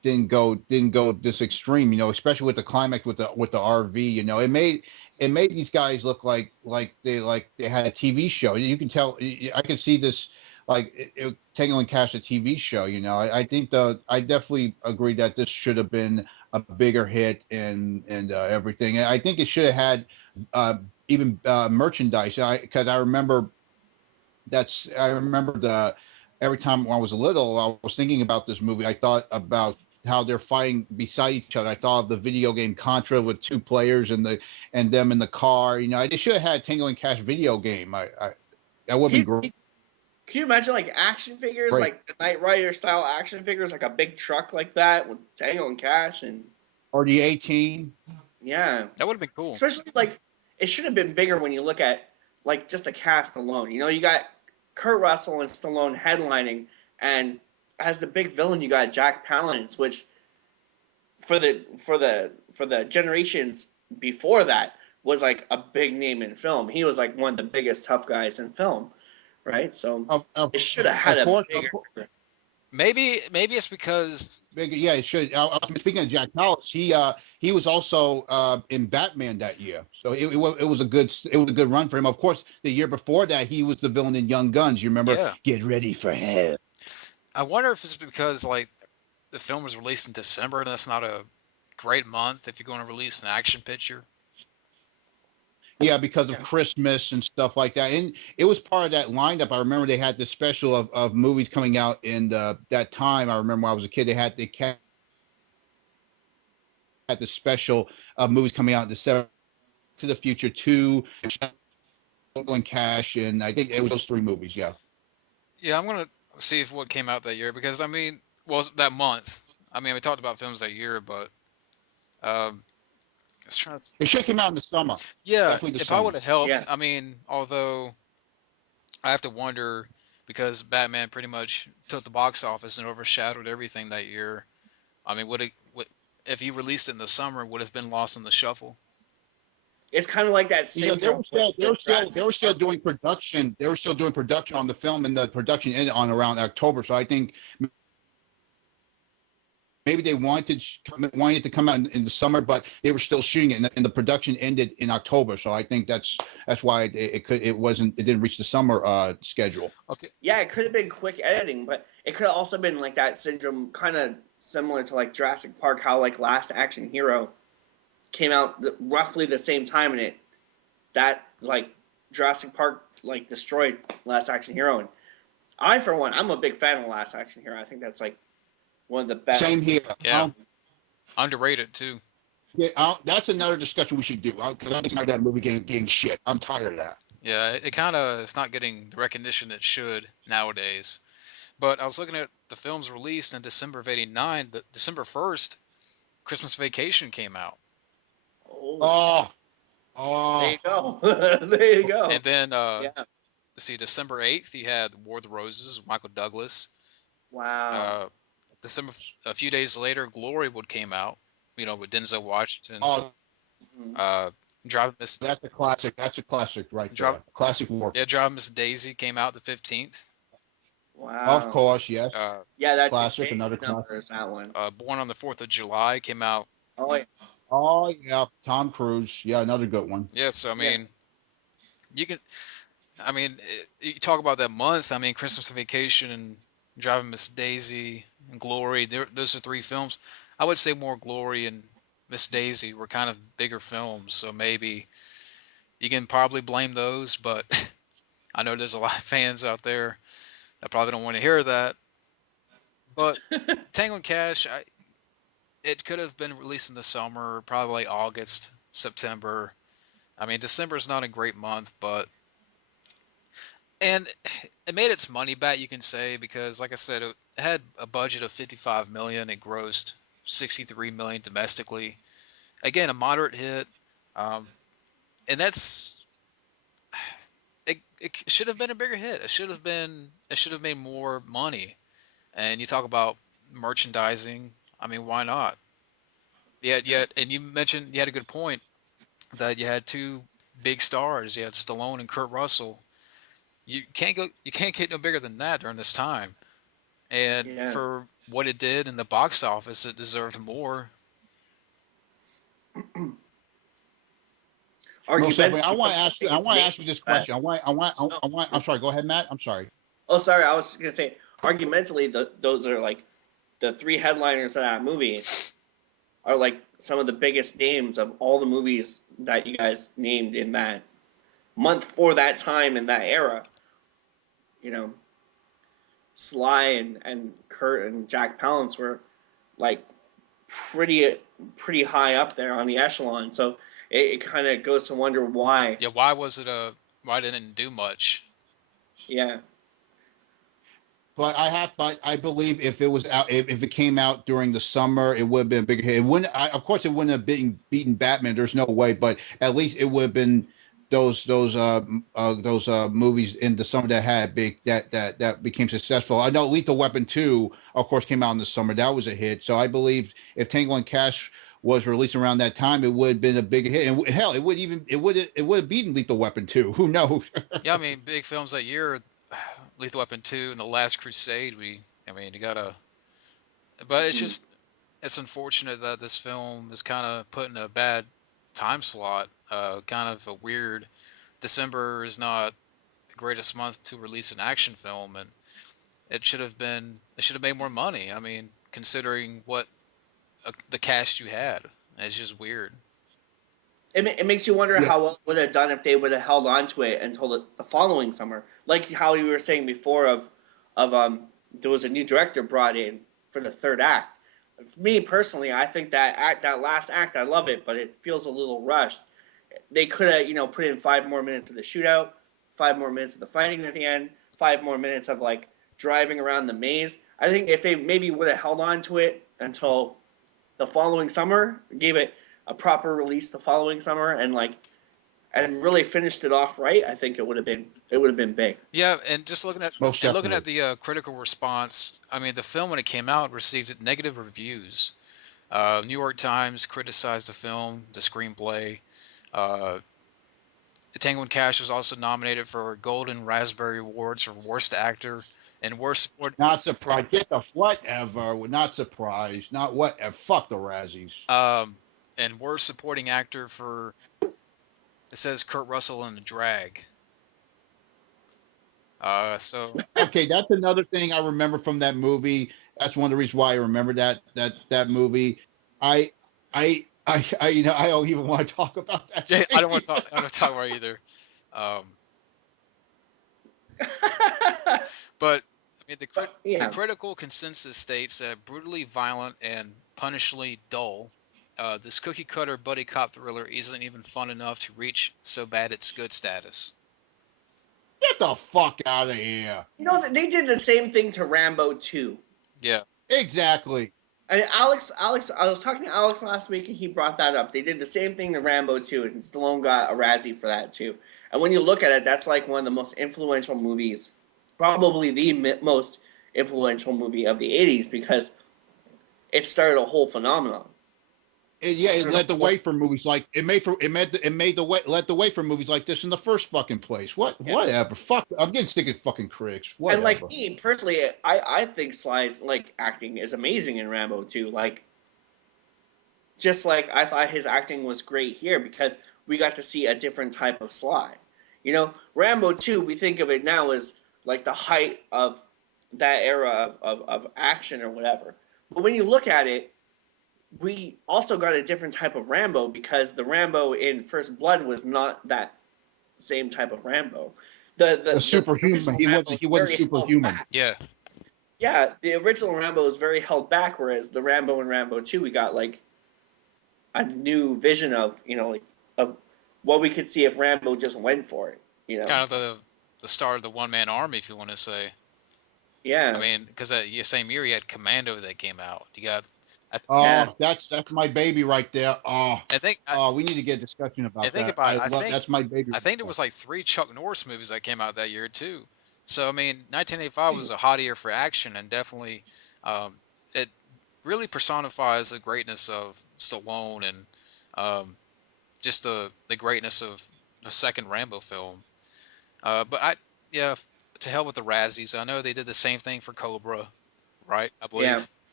didn't go this extreme, especially with the climax with the RV. It made these guys look like they had a TV show. You can tell. I can see this like Tango and Cash, a TV show. I think I definitely agree that this should have been a bigger hit and everything. And I think it should have had even merchandise. Because I remember the every time when I was little, I was thinking about this movie. I thought about how they're fighting beside each other. I thought of the video game Contra with two players and them in the car. They should have had Tango and Cash video game. That would have been great. Can you imagine like action figures, like the Knight Rider style action figures, like a big truck like that with Tango and Cash or the 18? Yeah, That would have been cool. especially like it should have been bigger when you look at like just the cast alone. You got Kurt Russell and Stallone headlining, and as the big villain, you got Jack Palance, which for the generations before that was like a big name in film. He was like one of the biggest tough guys in film, right? So it should have had a bigger. Maybe it's because yeah, it should. Speaking of Jack Palance, he was also in Batman that year, so it was a good run for him. Of course, the year before that, he was the villain in Young Guns. You remember? Yeah. Get ready for hell. I wonder if it's because like the film was released in December, and that's not a great month if you're going to release an action picture. Yeah, because of Christmas and stuff like that. And it was part of that lineup. I remember they had this special of movies coming out in that time. I remember when I was a kid, they had the special of movies coming out in December. To the Future 2, Tango and Cash, and I think it was those three movies, yeah. Yeah, I'm going to see if what came out that year because, that month. We talked about films that year, but I was trying to... It should have come out in the summer. Yeah, Definitely the if summer. I would have helped, Yeah. Although I have to wonder because Batman pretty much took the box office and overshadowed everything that year. If you released it in the summer, would have been lost in the shuffle. It's kind of like that syndrome. They were still doing production. They were still doing production on the film, and the production ended on around October. So I think maybe they wanted it to come out in the summer, but they were still shooting it, and the production ended in October. So I think that's why it didn't reach the summer schedule. Okay. Yeah, it could have been quick editing, but it could have also been like that syndrome, kind of similar to like Jurassic Park, how like Last Action Hero came out roughly the same time, and that like Jurassic Park like destroyed Last Action Hero. And for one, I'm a big fan of Last Action Hero. I think that's like one of the best. Same here. Yeah. Underrated too. Yeah, that's another discussion we should do. Because I'm tired of that movie getting shit. I'm tired of that. Yeah, it's not getting the recognition it should nowadays. But I was looking at the films released in December of '89. December 1st, Christmas Vacation came out. Oh, there you go. There you go. And then, yeah. let's see, December 8th, you had War of the Roses, Michael Douglas. Wow. A few days later, Glorywood came out, with Denzel Washington. Driving Miss. That's a classic. That's a classic, right there. Classic work. Yeah, Driving Miss Daisy came out the 15th. Wow. Of course, yes. Yeah, that's classic. Another classic. That one. Born on the 4th of July came out. Oh yeah. Oh yeah, Tom Cruise. Yeah, another good one. Yeah, so you can. You talk about that month. Christmas Vacation and Driving Miss Daisy and Glory. Those are three films. I would say more Glory and Miss Daisy were kind of bigger films, so maybe you can probably blame those. But I know there's a lot of fans out there that probably don't want to hear that. But Tango and Cash, it could have been released in the summer, probably August, September. December is not a great month, and it made its money back, you can say, because, like I said, it had a budget of $55 million. It grossed $63 million domestically. Again, a moderate hit, and that's it. It should have been a bigger hit. It should have made more money. And you talk about merchandising. Why not? And you mentioned you had a good point that you had two big stars. You had Stallone and Kurt Russell. You can't get no bigger than that during this time. And for what it did in the box office, it deserved more. Most definitely. Argumentally, some of the I biggest want to ask you names this of that question. I'm sorry. Go ahead, Matt. I'm sorry. Oh, sorry, I was gonna say, argumentally, those are like the three headliners of that movie are like some of the biggest names of all the movies that you guys named in that month for that time in that era. You know, Sly and Kurt and Jack Palance were like pretty pretty high up there on the echelon. So it kind of goes to wonder why. Yeah, why didn't it do much? Yeah, But I believe if it was out, if it came out during the summer, it would have been a bigger hit. It wouldn't, of course, it wouldn't have beaten Batman. There's no way, but at least it would have been those movies in the summer that had big that became successful. I know Lethal Weapon 2, of course, came out in the summer. That was a hit. So I believe if Tango and Cash was released around that time, it would have been a bigger hit. And hell, it would have beaten Lethal Weapon 2. Who knows? Yeah, I mean, big films that year, Lethal Weapon 2 and The Last Crusade. I mean, you gotta. But it's unfortunate that this film is kind of put in a bad time slot. Kind of a weird. December is not the greatest month to release an action film, and it should have been. It should have made more money. I mean, considering what the cast you had, it's just weird. it makes you wonder Yeah. how well it would have done if they would have held on to it until the following summer. Like how you were saying before of there was a new director brought in for the third act. For me personally, I think that last act, I love it, but it feels a little rushed. They could have, put in 5 more minutes of the shootout, 5 more minutes of the fighting at the end, 5 more minutes of like driving around the maze. I think if they maybe would have held on to it until the following summer, gave it a proper release the following summer, and really finished it off right, I think it would have been big. Yeah, and just Most looking at definitely. the critical response, I mean, the film when it came out received negative reviews. New York Times criticized the film, the screenplay. Uh, Tango and Cash was also nominated for Golden Raspberry Awards for Worst Actor and Worst Support, Not surprised. Get the whatever. We're not surprised. Not whatever. Fuck the Razzies. um, and Worst Supporting Actor for, it says Kurt Russell in The Drag. So Okay, that's another thing I remember from that movie. That's one of the reasons why I remember that movie. I I don't even want to talk about that yeah, scene. I don't want to talk about it either. Um, but I mean, But the yeah, critical consensus states that brutally violent and punishingly dull, this cookie cutter buddy cop thriller isn't even fun enough to reach so bad it's good status. Get the fuck out of here. they did the same thing to Rambo 2. Yeah, Exactly. And Alex, I was talking to Alex last week, and he brought that up. They did the same thing to Rambo 2, and Stallone got a Razzie for that too. And when you look at it, that's like one of the most influential movies, probably the most influential movie of the '80s, because it started a whole phenomenon. Yeah, It it started led the a whole, way for movies like it made the way led the way for movies like this in the first fucking place. yeah. Whatever. Fuck. I'm getting sick of fucking critics. And like Whatever. me personally, I think Sly's like acting is amazing in Rambo 2. Like just like I thought his acting was great here because we got to see a different type of Sly. Rambo 2, we think of it now as like the height of that era of action or whatever. But when you look at it, we also got a different type of Rambo because the Rambo in First Blood was not that same type of Rambo. A The superhuman. original Rambo is He wasn't very held superhuman. back. yeah, Yeah, the original Rambo is very held back, whereas the Rambo in Rambo 2, we got like a new vision of of what we could see if Rambo just went for it. kind of the start of the one man army, if you want to say. I Yeah, mean, because that same year you had Commando that came out. You got, I, yeah. Oh, that's my baby right there. I think, We need to get a discussion I about think that. about, I love that's my baby I right think there there. was like 3 Chuck Norris movies that came out that year too. So I mean, 1985 was a hot year for action, and definitely, um, it really personifies the greatness of Stallone and just the greatness of the second Rambo film. But yeah, to hell with the Razzies. I know they did the same thing for Cobra, right? I Yeah. believe.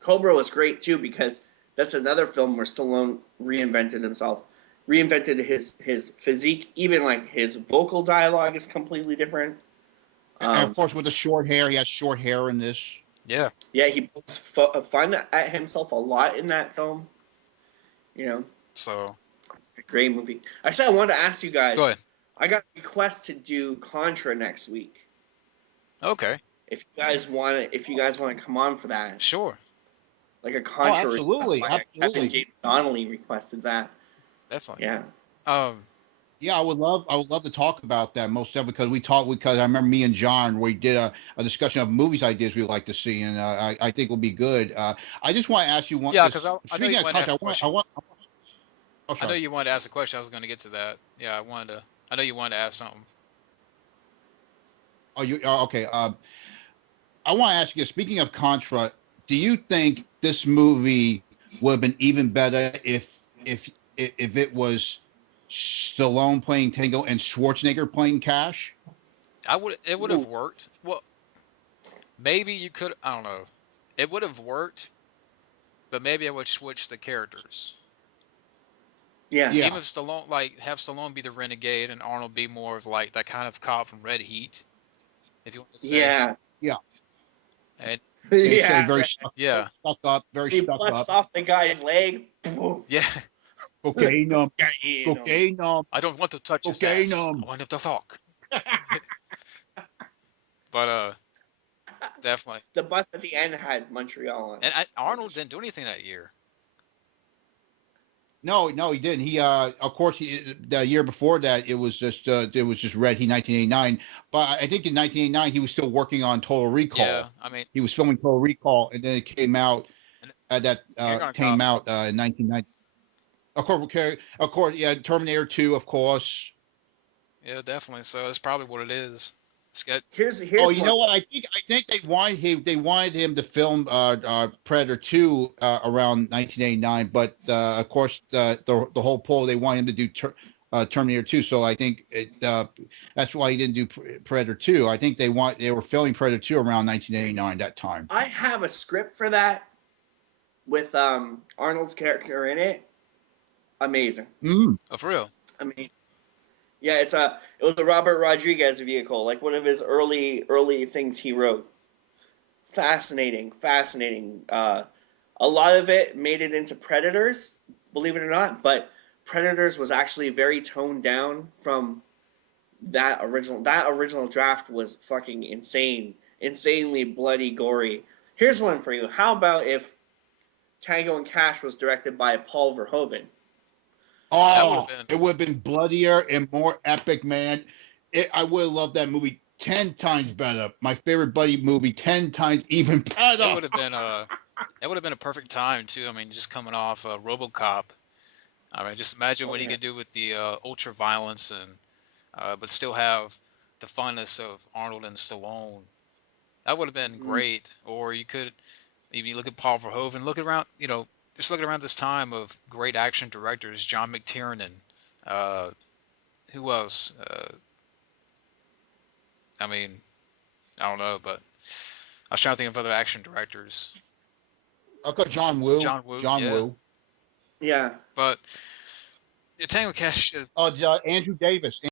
Cobra was great too because that's another film where Stallone reinvented his physique. Even like his vocal dialogue is completely different. And of course, with the short hair, he had short hair in this. Yeah. Yeah, he pokes fun at himself a lot in that film. You know, So great movie. Actually, I wanted to ask you guys. go ahead. I got a request to do Contra next week. Okay. If you guys want to come on for that, Sure. like a Oh, Contra absolutely, request by Kevin absolutely. James Donnelly requested that. Definitely. Yeah. Yeah, I would love to talk about that most definitely because I remember me and John we did a discussion of movies ideas we'd like to see, and I think will be good. I just want to ask you one. Yeah, because I know Speaking you of wanted to ask content, a question. Oh, I know sorry. you wanted to ask a question. I was going to get to that. Yeah, I know you wanted to ask something. Oh, you okay? I want to ask you. Speaking of Contra, do you think this movie would have been even better if it was Stallone playing Tango and Schwarzenegger playing Cash? It would have worked. Well, maybe you could. I don't know. It would have worked, but maybe I would switch the characters. Yeah. Yeah. Even if Stallone, like, have Stallone be the renegade and Arnold be more of like that kind of cop from Red Heat, if you want to say. Yeah. Yeah. And They say Yeah. very Yeah. yeah, stuck up, very He stuck busts up. off the guy's leg. Poof. yeah. Cocaine, Cocaine. cocaine, I don't want to touch his cocaine, ass. I want him to talk. But definitely. The bus at the end had Montreal on it. And Arnold didn't do anything that year. No, he didn't. He, of course, the year before that, it was just Red Heat 1989. But I think in 1989 he was still working on Total Recall. Yeah, I mean, He was filming Total Recall, and then it came out You're on came top. out in 1990. Of course, okay, of course, yeah, Terminator 2, of course. Yeah, definitely. So that's probably what it is. It's got, Here's Oh, you one. know what? I think they wanted him to film Predator 2 around 1989, but of course the whole poll they wanted him to do Terminator 2, so I think that's why he didn't do Predator 2. I think they were filming Predator 2 around 1989 that time. I have a script for that with Arnold's character in it. Amazing. Mm. oh, for real. Amazing. Yeah, it was a Robert Rodriguez vehicle, like one of his early things he wrote. Fascinating. A lot of it made it into Predators, believe it or not, but Predators was actually very toned down from that original. That original draft was fucking insane, insanely bloody, gory. Here's one for you. How about if Tango and Cash was directed by Paul Verhoeven? Oh, it would have been bloodier and more epic, man. I would have loved that movie 10 times better. My favorite buddy movie, 10 times even better. It would have been a perfect time too. I mean, just coming off RoboCop. I mean, just imagine what he could do with the ultra violence and but still have the funness of Arnold and Stallone. That would have been great. Or you could maybe look at Paul Verhoeven. Look around, just looking around this time of great action directors, John McTiernan. Who else? I mean, I don't know, but I was trying to think of other action directors. Okay, John Woo. John Woo. Yeah. But the Tango Cash. Andrew Davis.